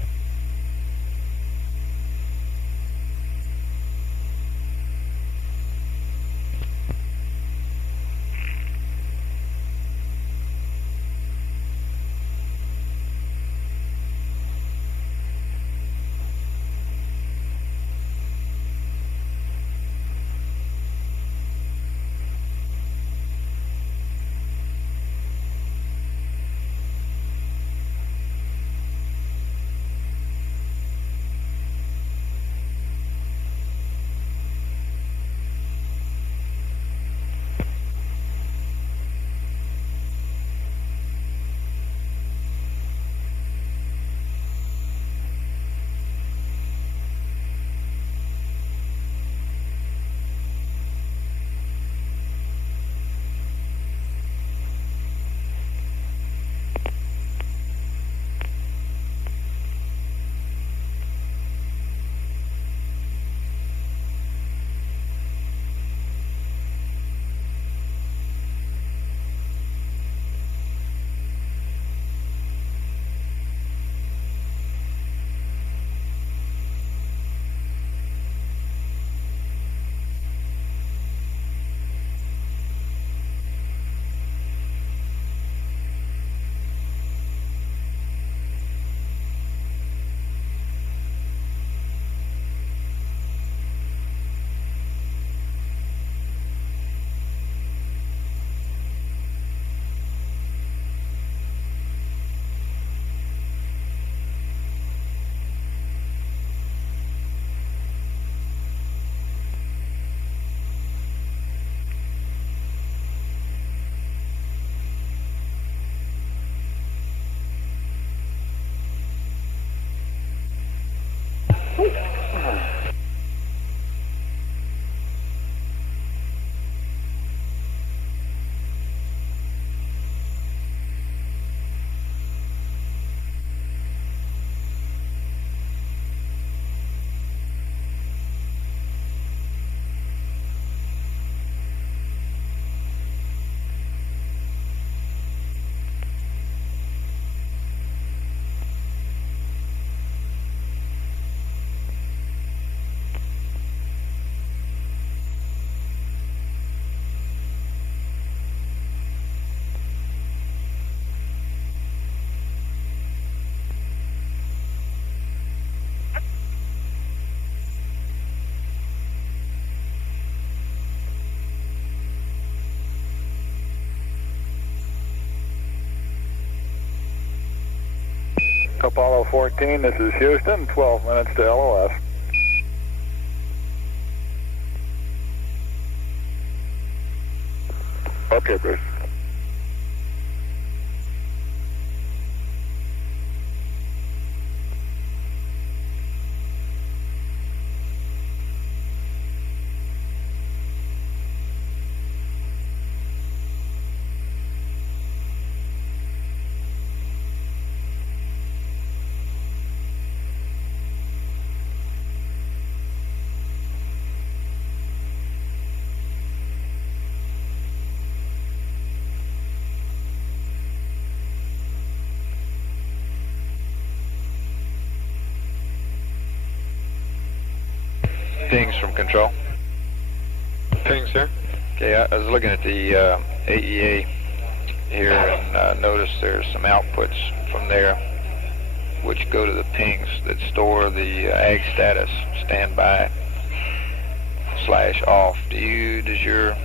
Apollo 14, this is Houston, 12 minutes to LOS. Okay, Bruce. Pings from control. Pings here. Okay, I was looking at the AEA here and noticed there's some outputs from there which go to the pings that store the ag status, standby, /off. Does your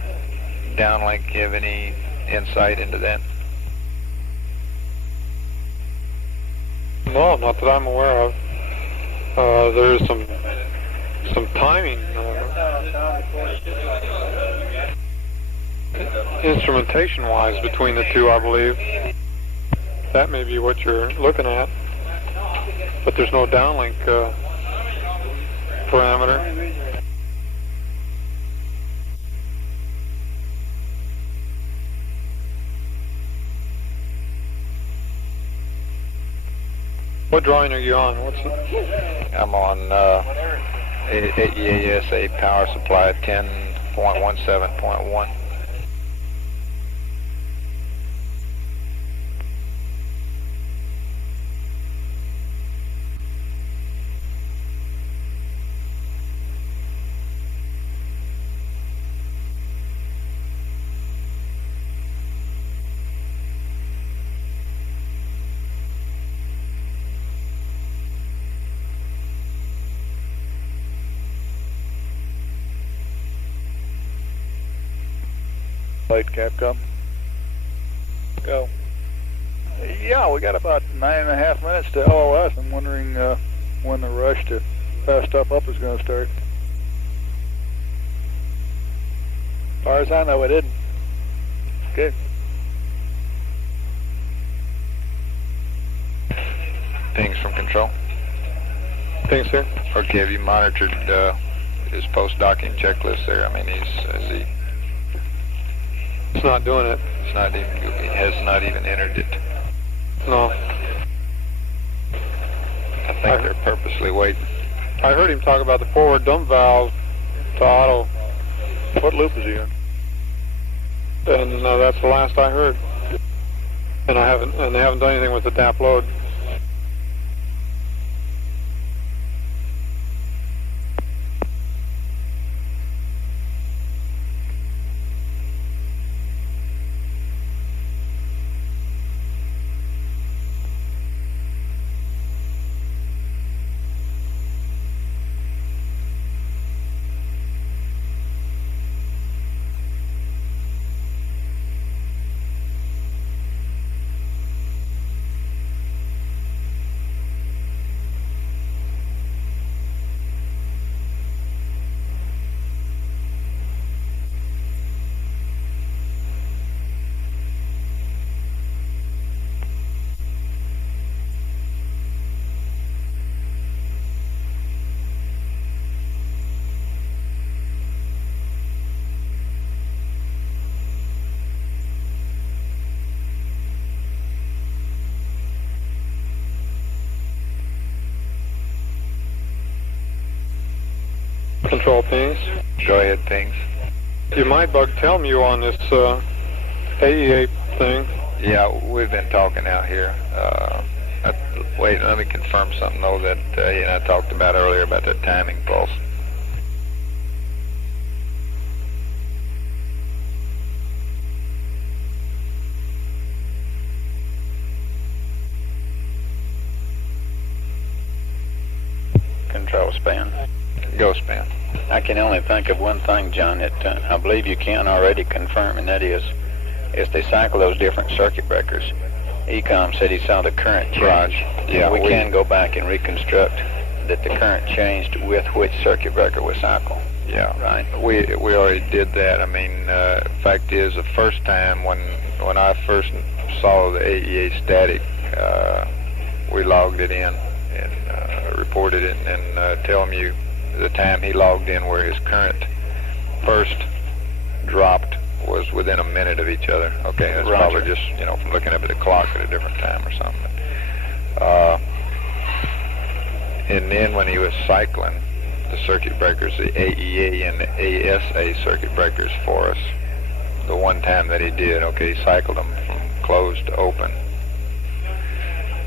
downlink have any insight into that? No, not that I'm aware of. There's some timing. Instrumentation-wise between the two, I believe. That may be what you're looking at. But there's no downlink parameter. What drawing are you on? What's it? I'm on AEASA power supply 10.17.1. Light Capcom. Go. Yeah, we got about 9.5 minutes to LOS. I'm wondering when the rush to fast stuff up is going to start. As far as I know, it didn't. Okay. Pings from control. Pings, sir. Okay, have you monitored his post-docking checklist there? I mean, It's not doing it. He has not even entered it. No. I think they're purposely waiting. I heard him talk about the forward dump valve to auto. What loop is he in? And that's the last I heard. And they haven't done anything with the DAP load. Control pings. Go ahead, pings. You might bug Telmu on this AEA thing. Yeah, we've been talking out here. Wait, let me confirm something though that he and I talked about earlier about that timing pulse. Control span. Go span. I can only think of one thing, John, that I believe you can already confirm, and that is if they cycle those different circuit breakers. ECOM said he saw the current change. Yeah, we can go back and reconstruct that the current changed with which circuit breaker was cycled. Yeah, right. We already did that. I mean, fact is, the first time when I first saw the AEA static, we logged it in and reported it, and tell you the time he logged in where his current first dropped was within a minute of each other. Okay, that's probably just, from looking up at the clock at a different time or something. And then when he was cycling the circuit breakers, the AEA and the ASA circuit breakers for us, the one time that he did, okay, he cycled them from closed to open.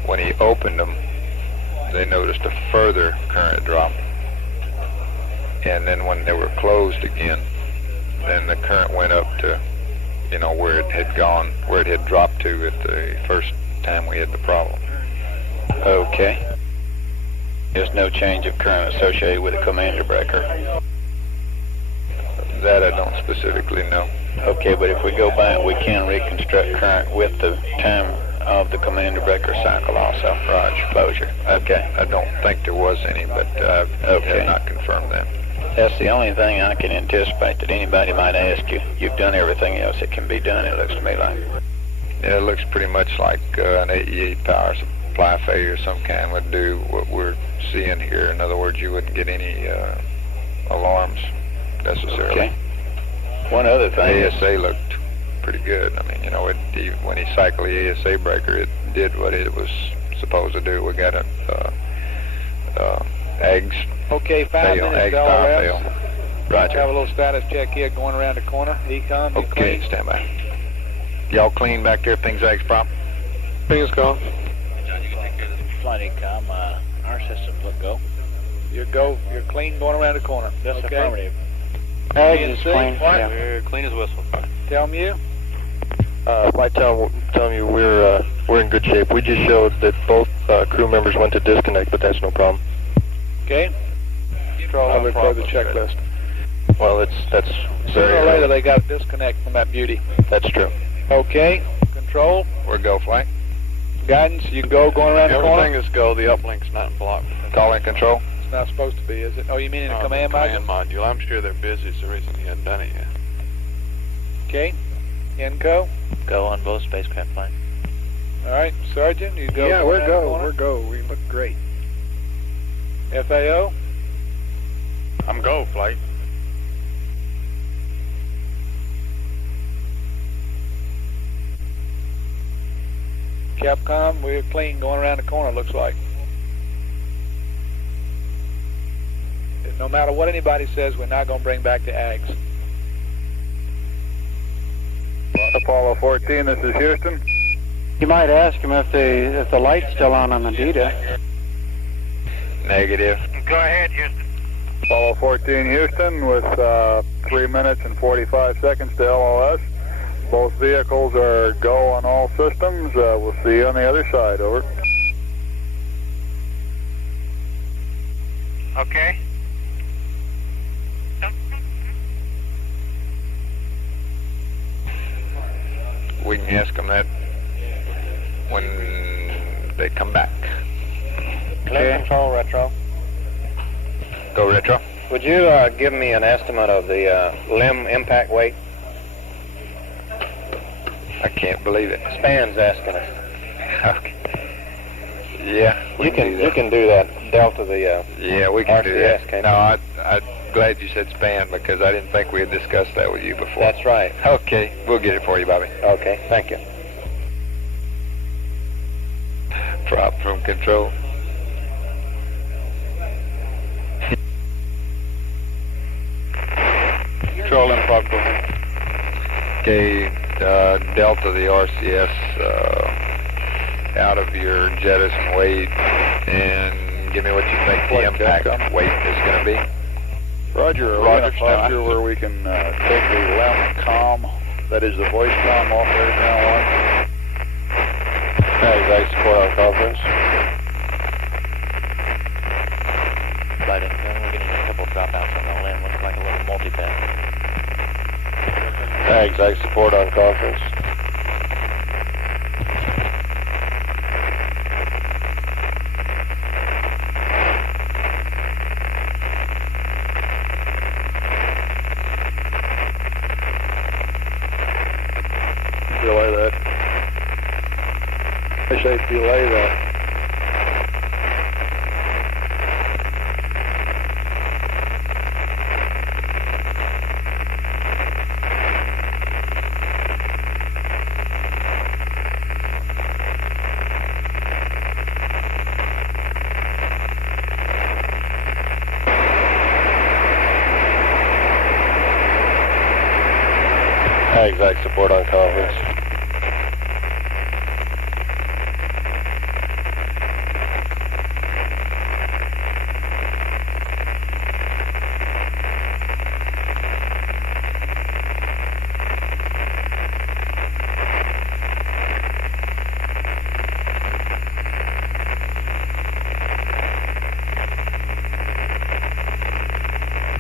When he opened them, they noticed a further current drop. And then when they were closed again, then the current went up to, where it had gone, where it had dropped to at the first time we had the problem. Okay. There's no change of current associated with a commander breaker. That I don't specifically know. Okay, but if we go back, we can reconstruct current with the time of the commander breaker cycle also. Roger. Closure. Okay. I don't think there was any, but I have not confirmed that. That's the only thing I can anticipate that anybody might ask you. You've done everything else that can be done, it looks to me like. Yeah, it looks pretty much like an AEA power supply failure of some kind would do what we're seeing here. In other words, you wouldn't get any alarms necessarily. Okay. One other thing. ASA looked pretty good. I mean, when he cycled the ASA breaker, it did what it was supposed to do. We got eggs. Okay, 5 fail, minutes eggs, to power LRS. fail. Roger. Have a little status check here going around the corner. Econ, you Okay, clean? stand by. Y'all clean back there? Things eggs prop? Things go. Flight Ecom, our systems look go. You're clean going around the corner. That's okay. affirmative. Eggs is PNC, clean. what? Yeah. We're clean as whistle. Tell me you. Flight telling you we're in good shape. We just showed that both crew members went to disconnect, but that's no problem. Okay. I'll record the checklist. Well, that's Sooner or later they got to disconnect from that beauty. That's true. Okay. Control. We're go flight. Guidance. You going around the corner. Everything is go. The uplink's not blocked. Call in control. It's not supposed to be, is it? Oh, you mean in the command module? Command module. I'm sure they're busy. It's the reason he hadn't done it yet. Okay. Inco. Go on both spacecraft flights. All right, Sergeant, you go. Yeah, going we're around go. the corner? We're go. We look great. FAO. I'm go, flight. Capcom, we're clean going around the corner, looks like. No matter what anybody says, we're not going to bring back the AGS. Apollo 14, this is Houston. You might ask him if the light's still on the Dita. Negative. Go ahead, Houston. Apollo 14, Houston, with 3 minutes and 45 seconds to LOS. Both vehicles are go on all systems. We'll see you on the other side. Over. Okay. We can ask them that when they come back. Clear control, retro. Go retro. Would you give me an estimate of the limb impact weight? I can't believe it. Span's asking us. Okay. Yeah, we You can do that. Delta the yeah, we can do RCS, that. can't No, I'm glad you said span because I didn't think we had discussed that with you before. That's right. Okay, we'll get it for you, Bobby. Okay, thank you. Prop from control. Control in prop, go ahead. Okay, Delta the RCS out of your Jettison weight and give me what you think the impact weight is going to be. Roger. Roger. Posture where we can take the LEM comm, that is the voice comm, off there ground one. Exact support on conference. Flight Ecom, we're getting a couple dropouts on the limb. Looks like a little multi-path. Exact support on conference. Delay that. I say delay that. Exact support on conference.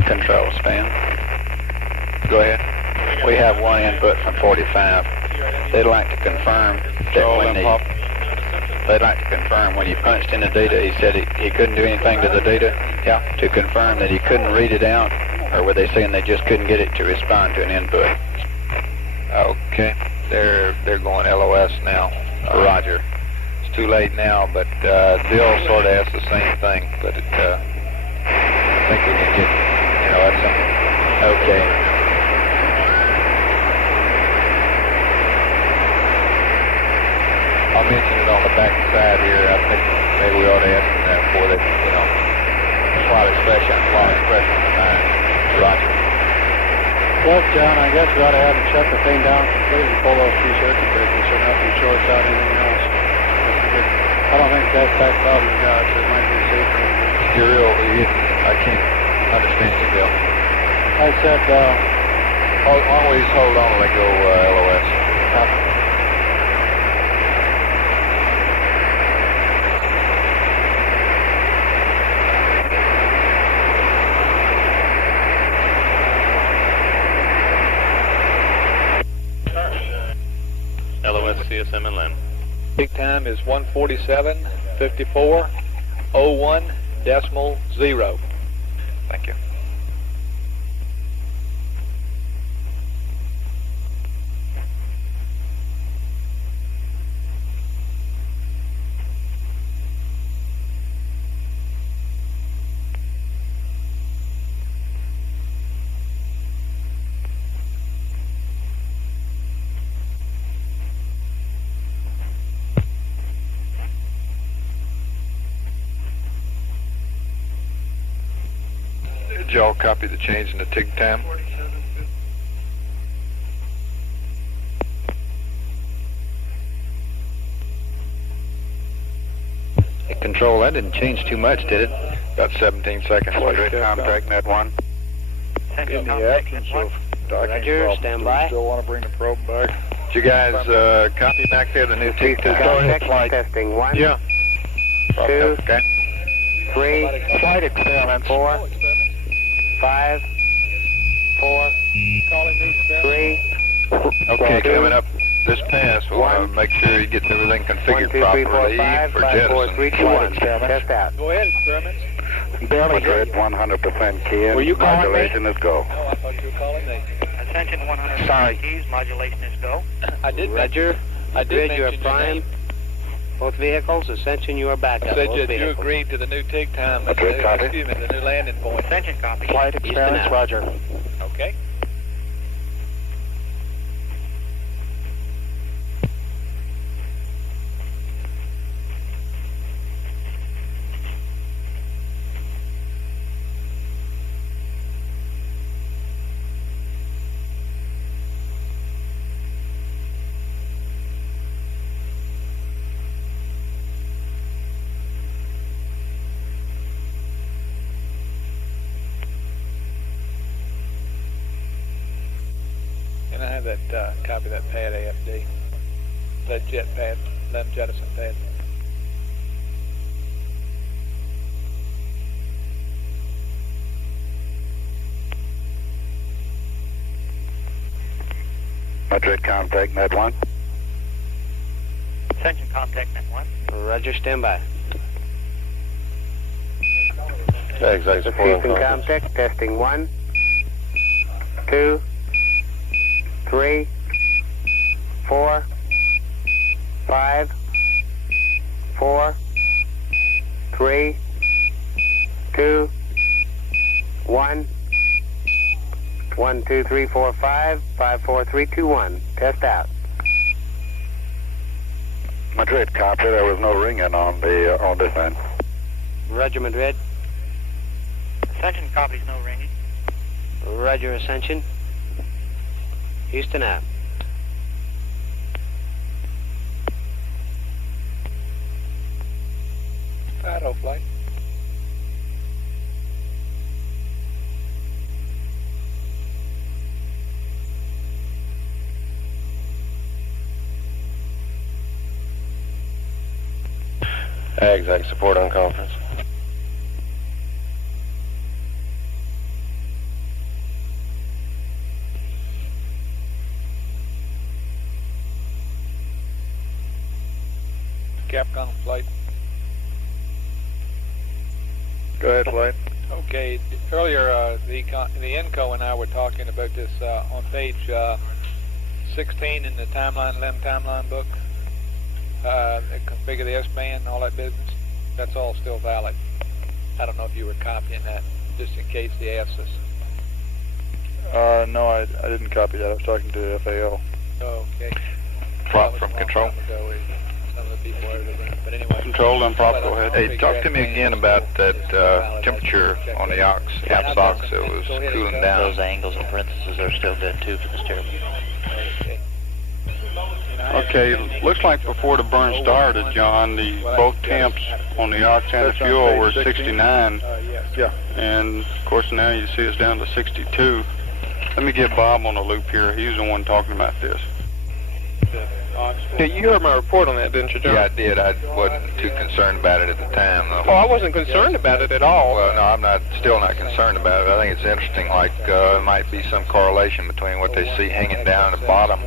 Control span. Go ahead. We have one input from 45. They'd like to confirm that when you punched in the data, he said he couldn't do anything to the data. Yeah. To confirm that he couldn't read it out, or were they saying they just couldn't get it to respond to an input? Okay, they're going LOS now. Roger. It's too late now, but Bill sort of asked the same thing, but I think we can get, that's something. Okay. I'll mention it on the back side here. I think maybe we ought to ask them that for that, while it's fresh on the mind. Roger. Well, John, I guess we ought to have them shut the thing down completely, pull those 2 circuit breakers so nothing shorts out anything else. I don't think that's that problem we got, so it might be safer. I can't understand you, Bill. I said, always hold on when they go LOS. LOS CSM and LEM. Peak time is 147.54.01.0. Thank you. Did y'all copy the change in the TIG time? Control, that didn't change too much, did it? About 17 seconds. Contact net 1. In the absence of Roger, stand by. Still want to bring the probe back? Did you guys copy back there the new TIG time? testing 1. Yeah. 2. Okay. 3. Flight experiment 4. 5. 4. 3. Okay, coming up this pass, we'll want to make sure you get everything configured properly for Jettison. 3, 2, 1. Test out. Go ahead, experiments. Madrid, 100% key in. Were you calling me? Modulation is go. No, I thought you were calling me. Ascension 100 keys, modulation is go. I did Roger. mention you are your prime. name. Both vehicles, Ascension, you are backup. I said that you agreed to the new TIG time, the new landing point. Ascension copy. Flight experiments, Roger. Okay. Can I have that copy of that pad AFD? That jet pad, LEM Jettison pad. Madrid, contact net 1. Ascension contact net 1. Roger, stand by. Exactly. Houston contact, testing 1, 2, 3, 4, 5, 4, 3, 2, 1, 1, 2, 3, 4, 5, 5, 4, 3, 2, 1. Test out. Madrid, copy. There was no ringing on this end. Roger, Madrid. Ascension copies, no ringing. Roger, Ascension. Houston out. Auto flight. Exact support on conference. Capcom flight. Go ahead, flight. Okay. Earlier, the ENCO and I were talking about this on page 16 in the timeline, LEM timeline book. Configure the S-band and all that business. That's all still valid. I don't know if you were copying that, just in case they asked us. No, I didn't copy that. I was talking to FAO. Oh, okay. Prop from control. some of the people over the ground. But anyway. Control and prop, go ahead. Hey, talk to me again about that temperature on the caps ox that was cooling down. Those angles and parentheses are still good too for the steering. Okay, looks like before the burn started, John, both temps on the ox and the fuel were 69. Yeah. And of course now you see it's down to 62. Let me get Bob on the loop here. He was the one talking about this. Yeah, you heard my report on that, didn't you, John? Yeah, I did. I wasn't too concerned about it at the time, though. Oh, I wasn't concerned about it at all. Well, no, I'm still not concerned about it. I think it's interesting, like, there might be some correlation between what they see hanging down at the bottom.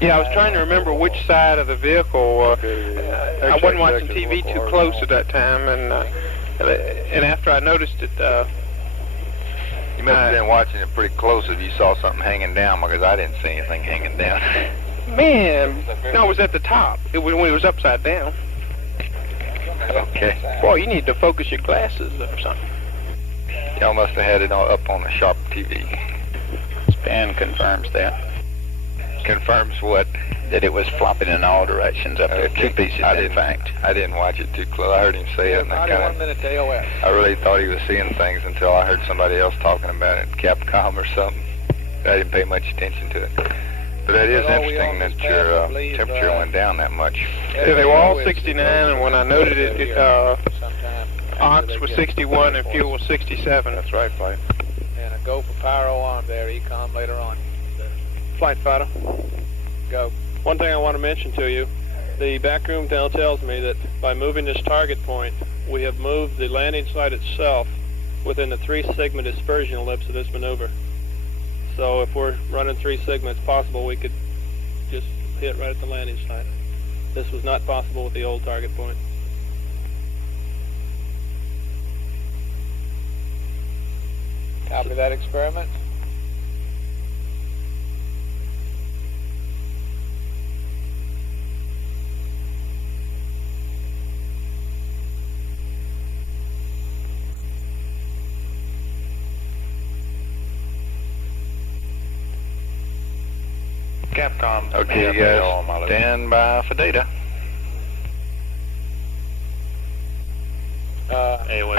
Yeah, I was trying to remember which side of the vehicle. I wasn't watching TV too close at that time, and after I noticed it, you must have been watching it pretty close if you saw something hanging down, because I didn't see anything hanging down. Man, no, it was at the top. When it was upside down. Okay. Boy, you need to focus your glasses or something. Y'all must have had it up on a sharp TV. Span confirms that. Confirms what? That it was flopping in all directions up there. Two pieces, in fact. I didn't watch it too close. I heard him say it, and I really thought he was seeing things until I heard somebody else talking about it, Capcom or something. I didn't pay much attention to it. But that is interesting that your temperature went down that much. Yeah, they were all 69, and when I noted it, ox was 61 and fuel was 67. That's right, Flight. And a go for power arm there, Ecom, later on. Flight fighter. Go. One thing I want to mention to you, the backroom now tells me that by moving this target point, we have moved the landing site itself within the 3 sigma dispersion ellipse of this maneuver. So if we're running 3 sigma, it's possible we could just hit right at the landing site. This was not possible with the old target point. Copy that experiment. Capcom. Okay, you guys, stand by for data. Hey, wait.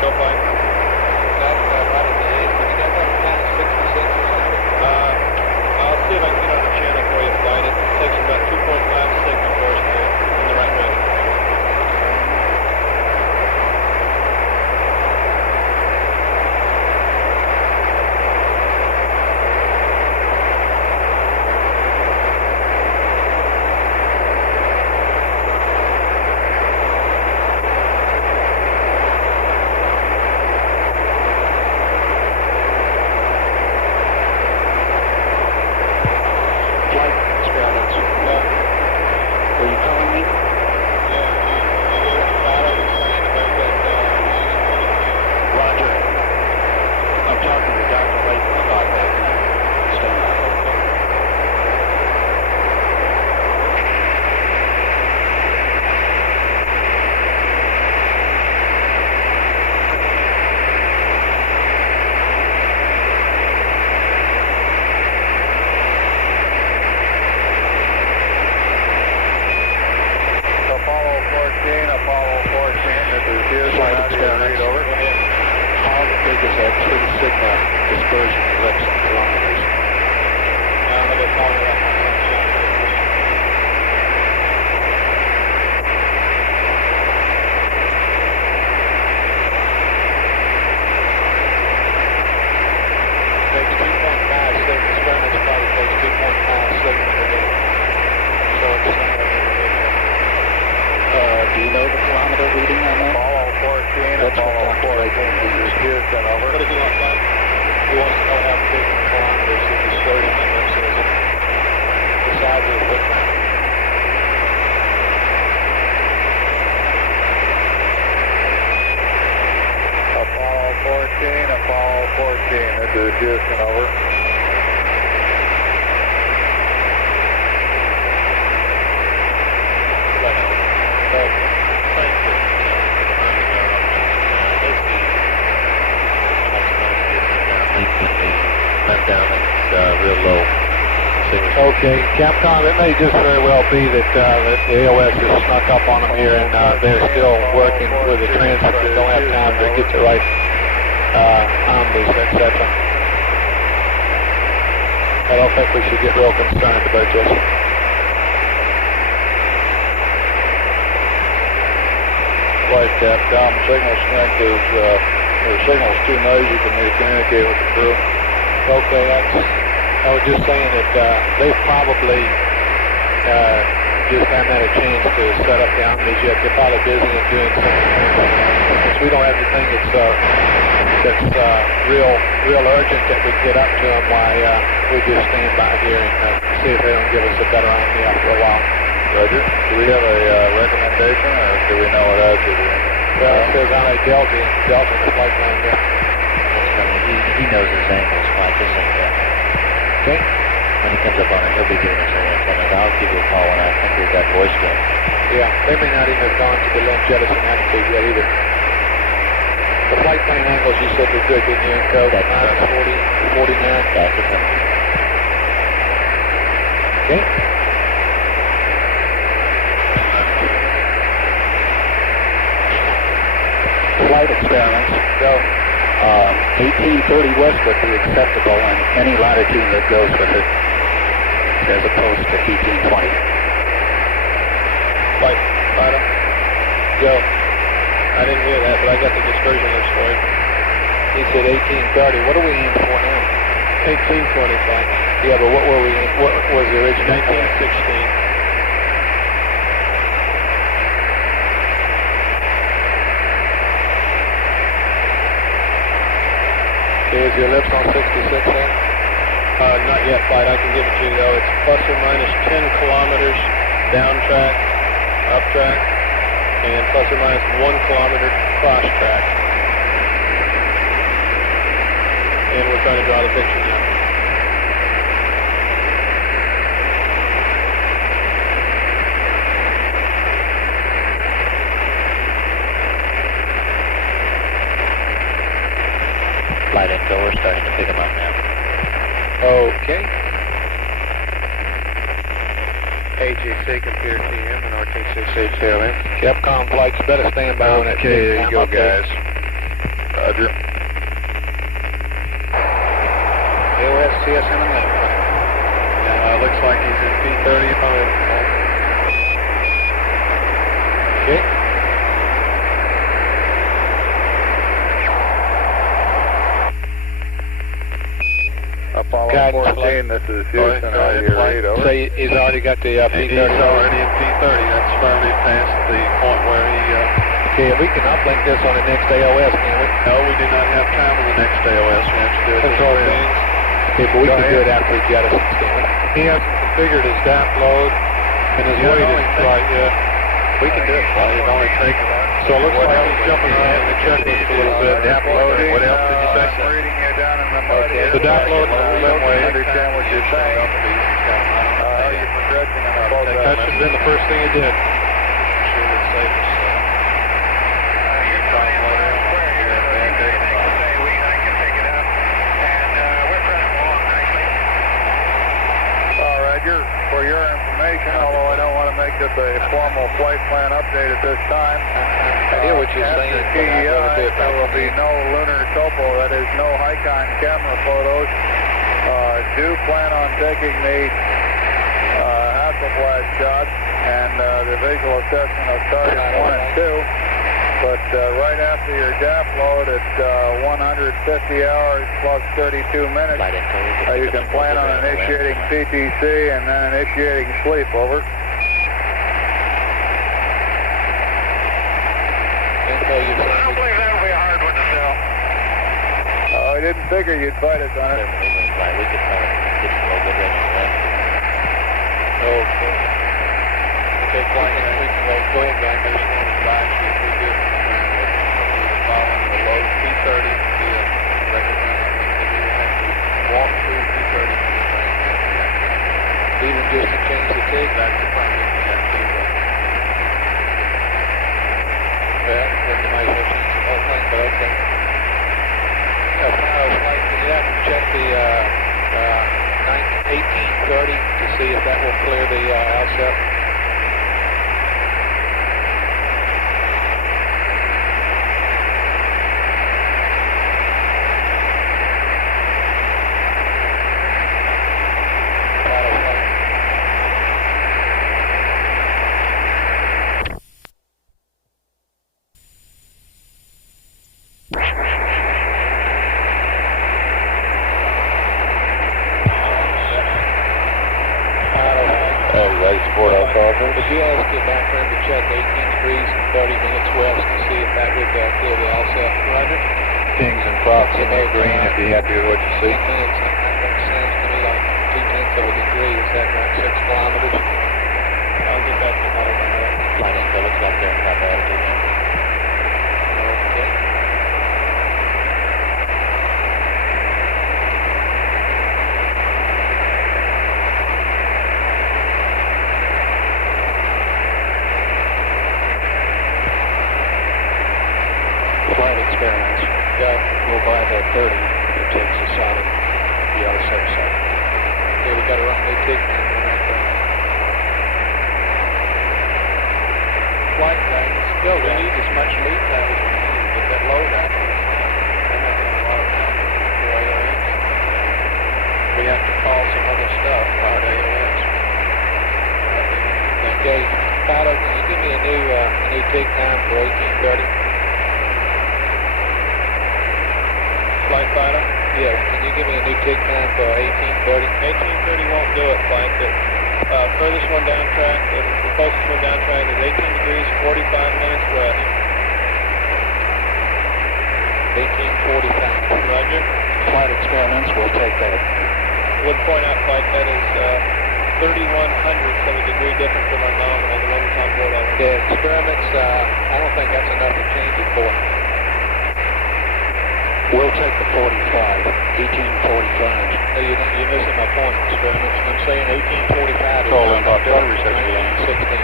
Go flight. I'll see if I can get on the channel for you, flight. It takes about 2.5 sigma for us to in the right way. Down, it's real low. Signal's Okay, Capcom, it may just very well be that the AOS has snuck up on them here, and they're still working with the transfer and don't have time to get the right omnis, etc. I don't think we should get real concerned about this. Flight Capcom, signal strength is, the signal's too noisy for me to communicate with the crew. Okay, I was just saying that they've probably just haven't had a chance to set up the omnis yet. They're probably busy and doing something. Since we don't have anything that's real urgent that we get up to them, why we just stand by here and see if they don't give us a better omni after a while. Roger. Do we have a recommendation, or do we know what altitude we're in? Well, it says on a Delta the flight plan there. He knows his angles, Mike, isn't he? Okay. When he comes up on it, he'll be giving us an antenna. I'll give you a call when I think we've got voice to him. Yeah, they may not even have gone to the Jettison attitude yet either. The flight plan angles you said were good, didn't you? Encode That's 40, 49. That's it. Okay. Flight experiments. Go. 1830 west would be acceptable in any latitude that goes with it, as opposed to 1820. Flight, Fido. Go. I didn't hear that, but I got the dispersion list for you. He said 1830. What are we aiming for now? 1825. Yeah, but what were we? What was the original? 1916. Is your ellipse on 66 then? Not yet, Flight. I can give it to you though. It's plus or minus 10 kilometers down track, up track, and plus or minus 1 kilometer cross track. And we're trying to draw the picture now. Flight info, we're starting to pick them up now. Okay. AGC, computer TM, and RT6 tail in. Capcom flights better stand by on that. Okay, there you go, guys. Roger. AOS CSM and left. Looks like he's in P30 if I'm Okay. Apollo 14, this is Houston, how do you read? Over. So he's already got the P30. He's already in P30. That's firmly past the point where he... Okay, we can uplink this on the next AOS, can we? No, we do not have time on the next AOS. We have to do it Control this things. Okay, but we can do it after Jettison, can we? He hasn't configured his DAP load, and his weight isn't right yet. We can do it, Flight. It only takes... So it looks like he's jumping around the checklist a little bit. DAP loading. What else did you say? I'm reading you down in the mud here. The DAP load and the limb weight. I understand what you're saying. How you're progressing in the program. That should have been the first thing he did. For your information, although I don't want to make this a formal flight plan update at this time, I hear what you're saying. after TEI, there will be no lunar topo, that is no Hikon camera photos. Do plan on taking the Hasselblad shots and the visual assessment of targets 1 and 2. But right after your DAP load at 150 hours plus 32 minutes, you can plan on initiating PTC and then initiating sleep, over. I don't believe that'll be a hard one to sell. I didn't figure you'd fight us on it. We could get a little bit ready for that. Okay. Okay, flying next week, well, go ahead, guys. I just wanted to advise you if we did following the low P30 via record ground, we would have to walk through P30 even just to change the tape. That's the problem we have to do. Well, then you might have changed the whole thing, but okay. Yeah, flight, you have to check the 1830 to see if that will clear the Ascent. Would you ask your background to check 18 degrees and 30 minutes west to see if that would clear the Ascent? Roger. Kings and props in the green if you're happy with what you see. That sounds to me like 2/10 of a degree. Is that about 6 kilometers? I'll get back to all that. Flight info looks like they're about that again. Okay. Flight experiments. We'll buy the 30 if it takes a solid VL7 side. Okay, we got to run the tick now. Flight guidance. Go. We need as much lead time as we need to get that load out. I'm not going to lot of time for AOS. We have to call some other stuff out AOS. Okay, Paolo, can you give me a new tick time for 1830? Flight fighter? Yes. Can you give me a new tick time for 1830? 1830 won't do it, Flight. The furthest one down track, the closest one down track is 18 degrees, 45 minutes west. 1845. Roger. Flight experiments will take that. Would point out, Flight, that is 31/100ths of a degree different from our nominal, the one that's on board already. Yeah, experiments, I don't think that's enough to change it for. We'll take the 45, 1845. So you're missing my point, experiments. I'm saying 1845 is Call in not about going to 16.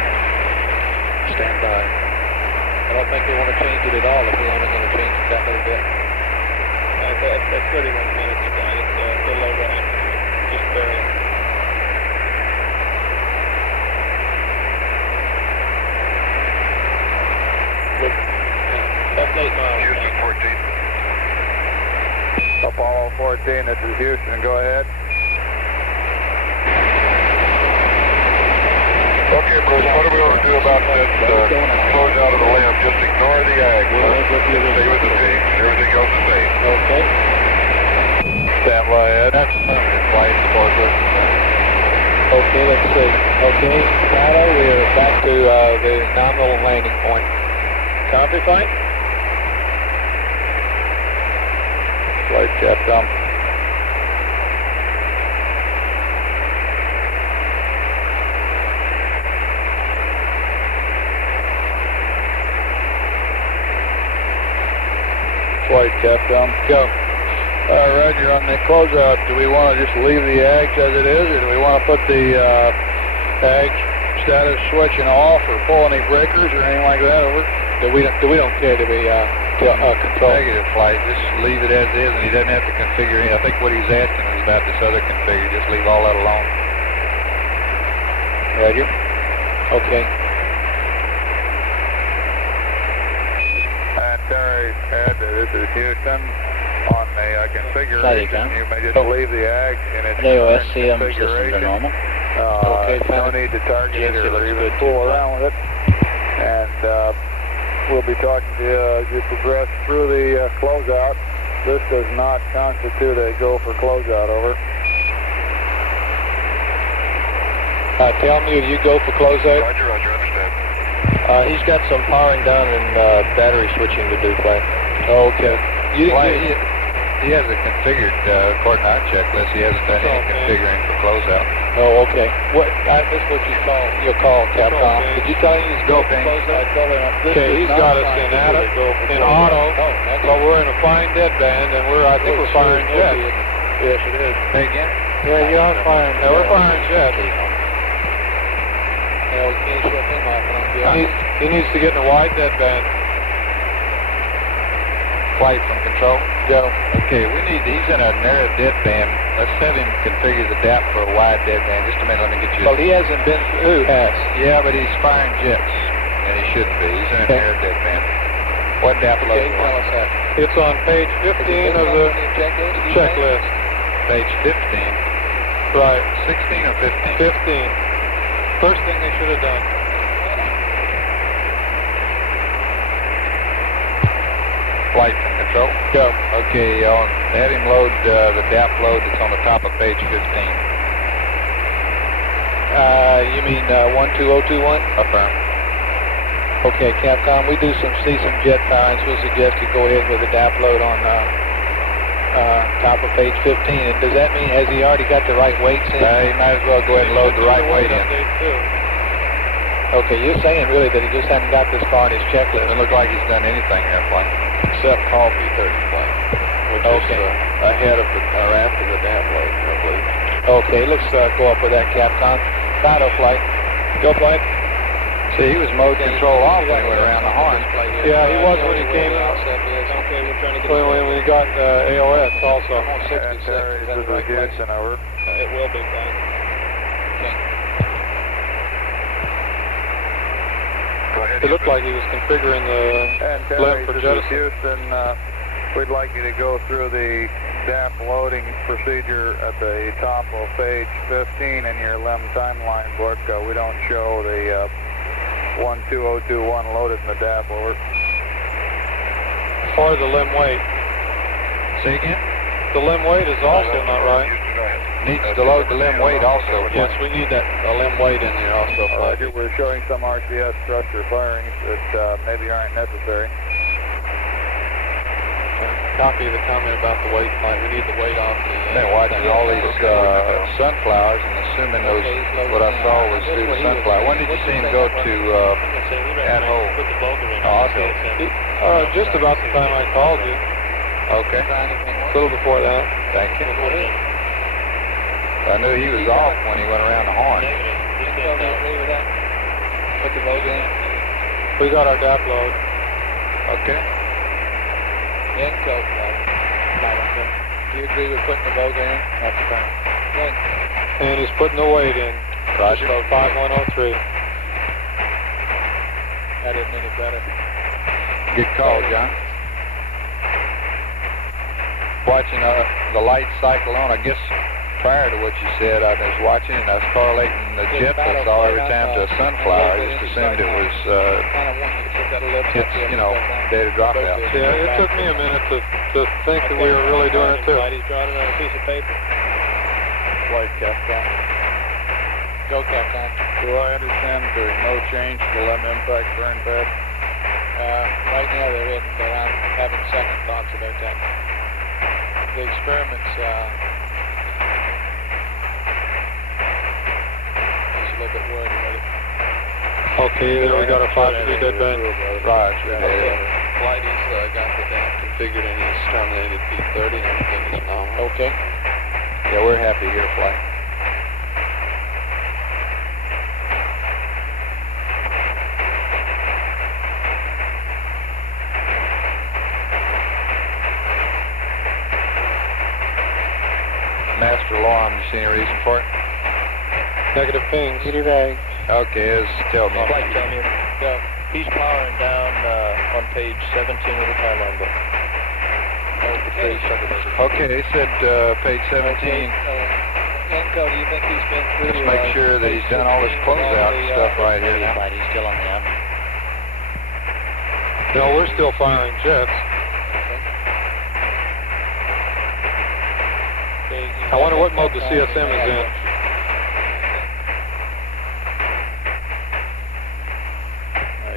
Stand by. I don't think we want to change it at all if we're only going to change it that little bit. That's 31 minutes, Flight. It's a little over half, just barely. That's 8 miles. Houston 14. Apollo 14, this is Houston, go ahead. Okay, Bruce, what do we want to do about this close out of the limb? Just ignore the ag. Stay with the teams. Everything else is safe. Okay. Stand by, Ed. Flight forklift. Okay, let's see. Okay, Paolo, we're back to the nominal landing point. Copy, Flight? Flight Capcom. Flight Capcom. Go. Roger, on the closeout, do we want to just leave the AGS as it is, or do we want to put the AG status switching off or pull any breakers or anything like that over? We don't care to be control. Negative, Flight. Just leave it as is, and he doesn't have to configure it. I think what he's asking is about this other configure. Just leave all that alone. Roger. Okay. And Terry, Ed, this is Houston. On the configuration, you may just leave the AG in its AOS CM systems are configuration. normal. Okay, no need to target it or even fool around with it. And we'll be talking to you as you progress through the closeout. This does not constitute a go for closeout, over. Tell me if you go for closeout. Roger, understand. He's got some powering down and battery switching to do, Flight. Okay. He has it configured according to our checklist. He hasn't done any configuring for closeout. Oh, okay. I missed what you call your call, Capcom. Did you tell him he's go for closeout? Okay, he's got us in auto, but we're in a flying deadband, and I think we're firing jets. Yes, it is. Say again? Yeah, you are firing. Yeah, we're firing jets. Yeah, we can't shut him off. He needs to get in a wide deadband. Flight from control. Go. Okay, he's in a narrow deadband. Let's have him configure the DAP for a wide deadband. Just a minute, let me get you. Well, he hasn't been through. Yeah, but he's firing jets, and he shouldn't be. He's in a narrow deadband. What DAP load? Okay, tell us that. It's on page 15 of the checklist. Page 15. Right. 16 or 15? 15. First thing they should have done. Flight from control. Go. Okay, have him load the DAP load that's on the top of page 15. You mean 12021? Affirm. Okay, Capcom, we see some jet firings. We'll suggest you go ahead with the DAP load on top of page 15. And does that mean, has he already got the right weights in? He might as well go ahead and load the right weight in. Okay, you're saying really that he just hasn't got this far in his checklist. Doesn't look like he's done anything there, Flight. Except call P30 flight, which is ahead of or after the DAP load, I believe. Okay, let's go up with that, Capcom. Fido flight. Go flight. See, he was mode control off when he went around the horn. Yeah, he was when he came out. Okay, we're trying to get when we got AOS also. I'm on 66. Is that the right place? Over. It will be, fine. It looked like he was configuring the LEM for Jettison. Houston, we'd like you to go through the DAP loading procedure at the top of page 15 in your LEM timeline book. We don't show the 12021 loaded in the DAP over. Or the LEM weight. Say again? The LEM weight is also not right. Needs to load the LEM weight also. Yes, we need that LEM weight in there also. Roger, we're showing some RCS thruster firings that maybe aren't necessary. Copy the comment about the weight flight. We need the weight off the... Been watching all these sunflowers and assuming those, what I saw was through the sunflower. When did you see him go to at-hole? Just about the time I called you. Okay. A little before that. Thank you. I knew he was off when he went around the horn. Put the load in. We got our DAP load. Okay. Go flight. Do you agree with putting the Voga in? That's fine. Good. And he's putting the weight in. Roger. 5103. That isn't any better. Good call, John. Watching the light cycle on, I guess prior to what you said, I was watching and I was correlating the jet I saw every time to a sunflower. I just assumed it was, data dropout. Yeah, it took me a minute to think that we were really doing it too. He's drawing it on a piece of paper. Flight Capcom. Go Capcom. Do I understand there's no change to the LEM impact burn pad? Right now there isn't, but I'm having second thoughts about that. The experiments, he's a little bit worried about it. Okay, there we got a 5-degree deadband. Roger. Flighty's got the DAP configured and he's terminated P30 and everything is normal. Okay. Yeah, we're happy here, Flight. Master alarm, you see any reason for it? Negative pings. Okay, tell me. Flight, tell me. Go. He's powering down on page 17 of the timeline book. Okay, they said page 17. Enco, do you think he's been through? Let's make sure that he's done all this closeout stuff right here now. He's still on the end. No, we're still firing jets. I wonder what mode the CSM is in.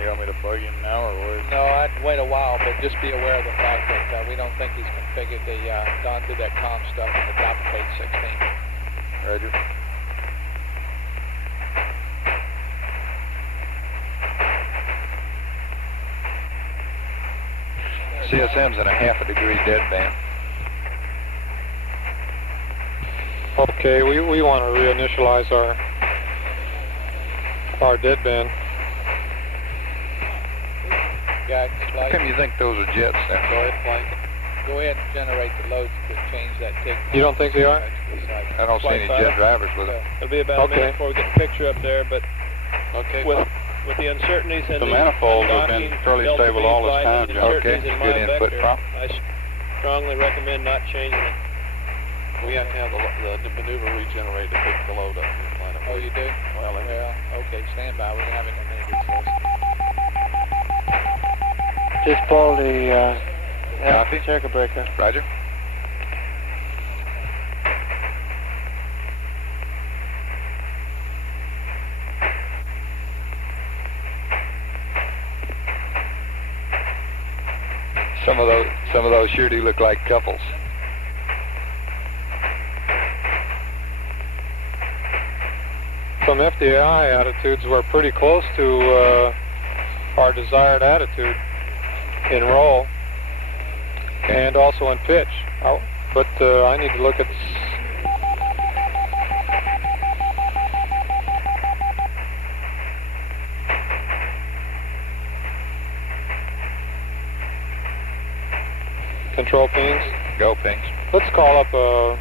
You want me to bug him now or what? No, I'd wait a while, but just be aware of the fact that we don't think he's configured the, gone through that comm stuff on the top of page 16. Roger. CSM's in a 1/2 degree deadband. Okay, we want to reinitialize our deadband. Guy, How come you think those are jets then? Go ahead, Flight. Go ahead and generate the loads to change that tick. You don't think they are? I don't see any jet drivers with them. It'll be about a minute before we get the picture up there, but with the uncertainties and The manifolds have been fairly stable all this time, John. Okay, good input, Pop. I strongly recommend not changing it. We have to have the maneuver regenerate to pick the load up. Oh, you do? Well, okay, stand by. We're having a minute. Just pull the circuit breaker. Roger. Some of those sure do look like couples. Some FDI attitudes were pretty close to our desired attitude in roll and also in pitch. But I need to look at control pings. Go pings. Let's call up a...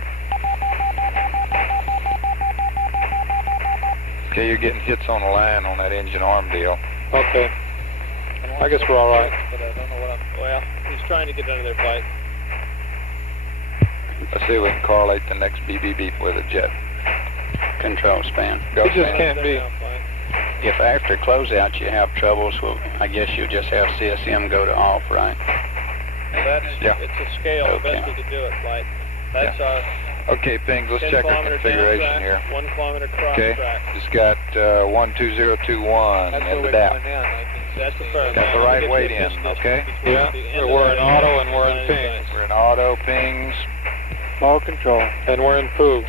Okay, you're getting hits on the line on that engine arm deal. Okay. I guess we're all right. But I don't know what well, he's trying to get under their Flight. Let's see if we can correlate the next beep beep beep with a jet. Control span. Go It just span. can't be. If after closeout you have troubles, well, I guess you'll just have CSM go to off, right? It's a scale, the best we could do it, Flight. That's our... Okay, pings, let's check our configuration here. 1 kilometer cross Okay, track. it's got 12021 in the DAP. That's the first. Got the right weight in, okay? Yeah, we're in auto and we're in pings. We're in auto, pings. Ball control. And we're in poo.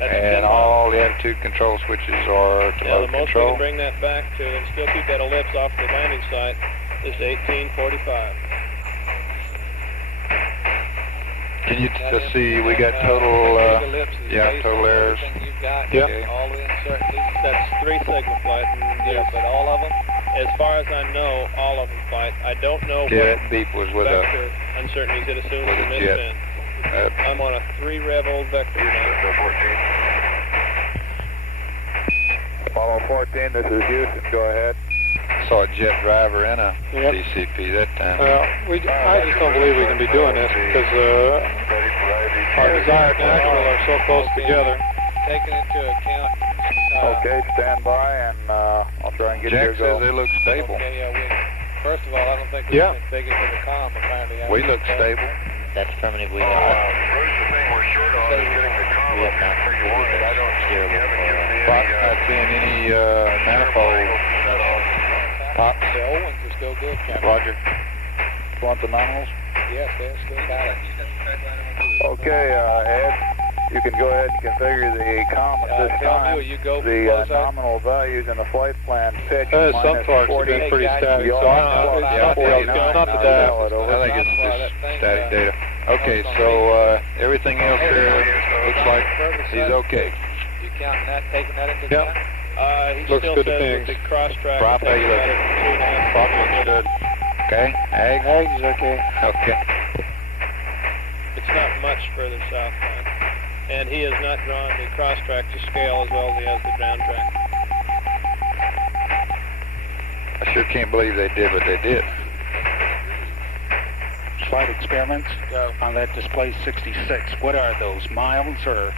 And all the attitude control switches are to Yeah, mode the most we control. can bring that back to and still keep that ellipse off the landing site is 1845. Can you just see we got total, total errors? Yeah. All the uncertainties. That's 3 signal Flight. Yeah, but all of them? As far as I know, all of them Flight. I don't know Yeah, what that beep was with vector uncertainties it assumes with from a this jet. end. I'm on a 3 rev old vector now. Apollo 14, this is Houston. Go ahead. Saw a jet driver in a DCP that time. Well, I just don't believe we can be doing this because our desired and actual are so close together. Taking into account... Okay, stand by, and I'll try and get Jack you a go. says they look stable. Okay, first of all, I don't think we've been taken to the comm, apparently. We look stable. That's affirmative. We have Bruce, the thing we're short on is getting the comm up where you want it. I don't Not seeing any manifold. Pop. The old ones are still good, Captain. Roger. Want the nominals? Yes, they're still valid. Okay, Ed, you can go ahead and configure the comm at this time. The nominal values in the flight plan pitch Some torques have been pretty static, so it's not the DAP. I think it's just static data. Okay, so everything else here looks like he's okay. You counting that, taking that into account? He Looks still good to says pings. that the cross track Prop, how you takes looking? about 2.5. Prop looks good. Okay, Ag? Ag's okay. Okay. It's not much further south, and he has not drawn the cross track to scale as well as he has the ground track. I sure can't believe they did what they did. Flight experiments on that display 66. What are those, miles or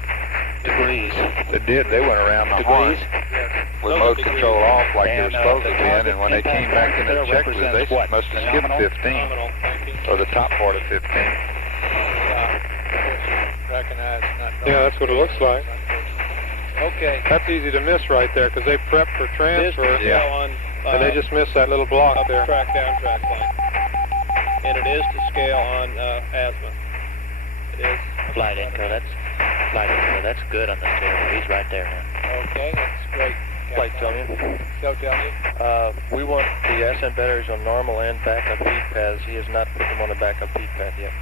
degrees? They did. They went around the horn with mode control off like they were supposed to be, and when they came back in the check, they must have skipped 15, or the top part of 15. Yeah, that's what it looks like. Okay. That's easy to miss right there because they prep for transfer, On, and they just miss that little block up there. track, down track line. And it is to scale on asthma. It is. Flight Echo, that's good on the scale. He's right there now. Okay, that's great. Flight Tony. Go tell me. We want the Ascent batteries on normal and backup heat pads. He has not put them on the backup heat pad yet.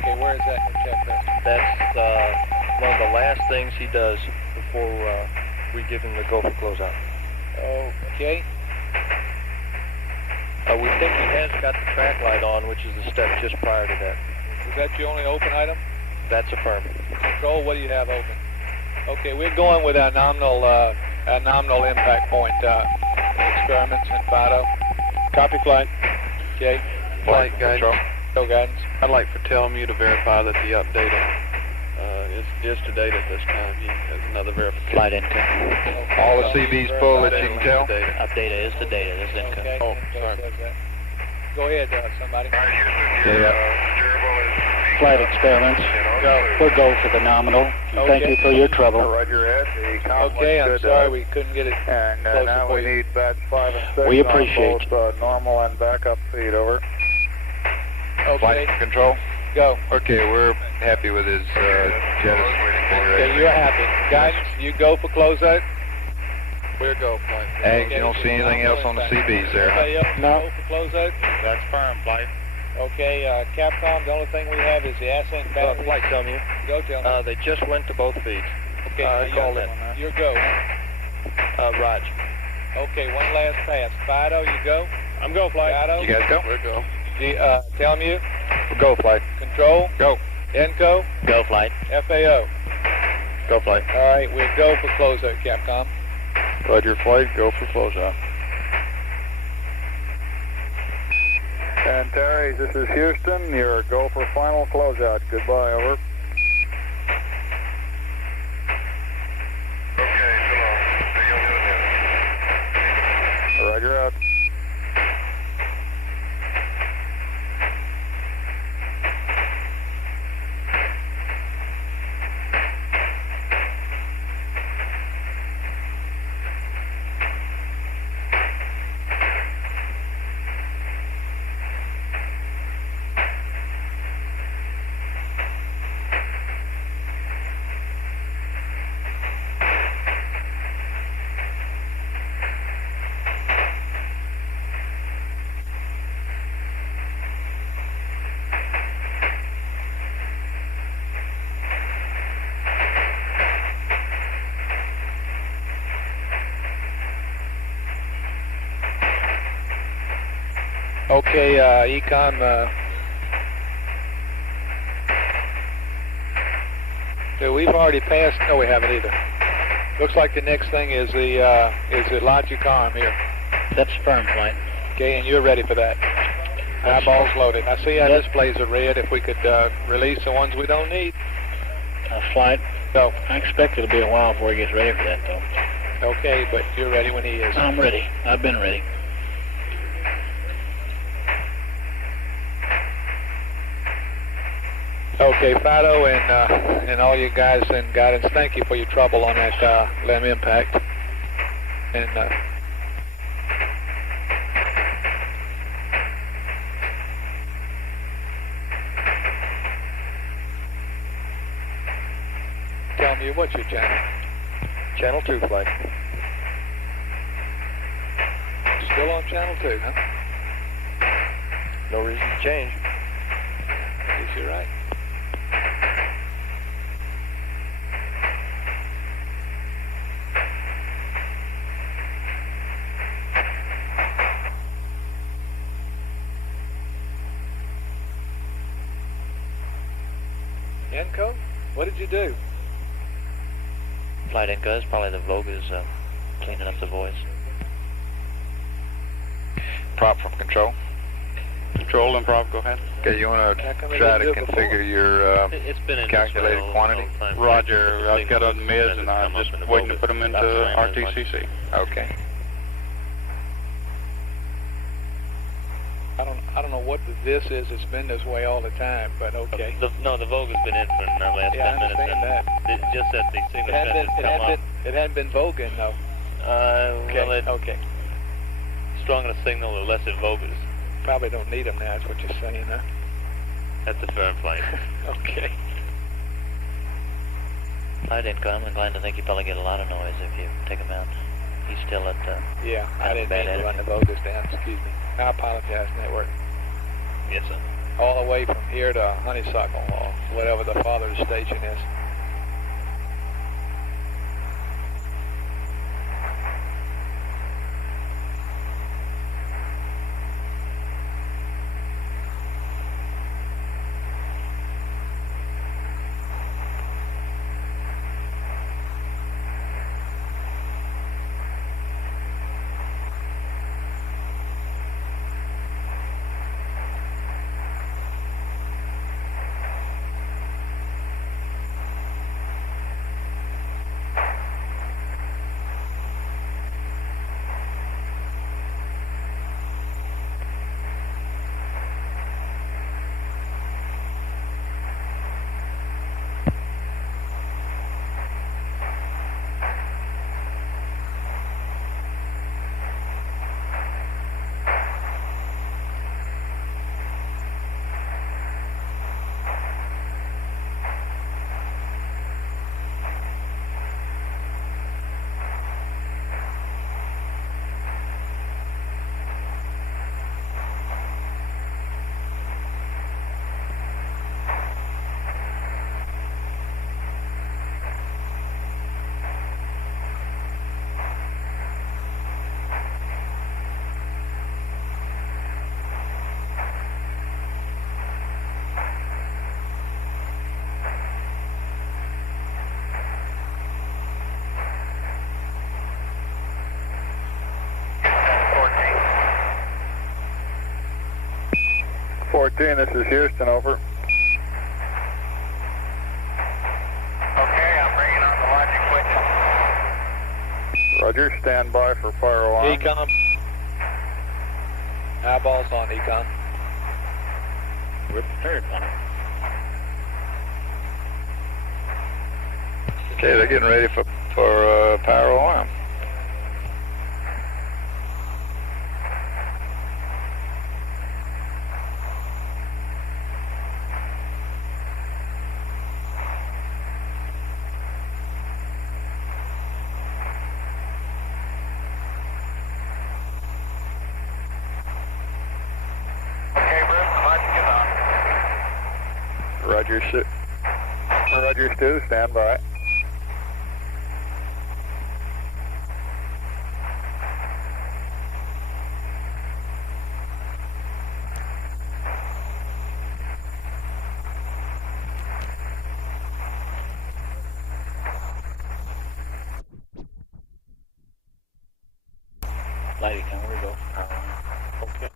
Okay, where is that in the checklist? That's one of the last things he does before we give him the go for closeout. Okay. We think he has got the track light on, which is the step just prior to that. Is that your only open item? That's affirm. Control, what do you have open? Okay, we're going with our nominal impact point experiments in FIDO. Copy flight. Okay. Flight guidance. Go guidance. I'd like for Telmu to verify that the update is to date at this time. He has another verification. Flight intel. All the CB's full that you can tell? Updata is the data. This is intel. Okay. Oh, sorry. Go ahead, somebody. Flight experiments. Go. We'll go for the nominal. Okay. Thank you for your trouble. Roger, Ed. The comm Okay, I'm looks good, sorry we couldn't get it And closer now for we you. need batch 5 and 6 We appreciate on both normal and backup feed, over. Okay. Flight control? Go. Okay, we're happy with his Jettison configuration. Okay, you're happy. Guidance, you go for closeout? We'll go flight. Ag, you don't see anything else on the CBs there? Everybody else No. go for closeout? That's firm, flight. Okay, Capcom, the only thing we have is the Ascent battery. Flight, tell me. Go tell me. They just went to both feeds. Okay, call it. Your go. Raj. Okay, one last pass. Fido, you go? I'm go flight. Fido? You guys go? We'll go. Tell me you. Go flight. Control? Go. Enco? Go flight. FAO? Go flight. All right, we'll go for closeout, Capcom. Roger, flight. Go for closeout. And Terry, this is Houston. Your go for final closeout. Goodbye, over. Okay, so long. Roger out. Okay, Econ, we've already passed. No, we haven't either. Looks like the next thing is the logic arm here. That's firm flight. Okay, and you're ready for that. Eyeballs loaded. I see our displays are red. If we could release the ones we don't need. Flight. Go. I expect it'll be a while before he gets ready for that, though. Okay, but you're ready when he is. I'm ready. I've been ready. Okay, Fido and all you guys in guidance, thank you for your trouble on that LEM impact. And tell me, what's your channel? Channel 2 flight. Still on channel 2, huh? No reason to change. Guess you're right. Enco, what did you do? Flight Inco is probably the Vogue is cleaning up the voice. Prop from control. Control and prop, go ahead. Okay, you want to try to configure your calculated quantity? Roger, I've got on the mids and I'm just waiting to put them into RTCC. Okay. I don't know what this is. It's been this way all the time, but okay. No, the Vogue has been in for the last 10 minutes. I understand that. It's just that the signal has come up. It hadn't been voguing, though. Okay. Stronger a signal, the less it vogues. Probably don't need them now, is what you're saying, huh? That's a firm flight. Okay. Flight Inco, I'm inclined to think you probably get a lot of noise if you take him out. He's still at yeah, I didn't mean to run the Vogus down, excuse me. I apologize, network. Yes, sir. All the way from here to Honeysuckle, or whatever the father's station is. 214, this is Houston, over. Okay, I'm bringing on the logic witness. Roger, stand by for fire alarm. Econ. Eyeballs on Econ. We're prepared for it. Okay, they're getting ready for power alarm. Roger, Stu, stand by. Lady, can we go? Okay.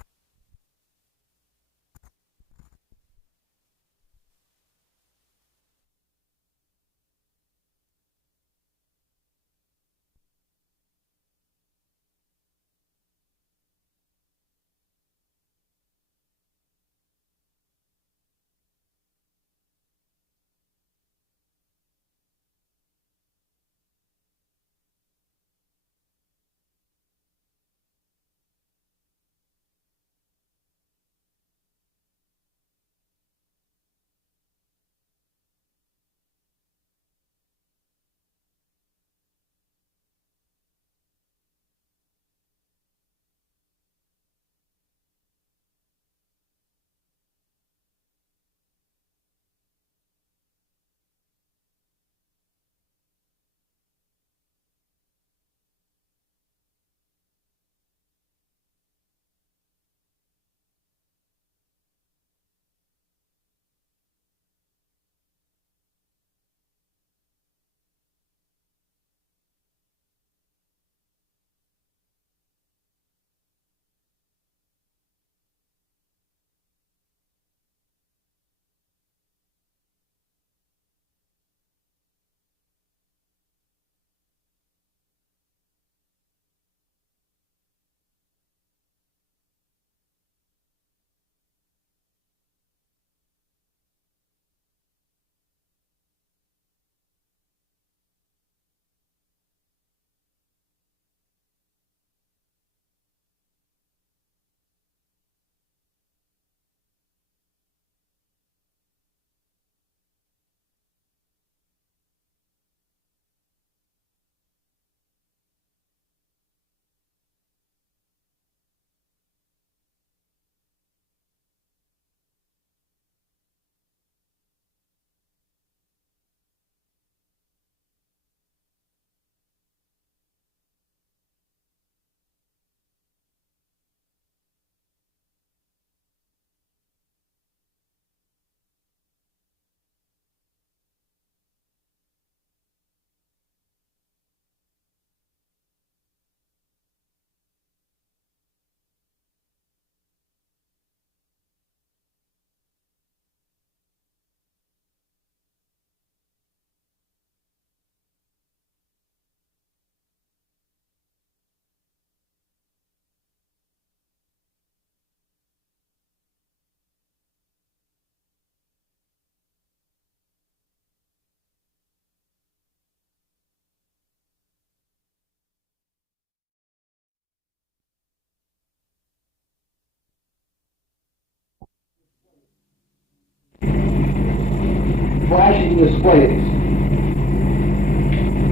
Flashing displays.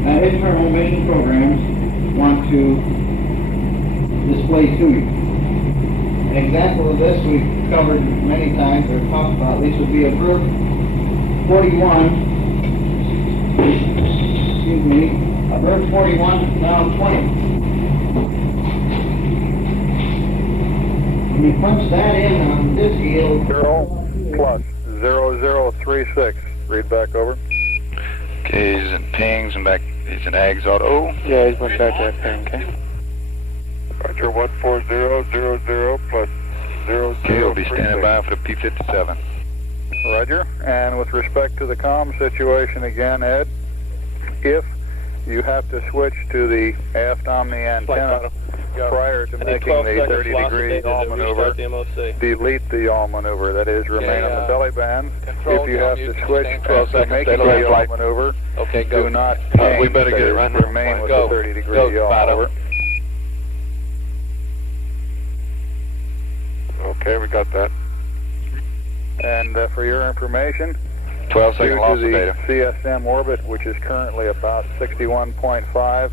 Now, internal mission programs want to display to you. An example of this we've covered many times or talked about. This would be a group 41. Excuse me. A bird 41 now 20. When you punch that in on this deal. 0 plus 0036. Read back over. Okay, he's in pings and back. He's in ags auto. Yeah, he's went back to that ping, okay. Roger, 14000 plus Okay, we'll be standing by for the P-57. Roger. And with respect to the comm situation again, Ed, if you have to switch to the aft omni antenna prior to making the 30-degree yaw maneuver, delete the yaw maneuver. That is, remain on the belly bands. If you have to switch after making the yaw maneuver, do not change. We better get it right now. Remain with the 30-degree yaw maneuver. Okay, we got that. And for your information, 12-second loss of due to data. the CSM orbit, which is currently about 61.5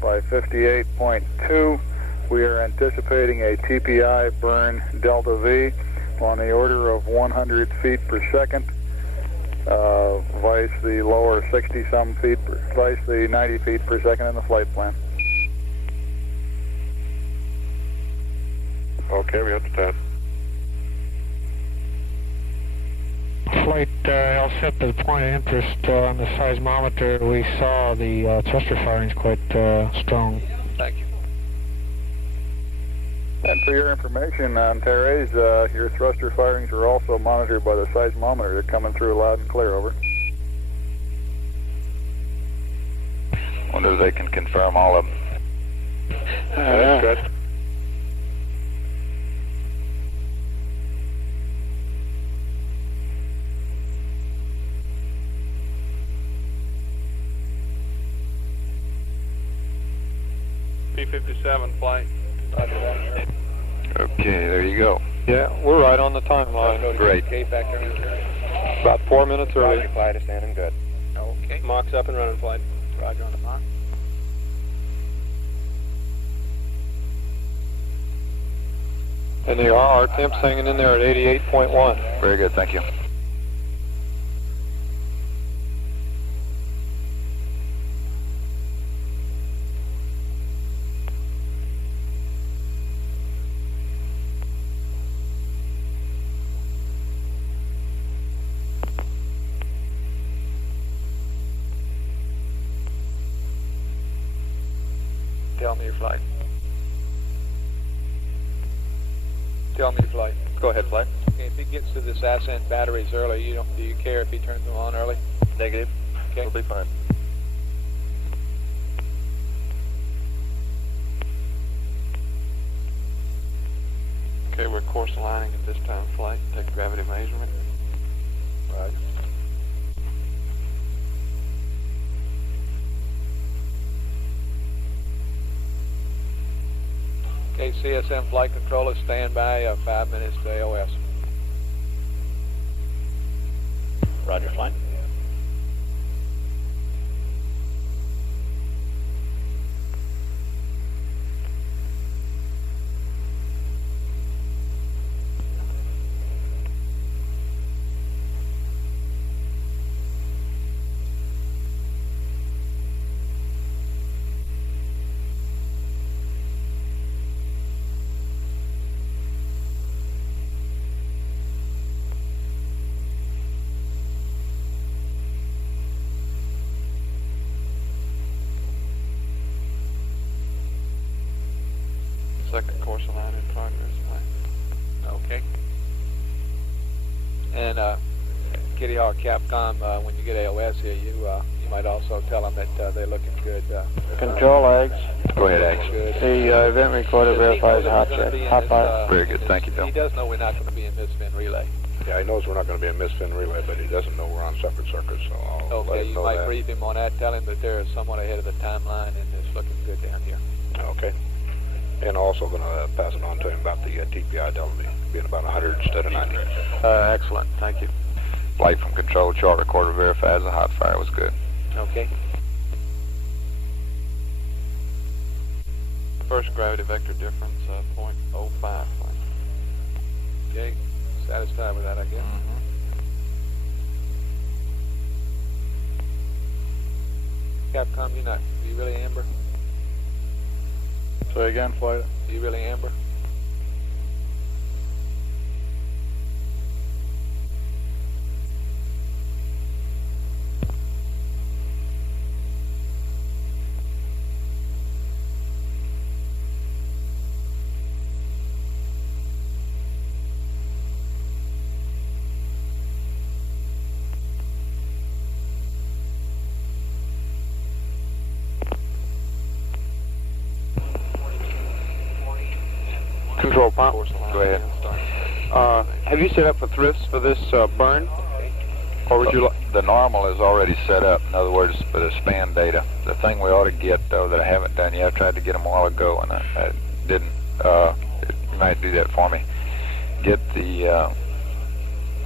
by 58.2, we are anticipating a TPI burn delta V on the order of 100 feet per second, vice the lower 60-some feet, vice the 90 feet per second in the flight plan. Okay, we got that. Flight, I'll set the point of interest on the seismometer. We saw the thruster firings quite strong. Thank you. And for your information, Antares, your thruster firings are also monitored by the seismometer. They're coming through loud and clear, over. Wonder if they can confirm all of them. That's good. P-57 flight. Okay, there you go. Yeah, we're right on the timeline. Great. About 4 minutes early. Flight is standing good. Okay. Mock's up and running, flight. Roger on the mock. And they are. Our temp's hanging in there at 88.1. Very good, thank you. Tell me your flight. Tell me your flight. Go ahead, flight. Okay, if he gets to this Ascent batteries early, do you care if he turns them on early? Negative. Okay. It'll be fine. Okay, we're course aligning at this time, flight. Take gravity measurement. Right. Okay, CSM flight controller, stand by 5 minutes to AOS. Roger, flight. Second course align in progress, flight. Okay. And Kitty Hawk Capcom, when you get AOS here, you might also tell them that they're looking good. Control eggs. Go ahead, Ax. Good. The event recorder verifies a hot check. Hot fire. Very good, thank you, Bill. He does know we're not going to be in misfin relay. Yeah, he knows we're not going to be a misfin relay, but he doesn't know we're on separate circuits, so I'll let Okay, him you know might that. brief him on that. Tell him that they're somewhat ahead of the timeline and it's looking good down here. Okay. And also going to pass it on to him about the TPI delta V being about 100 instead of 90. Excellent, thank you. Flight from control, chart recorder verifies the hot fire was good. Okay. First gravity vector difference, 0.05. Flight. Okay, satisfied with that, I guess. Capcom, are you really amber? Say again, flight. Are you really amber? pump? Go ahead. Have you set up for thrifts for this burn? Or would you The normal is already set up. In other words, for the span data. The thing we ought to get, though, that I haven't done yet, I tried to get them a while ago, and I didn't. You might do that for me. Get the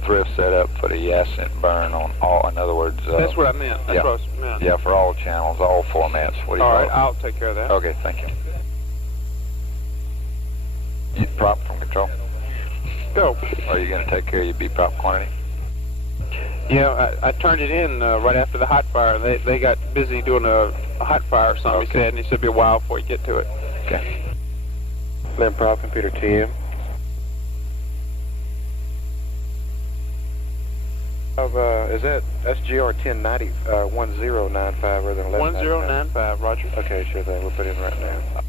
thrift set up for the Ascent burn on all. In other words, that's what I meant. That's yeah, what I meant. Yeah, for all channels, all formats. What do you all call right, it? I'll take care of that. Okay, thank you. Prop from control. Go. Are you going to take care of your B prop quantity? Yeah, I turned it in right after the hot fire. They got busy doing a hot fire or something, he said, and he said it'd be a while before you get to it. Okay. Limb prop computer TM. Is that SGR 1090 1095 rather than 1195? 1095, roger. Okay, sure thing. We'll put it in right now.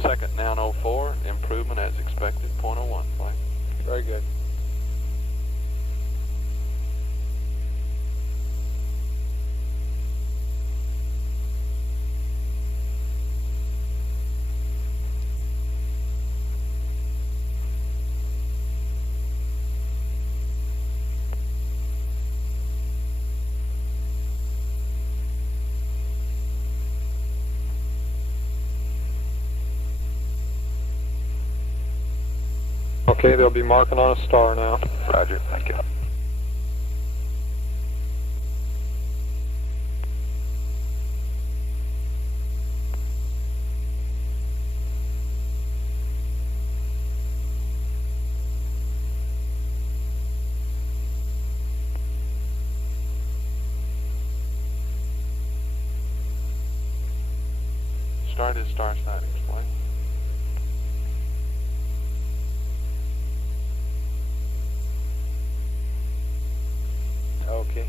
Second down 04, improvement as expected, 0.01 flight. Very good. Okay, they'll be marking on a star now. Roger, thank you. Started star sightings, flight. Okay.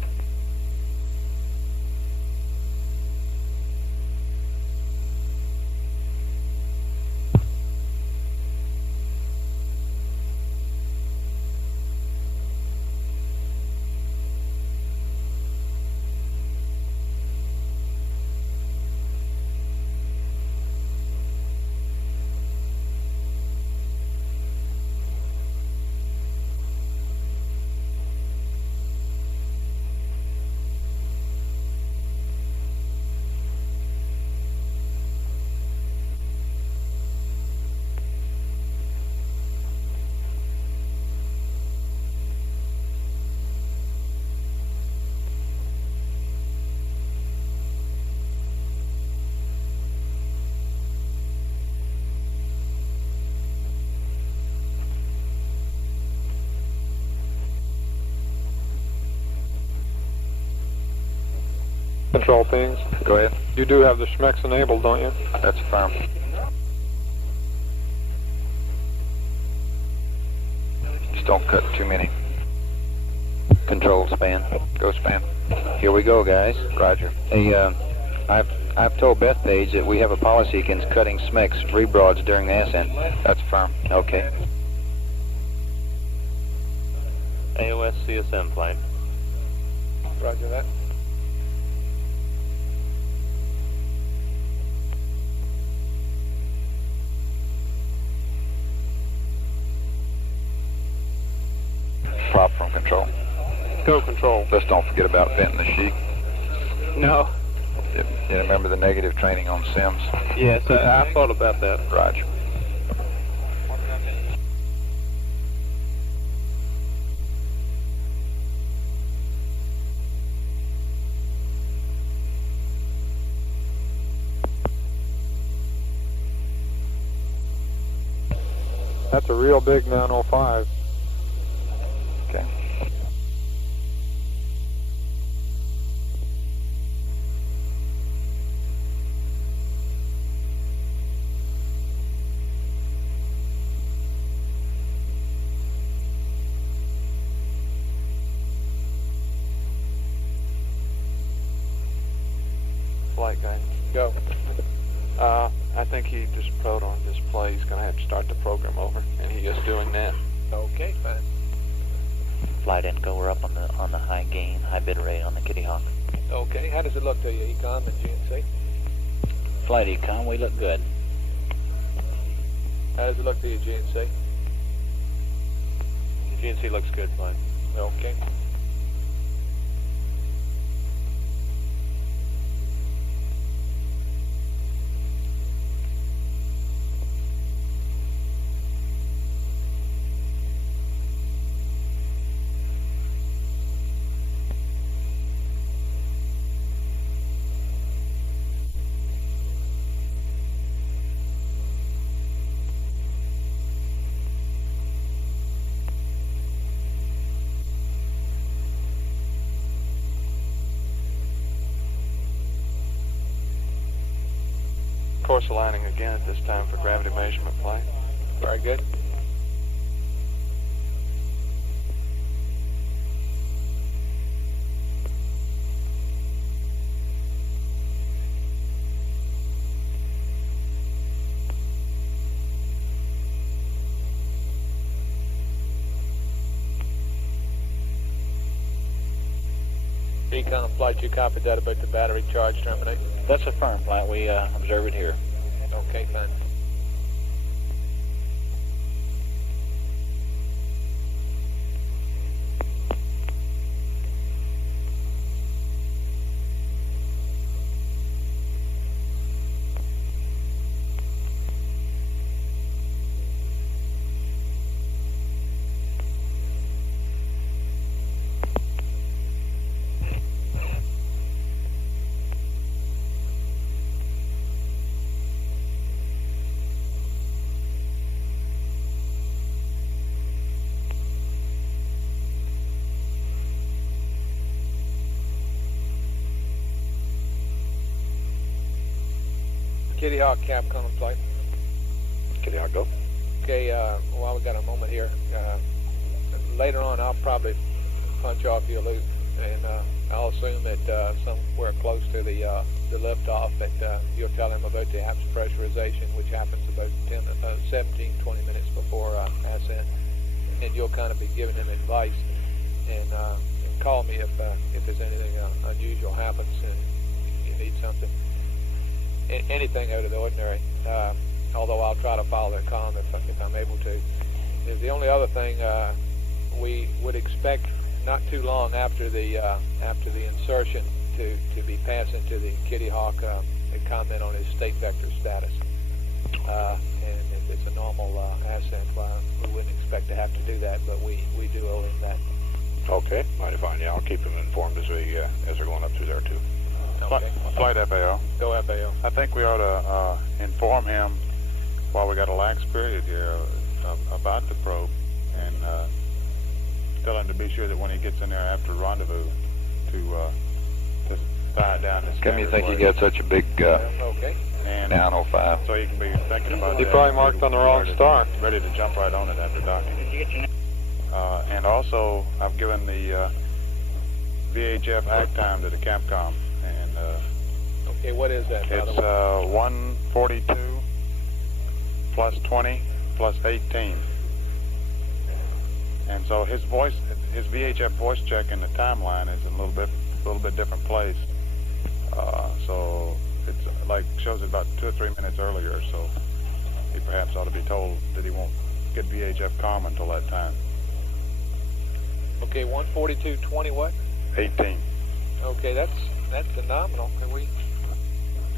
Control things. Go ahead. You do have the Schmecks enabled, don't you? That's firm. Just don't cut too many. Control span. Go span. Here we go, guys. Roger. Hey, I've told Bethpage that we have a policy against cutting Schmecks rebroads during the ascent. That's firm. Okay. AOS CSM flight. Roger that. Prop from control. Go control. Just don't forget about venting the sheet. No. You remember the negative training on Sims? Yes, I thought about that. Roger. That's a real big 905. Okay. flight guidance. Go. I think he just wrote on display he's going to have to start the program over, and he is doing that. Okay, fine. Flight info, we're up on the high gain, high bit rate on the Kitty Hawk. Okay, how does it look to you, Econ and GNC? Flight Econ, we look good. How does it look to you, GNC? GNC looks good, fine. Okay. Course aligning again at this time for gravity measurement flight. Very good. Econ flight, you copied that about the battery charge terminating? That's a firm flight. We observe it here. Okay, fine. Kitty Hawk, Capcom in flight. Kitty Hawk, go. Okay, while we got a moment here, later on I'll probably punch off your loop, and I'll assume that somewhere close to the liftoff that you'll tell him about the apps pressurization, which happens about 17, 20 minutes before Ascent, and you'll kind of be giving him advice, and call me if there's anything unusual happens and you need something. Anything out of the ordinary, although I'll try to follow their comm if I'm able to. The only other thing we would expect not too long after the insertion to be passing to the Kitty Hawk a comment on his state vector status. And if it's a normal ascent, well, we wouldn't expect to have to do that, but we do owe him that. Okay, mighty fine. Yeah, I'll keep him informed as we're going up through there too. Okay. Flight FAO. Go FAO. I think we ought to inform him while we got a lax period here about the probe, and tell him to be sure that when he gets in there after rendezvous to tie it down. Come you think you got such a big okay. And 905? so you can be thinking about He that. probably marked on the wrong star. Ready to jump right on it after docking. And also, I've given the VHF act time to the Capcom, and okay, what is that? it's 142 plus 20 plus 18. And so his VHF voice check in the timeline is in a little bit different place. So it's like shows it about 2 or 3 minutes earlier. So he perhaps ought to be told that he won't get VHF comm until that time. Okay, 142.20 what? 18. Okay, that's phenomenal. Can we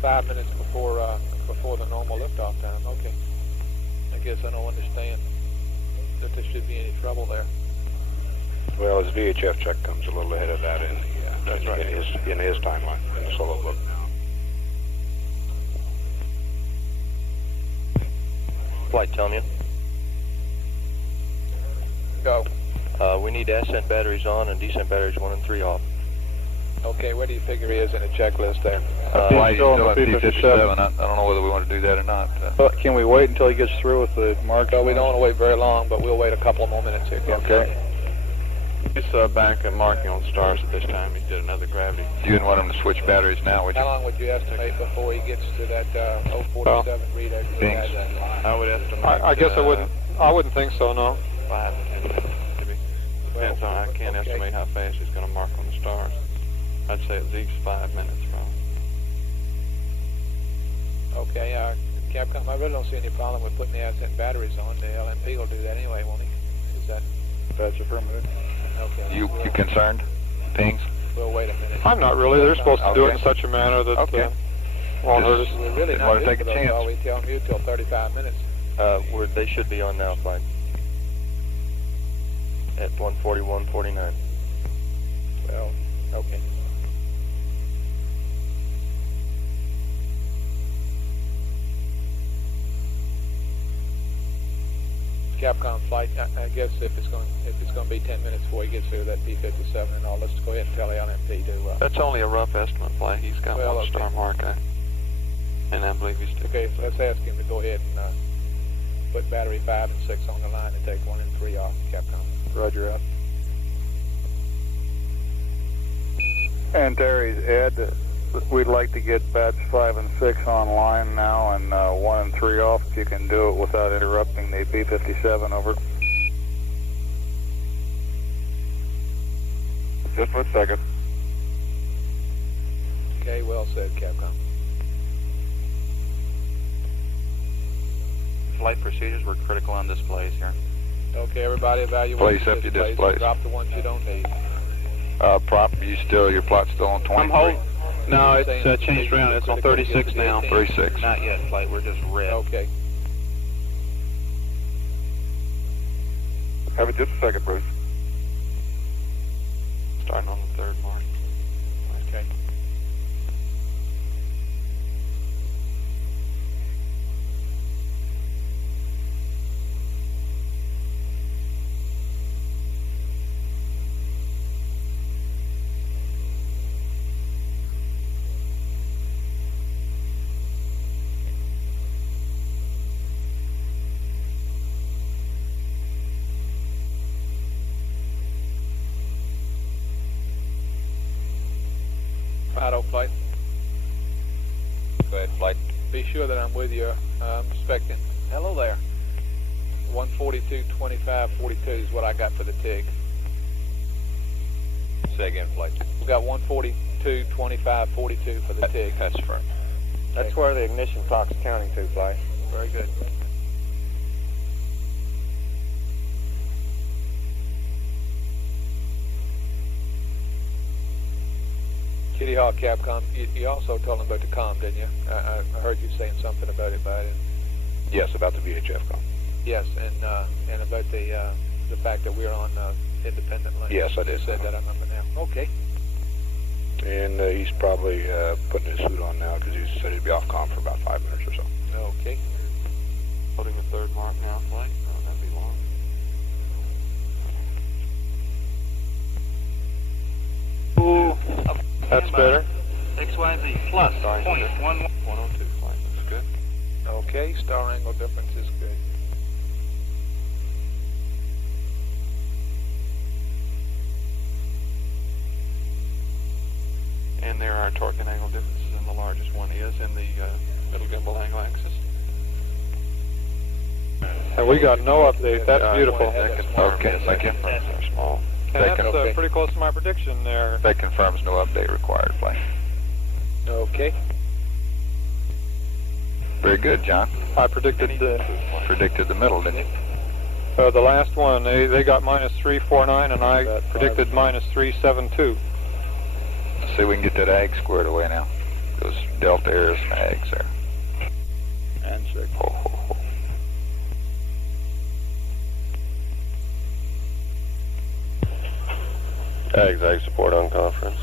5 minutes before the normal liftoff time? Okay. I guess I don't understand that there should be any trouble there. Well, his VHF check comes a little ahead of that in his timeline in the solo book. Flight telling you. Go. We need ascent batteries on and descent batteries 1 and 3 off. Okay, where do you figure he is in the checklist there? Why he's still still on at the P57. I don't know whether we want to do that or not. Can we wait until he gets through with the mark? Well, we don't want to wait very long, but we'll wait a couple of more minutes here. Okay. He's back at marking on stars at this time. He did another gravity. You didn't want him to switch batteries now, would you? How long would you estimate before he gets to that 047 readout? I would estimate. I guess I wouldn't think so, no. 5 to 10 minutes, maybe. Depends on. I can't estimate how fast he's going to mark on the stars. I'd say at least 5 minutes, probably. Okay, Capcom, I really don't see any problem with putting the Ascent batteries on. The LMP will do that anyway, won't he? Is that? That's affirmative. Okay. You concerned? Pings? Well, wait a minute. I'm not really. They're supposed to do it in such a manner that won't hurt us. We're really not want to take a chance. Are we telling you till 35 minutes? They should be on now, flight. At 141.49. Well, okay. Capcom flight. I guess if it's going to be 10 minutes before he gets through that P-57 and all, let's go ahead and tell the LMP to. That's only a rough estimate, flight. He's got one star mark, and I believe he's. Okay, so let's ask him to go ahead and put battery 5 and 6 on the line and take 1 and 3 off. Capcom. Roger out. And Terry's Ed, we'd like to get batch 5 and 6 online now, and 1 and 3 off if you can do it without interrupting the B-57, over. Just 1 second. Okay, well said, Capcom. Flight procedures were critical on displays here. Okay, everybody evaluate Place up your displays. Drop the ones you don't need. Your plot's still on 23? I'm holding. No, it's changed around. It's on 36 now. 36. Not yet, flight. We're just red. Okay. Have it just a second, Bruce. Starting on the 3rd mark. Okay. Auto flight. Go ahead, flight. Be sure that I'm with you. I'm expecting. Hello there. 142.25.42 is what I got for the TIG. Say again, flight. We got 142.25.42 for the TIG. That's right. That's where the ignition clock's counting to, flight. Very good. Kitty Hawk, Capcom, you also told them about the comm, didn't you? I heard you saying something about it, but I didn't. Yes, about the VHF comm. Yes, and about the fact that we're on independent link. Yes, I did. You said that, I remember now. Okay. And he's probably putting his suit on now because he said he'd be off comm for about 5 minutes or so. Okay. Holding the 3rd mark now, flight. Oh, that'd be long. Ooh. That's better. XYZ plus 0.11. 102, flight. That's good. Okay, star angle difference is good. And there are torque and angle differences, and the largest one is in the middle gimbal angle axis. And we got no update. That's beautiful. Okay, thank you. They're small. And that's pretty close to my prediction there. That confirms no update required, flight. Okay. Very good, John. I predicted the middle, didn't you? The last one, they got -349, and I predicted -372. Let's see if we can get that ag squared away now. Those delta airs and ags there. And 6. Ag support on conference.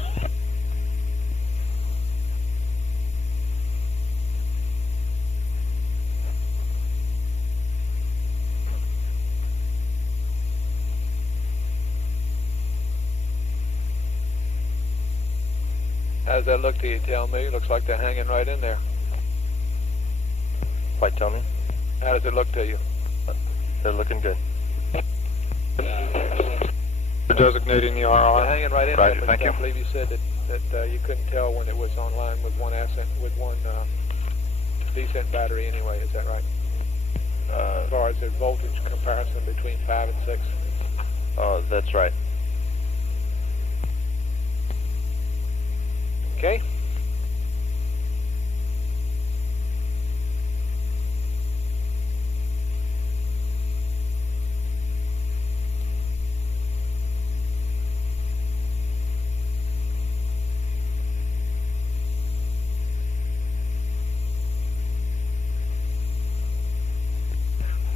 How does that look to you? Tell me. Looks like they're hanging right in there. Flight, tell me. How does it look to you? They're looking good. designating the RR. Hanging right in Roger, there, but thank I you. believe you said that you couldn't tell when it was online with one Ascent, with one Descent battery anyway, is that right? As far as the voltage comparison between 5 and 6? That's right. Okay.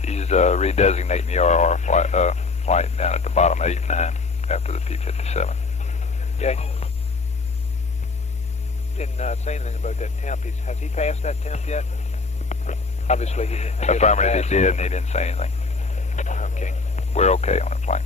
He's redesignating the RR flight down at the bottom 8 and 9 after the P-57. Okay. Didn't say anything about that temp. Has he passed that temp yet? Obviously he Affirmative, he did, and he didn't say anything. Okay. We're okay on the plane.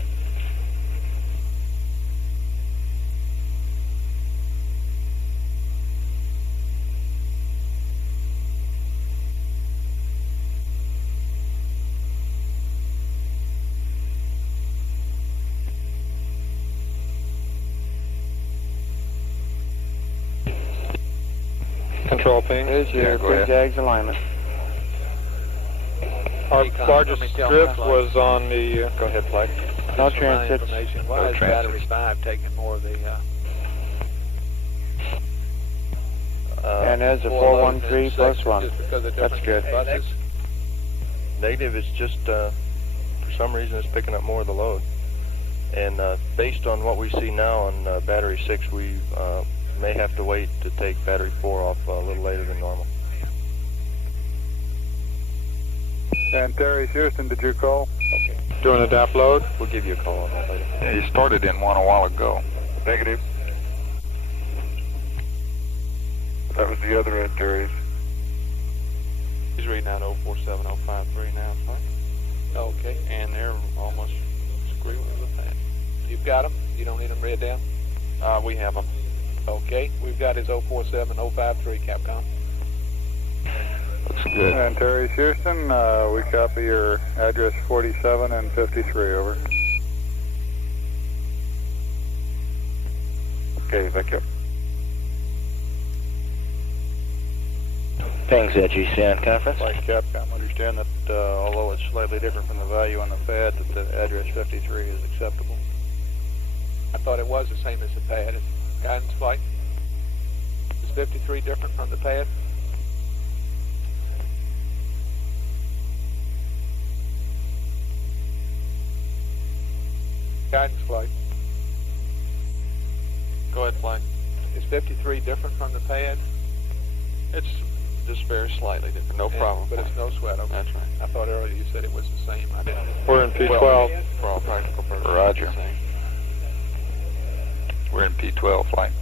Control ping. Here's your Big Jags alignment. Our largest drift was on the... Go ahead, Flight. No transits. Why is battery 5 taking more of the... and there's a 413 plus 1. That's good. Buses? Negative, it's just, for some reason, it's picking up more of the load. And based on what we see now on battery 6, we may have to wait to take battery 4 off a little later than normal. And Terry Houston, did you call? Okay. Doing a DAP load? We'll give you a call on that later. Yeah, he started in one a while ago. Negative. That was the other end, Terry's. He's reading out 047053 now, right? Okay. And they're almost squealing with that. You've got them? You don't need them read down? We have them. Okay. We've got his 047053, Capcom. Looks good. And Terry Houston, we copy your address 47 and 53, over. Okay, thank you. Pings at GCN conference. Like Capcom, understand that although it's slightly different from the value on the pad, that the address 53 is acceptable. I thought it was the same as the pad. Guidance flight? Is 53 different from the pad? Guidance flight. Go ahead, Flight. Is 53 different from the pad? It's just very slightly different. No problem. But it's no sweat, okay. That's right. I thought earlier you said it was the same. I didn't. We're in P12. Well, for all practical purposes. Roger. it's the same. We're in P12 flight.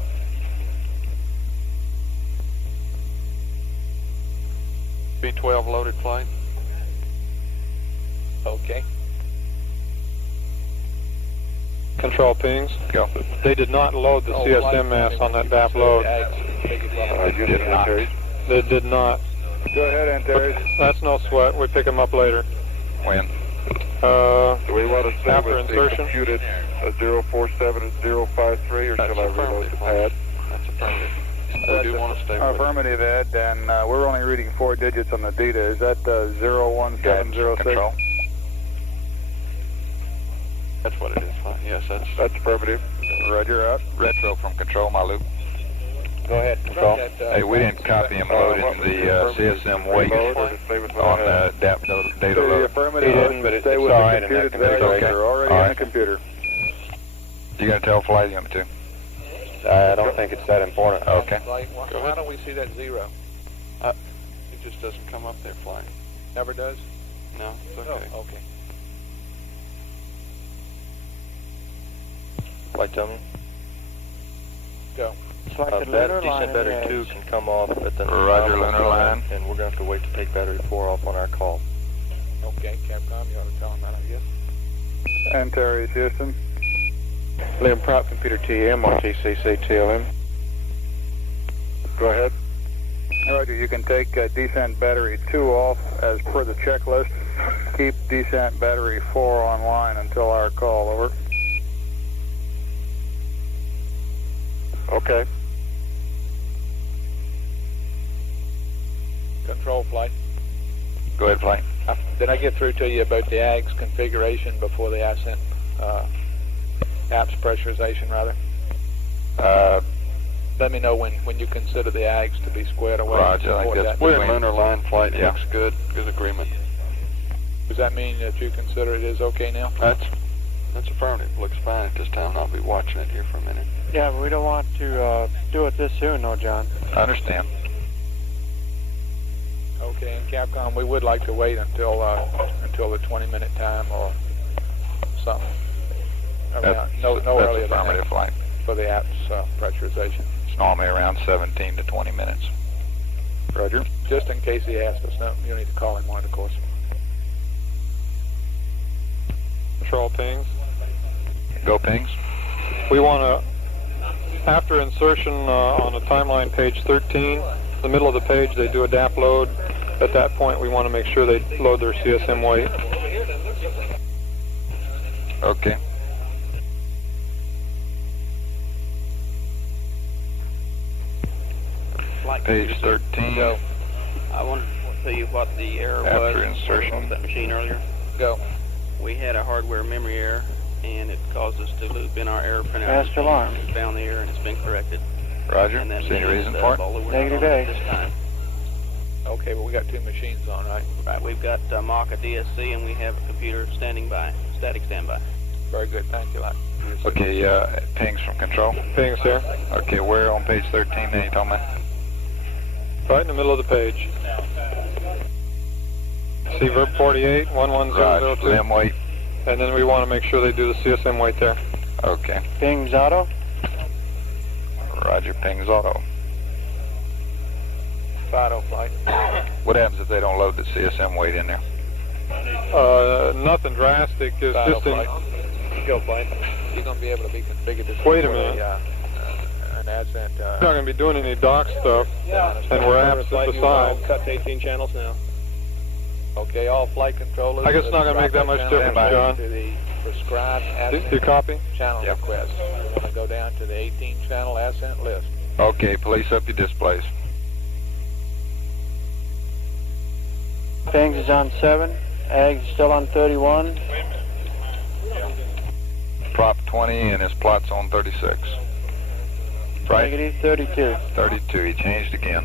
B12 loaded flight. Okay. Control pings. Go. They did not load the CSM mass on that DAP load. Did not. They did not. Go ahead, Antares. That's no sweat. We pick them up later. When? Do we want to stay After with the insertion? computed 047 and 053, or shall I reload the pad? That's affirmative. We do want to stay with it. Affirmative, Ed, and we're only reading 4 digits on the data. Is that 01706? Control. That's what it is, Flight. Yes, That's affirmative. Roger, out. Retro from control, my loop. Go ahead, Control. Hey, we didn't copy him loading the CSM weight on DAP data The load. affirmative, He didn't, but it's stay with all the right in that computed value. configuration. You're already All in right. the computer. You gonna tell flight you want me to? I don't think it's that important. Okay. Flight, why don't we see that 0? It just doesn't come up there, Flight. Never does? No, it's okay. Oh, okay. Flight, tell me. Go. It's like the lunar line Descent in battery the 2 edge. can come off at the Roger, nominal lunar time, line. and we're going to have to wait to take battery 4 off on our call. Okay, Capcom, you ought to tell him that, I guess. Antares, Houston. Liam Prop, Computer TM, RTCC TLM. Go ahead. Roger, you can take descent battery 2 off as per the checklist. Keep descent battery 4 online until our call, over. Okay. Control flight. Go ahead, flight. Did I get through to you about the AGS configuration before the Ascent apps pressurization, rather? Let me know when you consider the AGS to be squared away. Roger, I guess we're in lunar line flight. Yeah. Looks good. Good agreement. Does that mean that you consider it is okay now? That's affirmative. Looks fine at this time. I'll be watching it here for a minute. Yeah, but we don't want to do it this soon, though, John. I understand. Okay, and Capcom, we would like to wait until the 20-minute time or something. No earlier than that flight for the apps pressurization. It's normally around 17 to 20 minutes. Roger. Just in case he asks us, no, you need to call him on, of course. Control pings. Go pings. We want to, after insertion on a timeline page 13, the middle of the page, they do a DAP load. At that point, we want to make sure they load their CSM weight. Okay. Page 13. Go. I want to tell you what the error was After insertion. off that machine earlier. Go. We had a hardware memory error, and it caused us to loop in our error printer. Fast alarm. We found the error, and it's been corrected. Roger. And that See any means, reason for it? although we're Negative not on A. this time. Okay, well, we got two machines on, right? Right, we've got Maka DSC, and we have a computer standing by, static standby. Very good, thank you, Lon. Okay, pings from control. Pings here. Okay, where on page 13 then you talking about? Right in the middle of the page. See verb 48, 11002. Limb weight. And then we want to make sure they do the CSM weight there. Okay. Pings auto. Roger, pings auto. Auto flight. What happens if they don't load the CSM weight in there? Nothing drastic. It's Auto just flight. Go flight. You're going to be able to be configured this Wait a minute. An Ascent. We're not going to be doing any dock stuff, and we're apps at the side. Cut to 18 channels now. Okay, all flight controllers. I guess it's not going to make that much difference, John. To the prescribed Ascent You copy? channel request. We're going to go down to the 18-channel Ascent list. Okay, police up your displays. Pings is on 7. Ags is still on 31. Prop 20 and his plot's on 36. Right? Negative 32. 32, he changed again.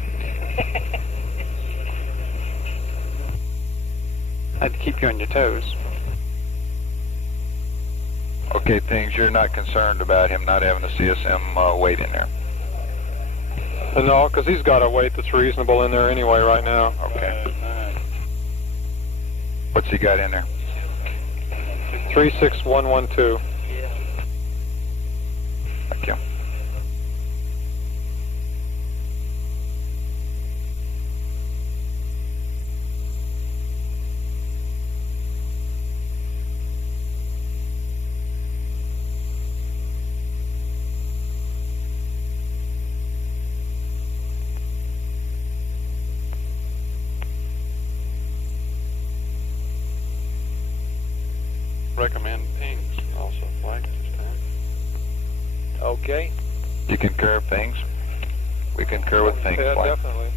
I had to keep you on your toes. Okay, things, you're not concerned about him not having a CSM weight in there? No, because he's got a weight that's reasonable in there anyway right now. Okay. What's he got in there? 36112. Thank you. Recommend pings also flight this time. Okay. You concur, pings? We concur with pings. Yeah, flight. definitely.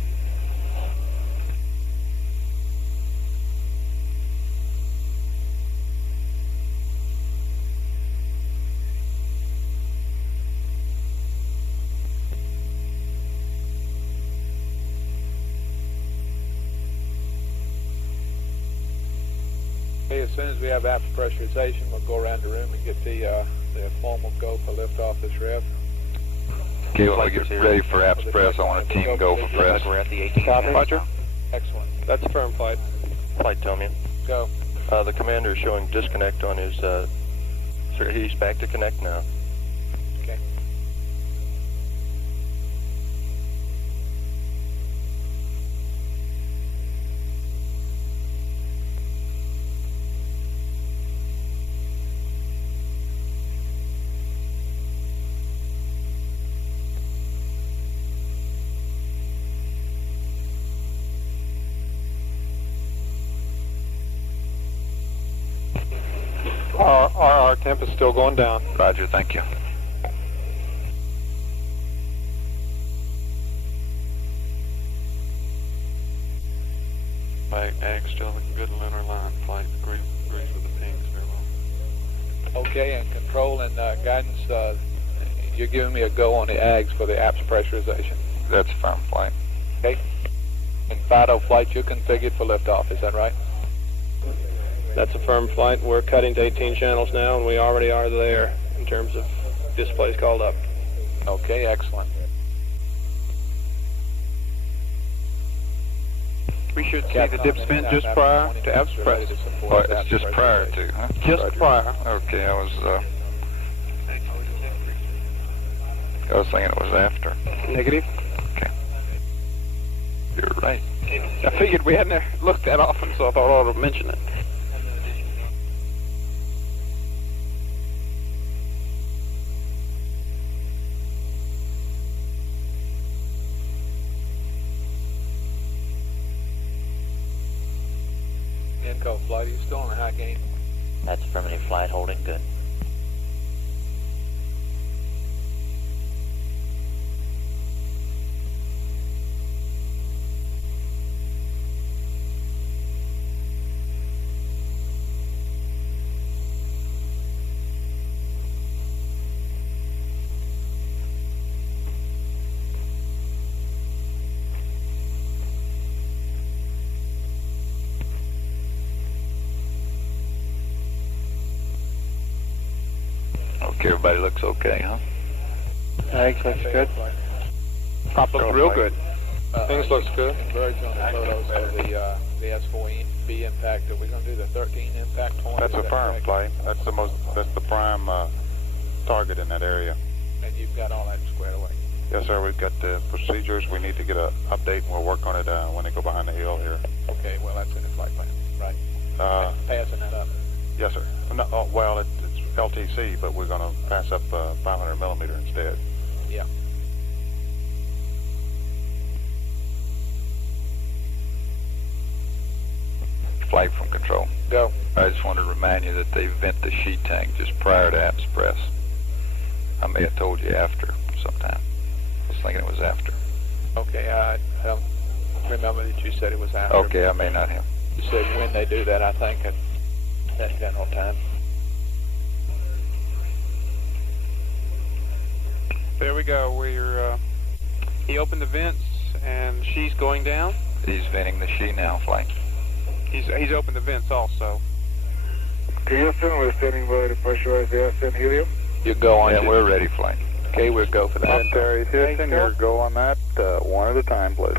As soon as we have apps pressurization, we'll go around the room and get the formal go for liftoff this rev. Okay, well, we get ready for apps press. I want a team go for press. We're at the 18. Roger. Excellent. That's a firm flight. Flight, tell me. Go. The commander is showing disconnect on his, he's back to connect now. Okay. Our temp is still going down. Roger, thank you. Ag still looking good. Lunar line flight agrees with the pings very well. Okay, and control and guidance, you're giving me a go on the Ags for the apps pressurization. That's firm flight. Okay. And FIDO flight, you're configured for liftoff, is that right? That's a firm flight. We're cutting to 18 channels now, and we already are there in terms of displays called up. Okay, excellent. We should see the dip spin just prior to apps press. Oh, it's just prior to, huh? Just prior. Okay, I was thinking it was after. Negative. Okay. You're right. I figured we hadn't looked that often, so I thought I ought to mention it. Inco flight, are you still on a high gain? That's affirmative flight, holding good. Okay, everybody looks okay, huh? Ag looks good. Prop looks real good. Things looks good. Converge on the photos of the S4B impact. Are we going to do the 13 impact point? That's a firm flight. That's the prime target in that area. And you've got all that squared away? Yes, sir. We've got the procedures. We need to get an update, and we'll work on it when they go behind the hill here. Okay, well, that's in the flight plan, right? Passing that up. Yes, sir. No, well, it's LTC, but we're going to pass up 500 millimeter instead. Yeah. Flight from control. Go. I just wanted to remind you that they vent the sheet tank just prior to apps press. I may have told you after sometime. I was thinking it was after. Okay, I don't remember that you said it was after. Okay, I may not have. You said when they do that, I think, at that general time. There we go. He opened the vents, and she's going down. He's venting the sheet now, flight. He's opened the vents also. Jettison, we're standing by to pressurize the Ascent helium. You go on. Yeah, we're ready, flight. Okay, we'll go for that. Military Houston, your go on that, one at a time, please.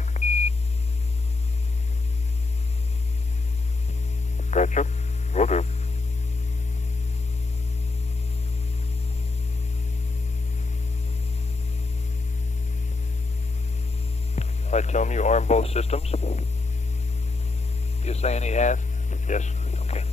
Gotcha. Will do. I tell him you arm both systems. You're saying he has? Yes. Okay.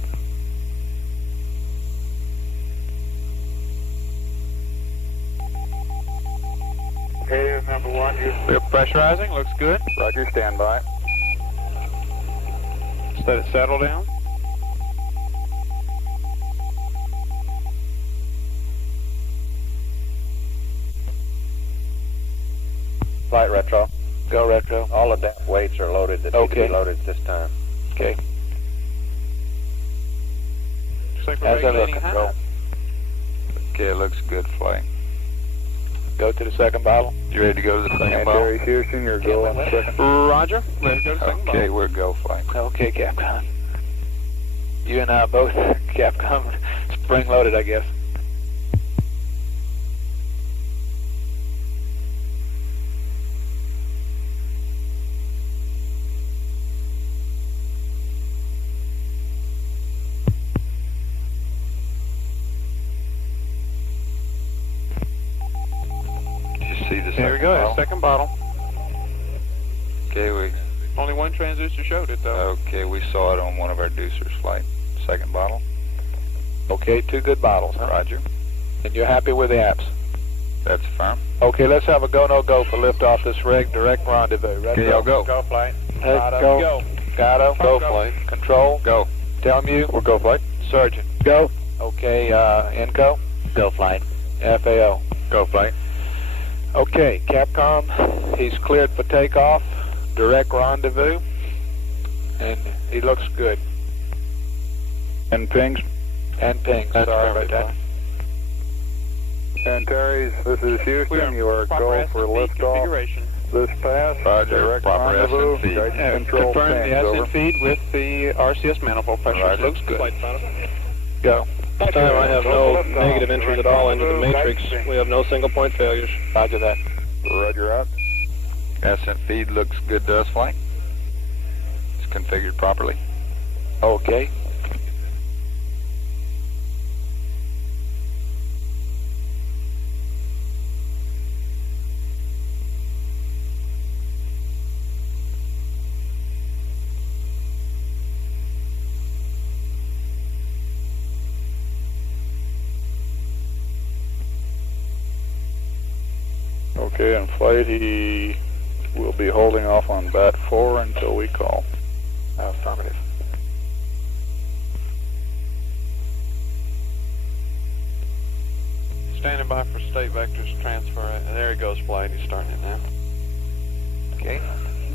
Okay, number one, We're pressurizing. Looks good. Roger, stand by. Just let it settle down. Flight retro. Go retro. All the DAP weights are loaded that need to be loaded this time. Okay. Looks like we're As ever, regulating control. high. Okay, it looks good, flight. Go to the second bottle. You ready to go to the second Military bottle? Houston, your go on the second. Roger. Ready to go to second Okay, bottle. we're go, flight. Okay, Capcom. You and I both, Capcom, spring loaded, I guess. See the There we second go. bottle? Second bottle. Okay, we Only one transistor showed it, though. okay, we saw it on one of our deucers, flight. Second bottle. Okay, 2 good bottles, huh? Roger. And you're happy with the apps? That's firm. Okay, let's have a go, no go for liftoff this direct rendezvous. Ready? Okay, I'll go. Go, flight. Let's go. Guido, go. flight. Control, Go. tell you. We'll go flight. Surgeon, Go. okay, Inco, Go flight. FAO. Go flight. Okay, Capcom, he's cleared for takeoff, direct rendezvous. and he looks good. And pings? And pings, sorry about that. And Terry's, this is Houston. You are go for liftoff. This pass, direct proper rendezvous, Ascent feed. guidance control Confirm the tanks, Ascent over. feed with the RCS manifold pressure. Looks good. Go. This time I have no negative entries at all into the matrix. We have no single point failures. Roger that. Roger out. Ascent feed looks good to us, flight. It's configured properly. Okay. Okay, in flight he will be holding off on bat 4 until we call. Affirmative. Standing by for state vectors transfer. There he goes, flight. He's starting it now. Okay.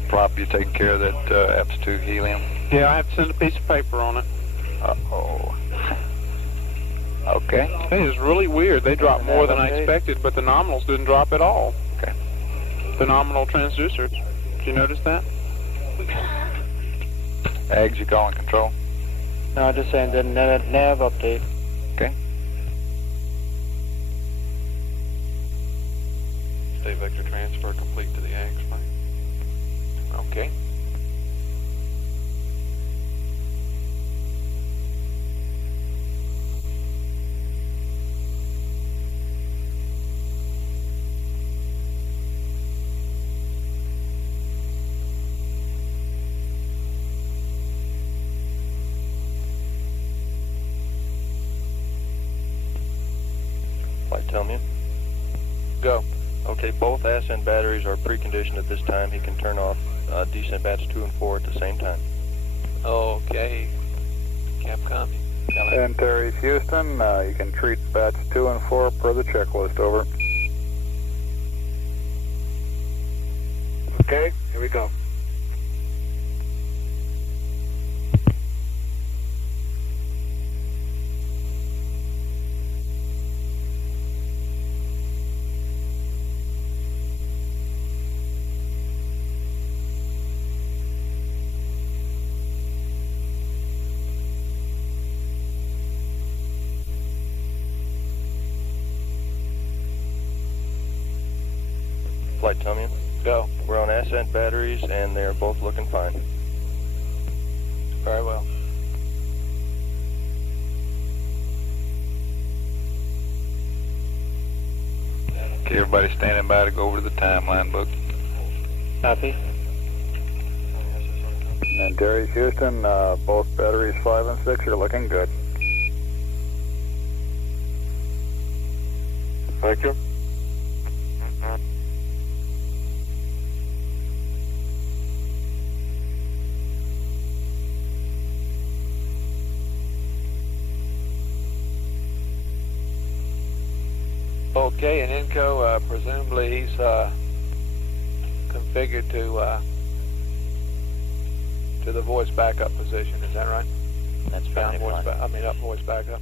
Prop, you taking care of that APS-2 helium? Yeah, I have to send a piece of paper on it. Uh-oh. Okay. It is really weird. They dropped more than I expected, but the nominals didn't drop at all. Okay. The nominal transducers. Did you notice that? Ags, you calling control? No, just saying the nav update. Okay. State vector transfer complete to the AGS flight. Okay. Flight, tell me. Go. Okay, both Ascent batteries are preconditioned at this time. He can turn off descent bats 2 and 4 at the same time. Okay. Capcom. And Terry's Houston, you can treat bats 2 and 4 per the checklist, over. Okay, here we go. Flight, tell me. Go. We're on Ascent batteries, and they're both looking fine. Very well. Okay, everybody standing by to go over to the timeline book. Copy. And Terry's Houston, both batteries 5 and 6 are looking good. Thank you. Okay, and Inco, presumably he's configured to the voice backup position. Is that right? That's Down fine. voice up voice backup.